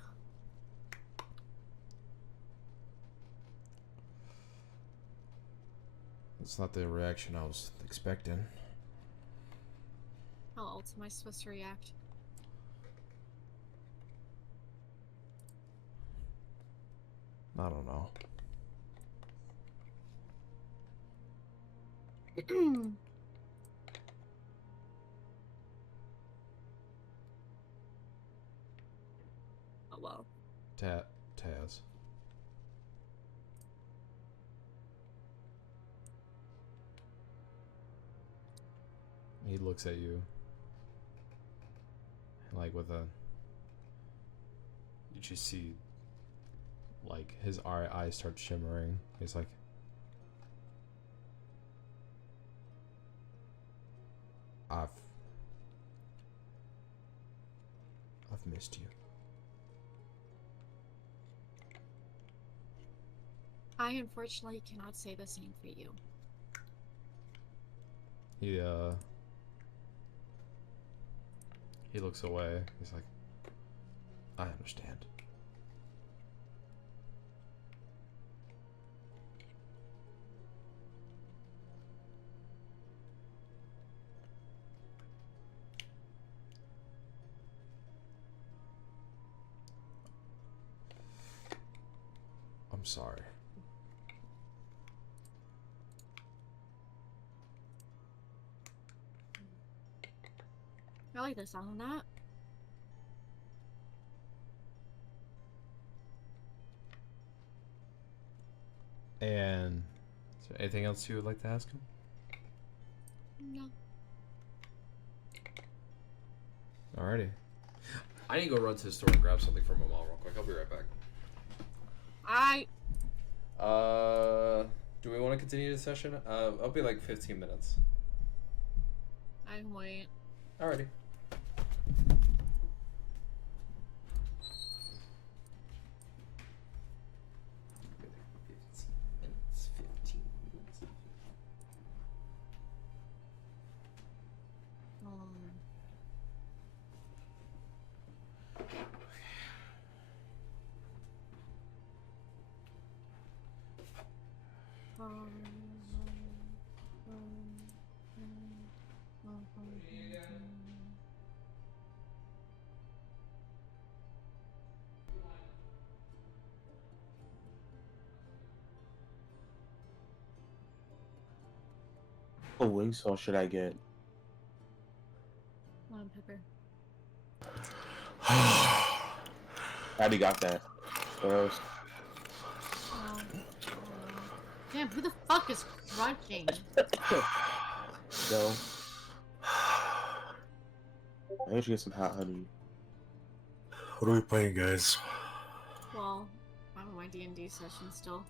It's not the reaction I was expecting. How else am I supposed to react? I don't know. Oh well. Taz. He looks at you. Like with a... You just see... Like, his eyes start shimmering. He's like... I've missed you. I unfortunately cannot say the same for you. He looks away. He's like, I understand. I'm sorry. I like the sound of that. And is there anything else you would like to ask him? No. Alrighty. I need to go run to the store and grab something from my mom real quick. I'll be right back. Do we want to continue the session? I'll be like 15 minutes. I can wait. Alrighty. What wing sauce should I get? Lemon pepper. I already got that. What else? Oh, damn, who the fuck is crunching? No. I need to get some hot honey. What are we playing, guys? Well, I'm in my D&D session still.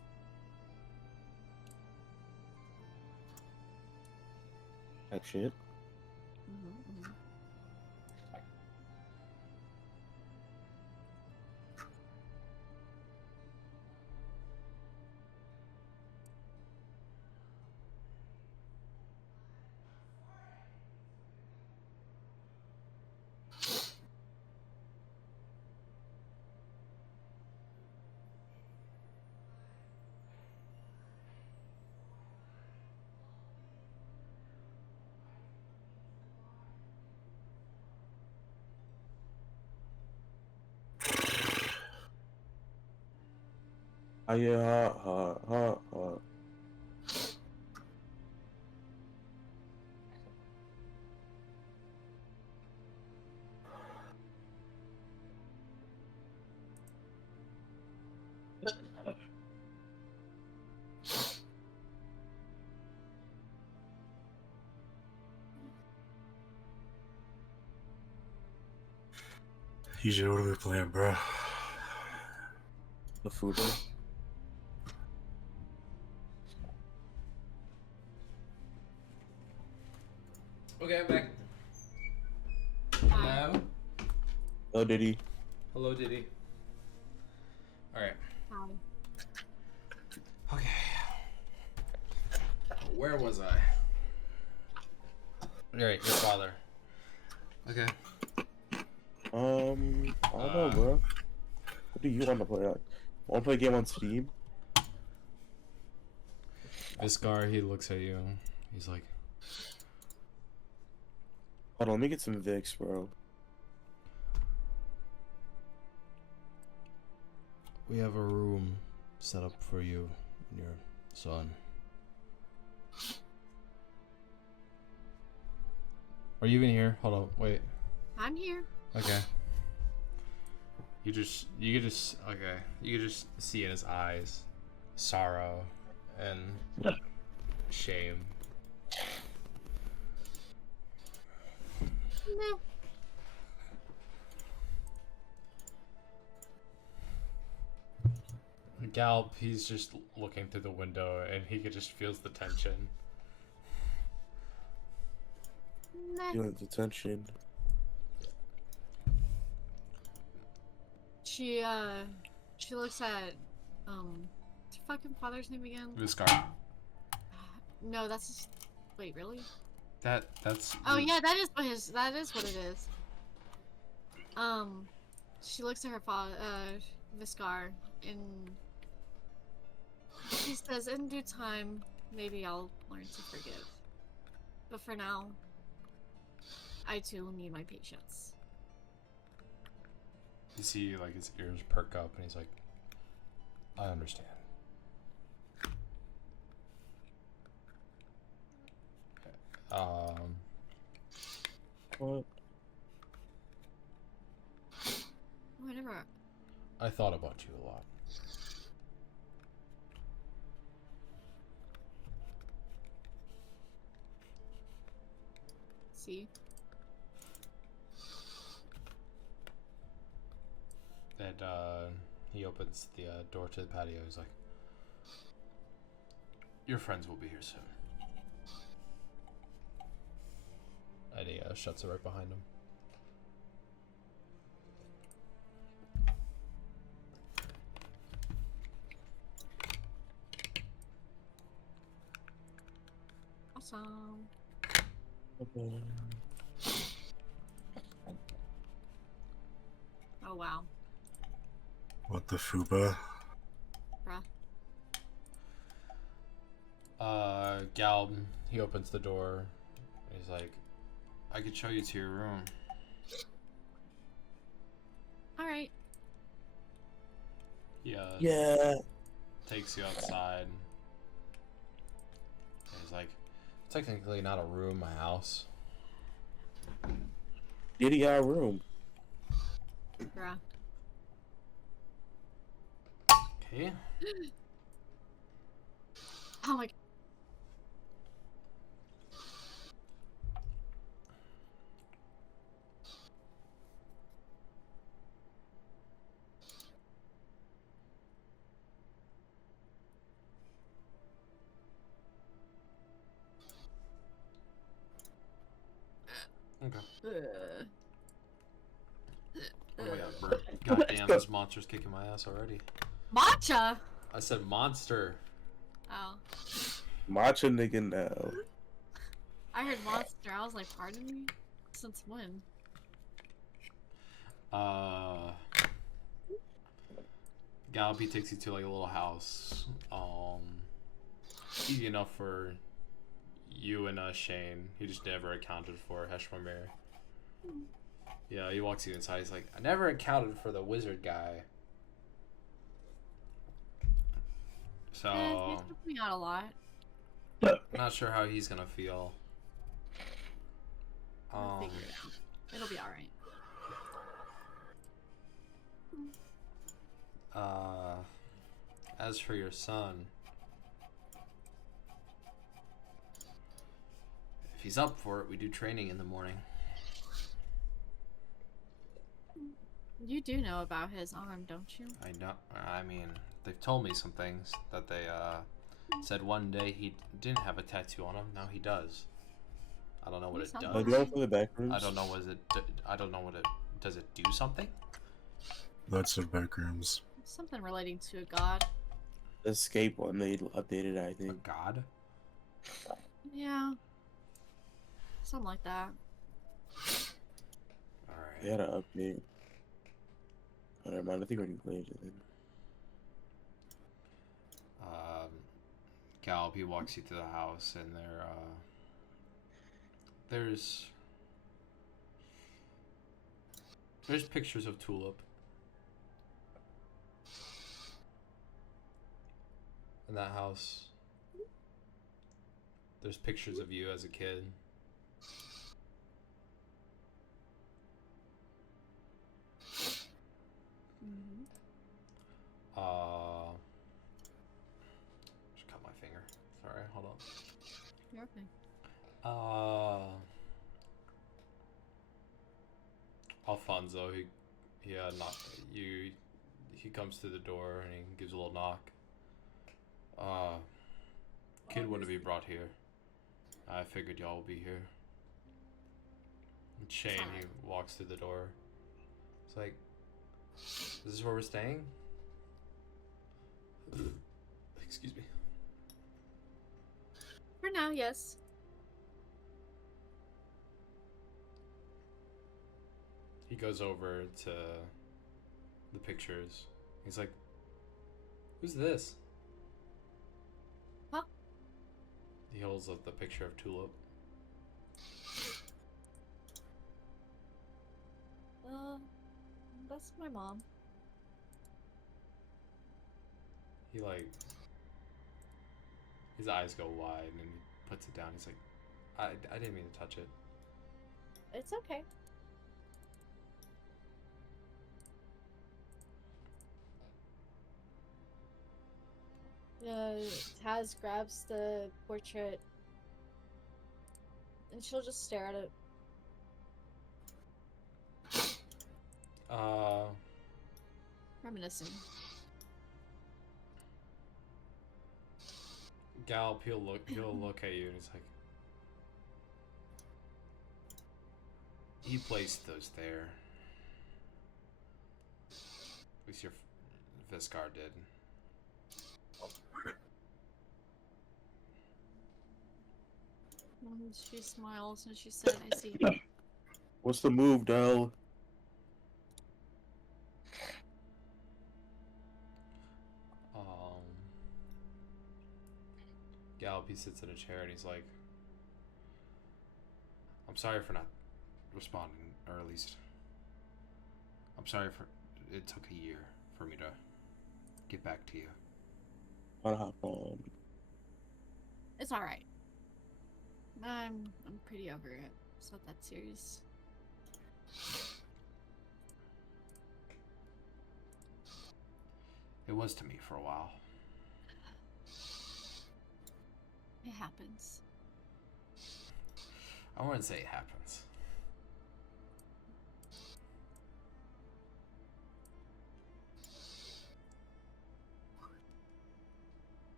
Like shit. Yeah, EJ, what are we playing, bro? the food one. Okay, I'm back. Hi. Hello? Oh, did he? Hello, Diddy. Alright. Hi. Okay. Where was I? Alright, your father. Okay. I don't know, bro. What do you want to play on? Want to play a game on Steam? Viscar, he looks at you. He's like, Hold on, let me get some Vicks, bro. we have a room set up for you and your son. Are you even here? Hold on, wait. I'm here. Okay. You could just see in his eyes sorrow and shame. Meh. Galp, he's just looking through the window and he just feels the tension. Meh. Feeling the tension. She looks at, what's your fucking father's name again? Viscar. No, that's, wait, really? That's Oh yeah, that is what it is. She looks at her father, Viscar, and she says, in due time, maybe I'll learn to forgive. But for now, I too need my patience. You see like his ears perk up and he's like, I understand. What? Whatever. I thought about you a lot. See? And he opens the door to the patio. He's like, "Your friends will be here soon." And he shuts it right behind him. Awesome. Oh wow. What the fuba? Bruh. Galb, he opens the door. He's like, "I could show you to your room." Alright. He Yeah. takes you outside. And he's like, "Technically not a room, a house." Did he got a room? Bruh. Okay. Oh my. Okay. Ugh. Oh my god, bro. Goddamn, this monster's kicking my ass already. Matcha? I said monster. Oh. Macho nigga now. I heard monster. I was like, pardon me? Since when? Gallopy takes you to like a little house. Easy enough for you and Shane. He just never accounted for Heshmamir. Yeah, he walks you inside. He's like, "I never accounted for the wizard guy." So, He's helping out a lot. not sure how he's gonna feel. We'll figure it out. It'll be alright. As for your son, if he's up for it, we do training in the morning. You do know about his arm, don't you? I know. I mean, they've told me some things that they said one day he didn't have a tattoo on him. Now he does. I don't know what it Sounds does. Like, you for the back rooms? I don't know what it. I don't know what it does. It do something? Lots of back rooms. Something relating to a god. Escape one they updated, I A think. god? Yeah. Something like that. All right. They had an update. Oh, never mind. I think we already played it. Gallup, he walks you to the house, and there's pictures of Tulip in that house. There's pictures of you as a kid. Mm-hmm. Just cut my finger. Sorry, hold on. You're okay. Alfonso, he comes to the door and he gives a little knock. Kid wouldn't be brought here. I figured y'all would be here. And Shane, he walks through the door. It's like, is this where we're staying? Excuse me. For now, yes. He goes over to the pictures. He's like, "Who's this?" Huh? He holds up the picture of Tulip. That's my mom. He his eyes go wide and he puts it down. He's like, I didn't mean to touch it. It's okay. Taz grabs the portrait and she'll just stare at it. Reminiscing. Galp, he'll look at you and he's like, he placed those there. At least your Viscar did. And she smiles and she said, I see. What's the move, Del? Galp, he sits in a chair and he's like, I'm sorry for not responding, or at least, I'm sorry for, it took a year for me to get back to you. I'll hop on. It's alright. I'm pretty over it. It's not that serious. It was to me for a while. It happens. I wouldn't say it happens.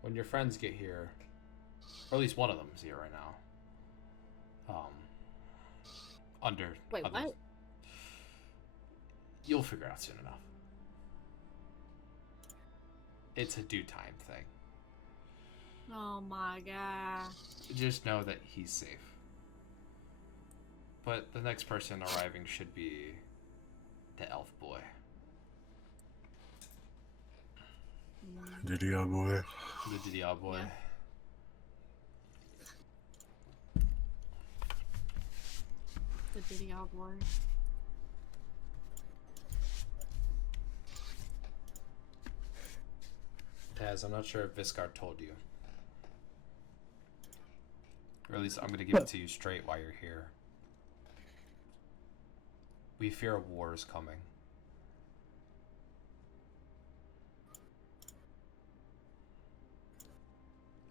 When your friends get here, or at least one of them is here right now. Wait, what? You'll figure it out soon enough. It's a due time thing. Oh my god. Just know that he's safe. But the next person arriving should be the elf boy. Didia boy. The Didia boy. Yeah. The video boy. Taz, I'm not sure if Viscar told you. Or at least I'm going to give it to you straight while you're here. We fear a war is coming.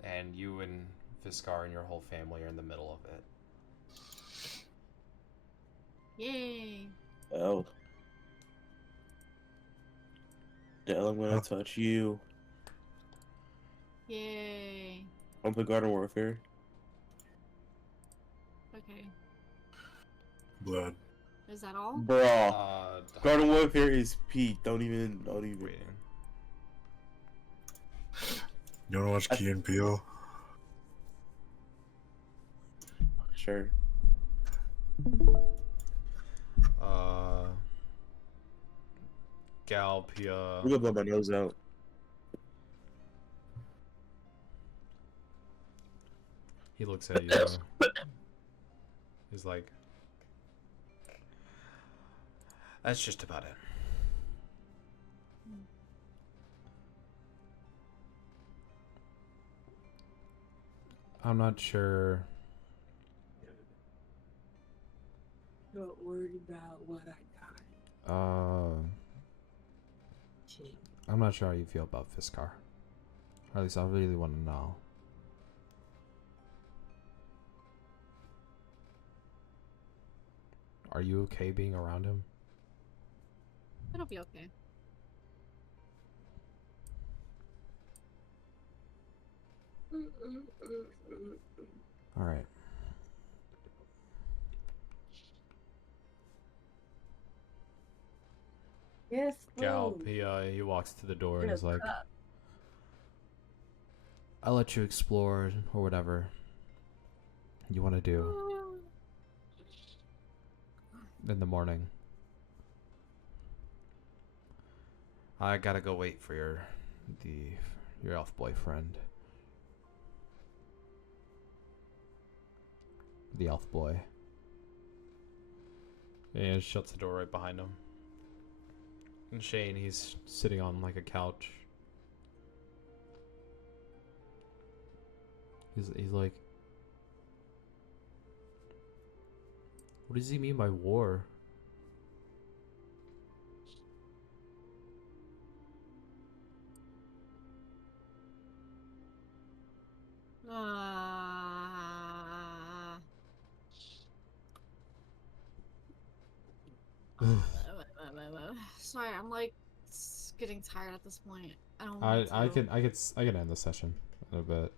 And you and Viscar and your whole family are in the middle of it. Yay. Del. Del, I'm gonna touch you. Yay. I'm the Garden Warfare. Okay. Blood. Is that all? Bruh. Garden Warfare is peak. Don't even. Waiting. You wanna watch Key and Peele? Sure. Galpia. I'm gonna blow my nose out. He looks at you. He's like, that's just about it. I'm not sure. Not worried about what I got. Shit. I'm not sure how you feel about Viscar. Or at least I really want to know. Are you okay being around him? It'll be okay. Alright. Yes. Galp, he walks to the door and is like, I'll let you explore or whatever you want to do in the morning. I gotta go wait for your elf boyfriend. The elf boy. And shuts the door right behind him. And Shane, he's sitting on like a couch. He's like, what does he mean by war? Sorry, I'm like getting tired at this point. I don't want to. I can end the session in a bit.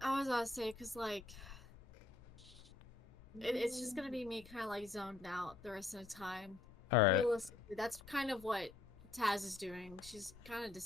I was gonna say, cause like it's just gonna be me kind of like zoned out the rest of the time. All right. Realistically, that's kind of what Taz is doing. She's kind of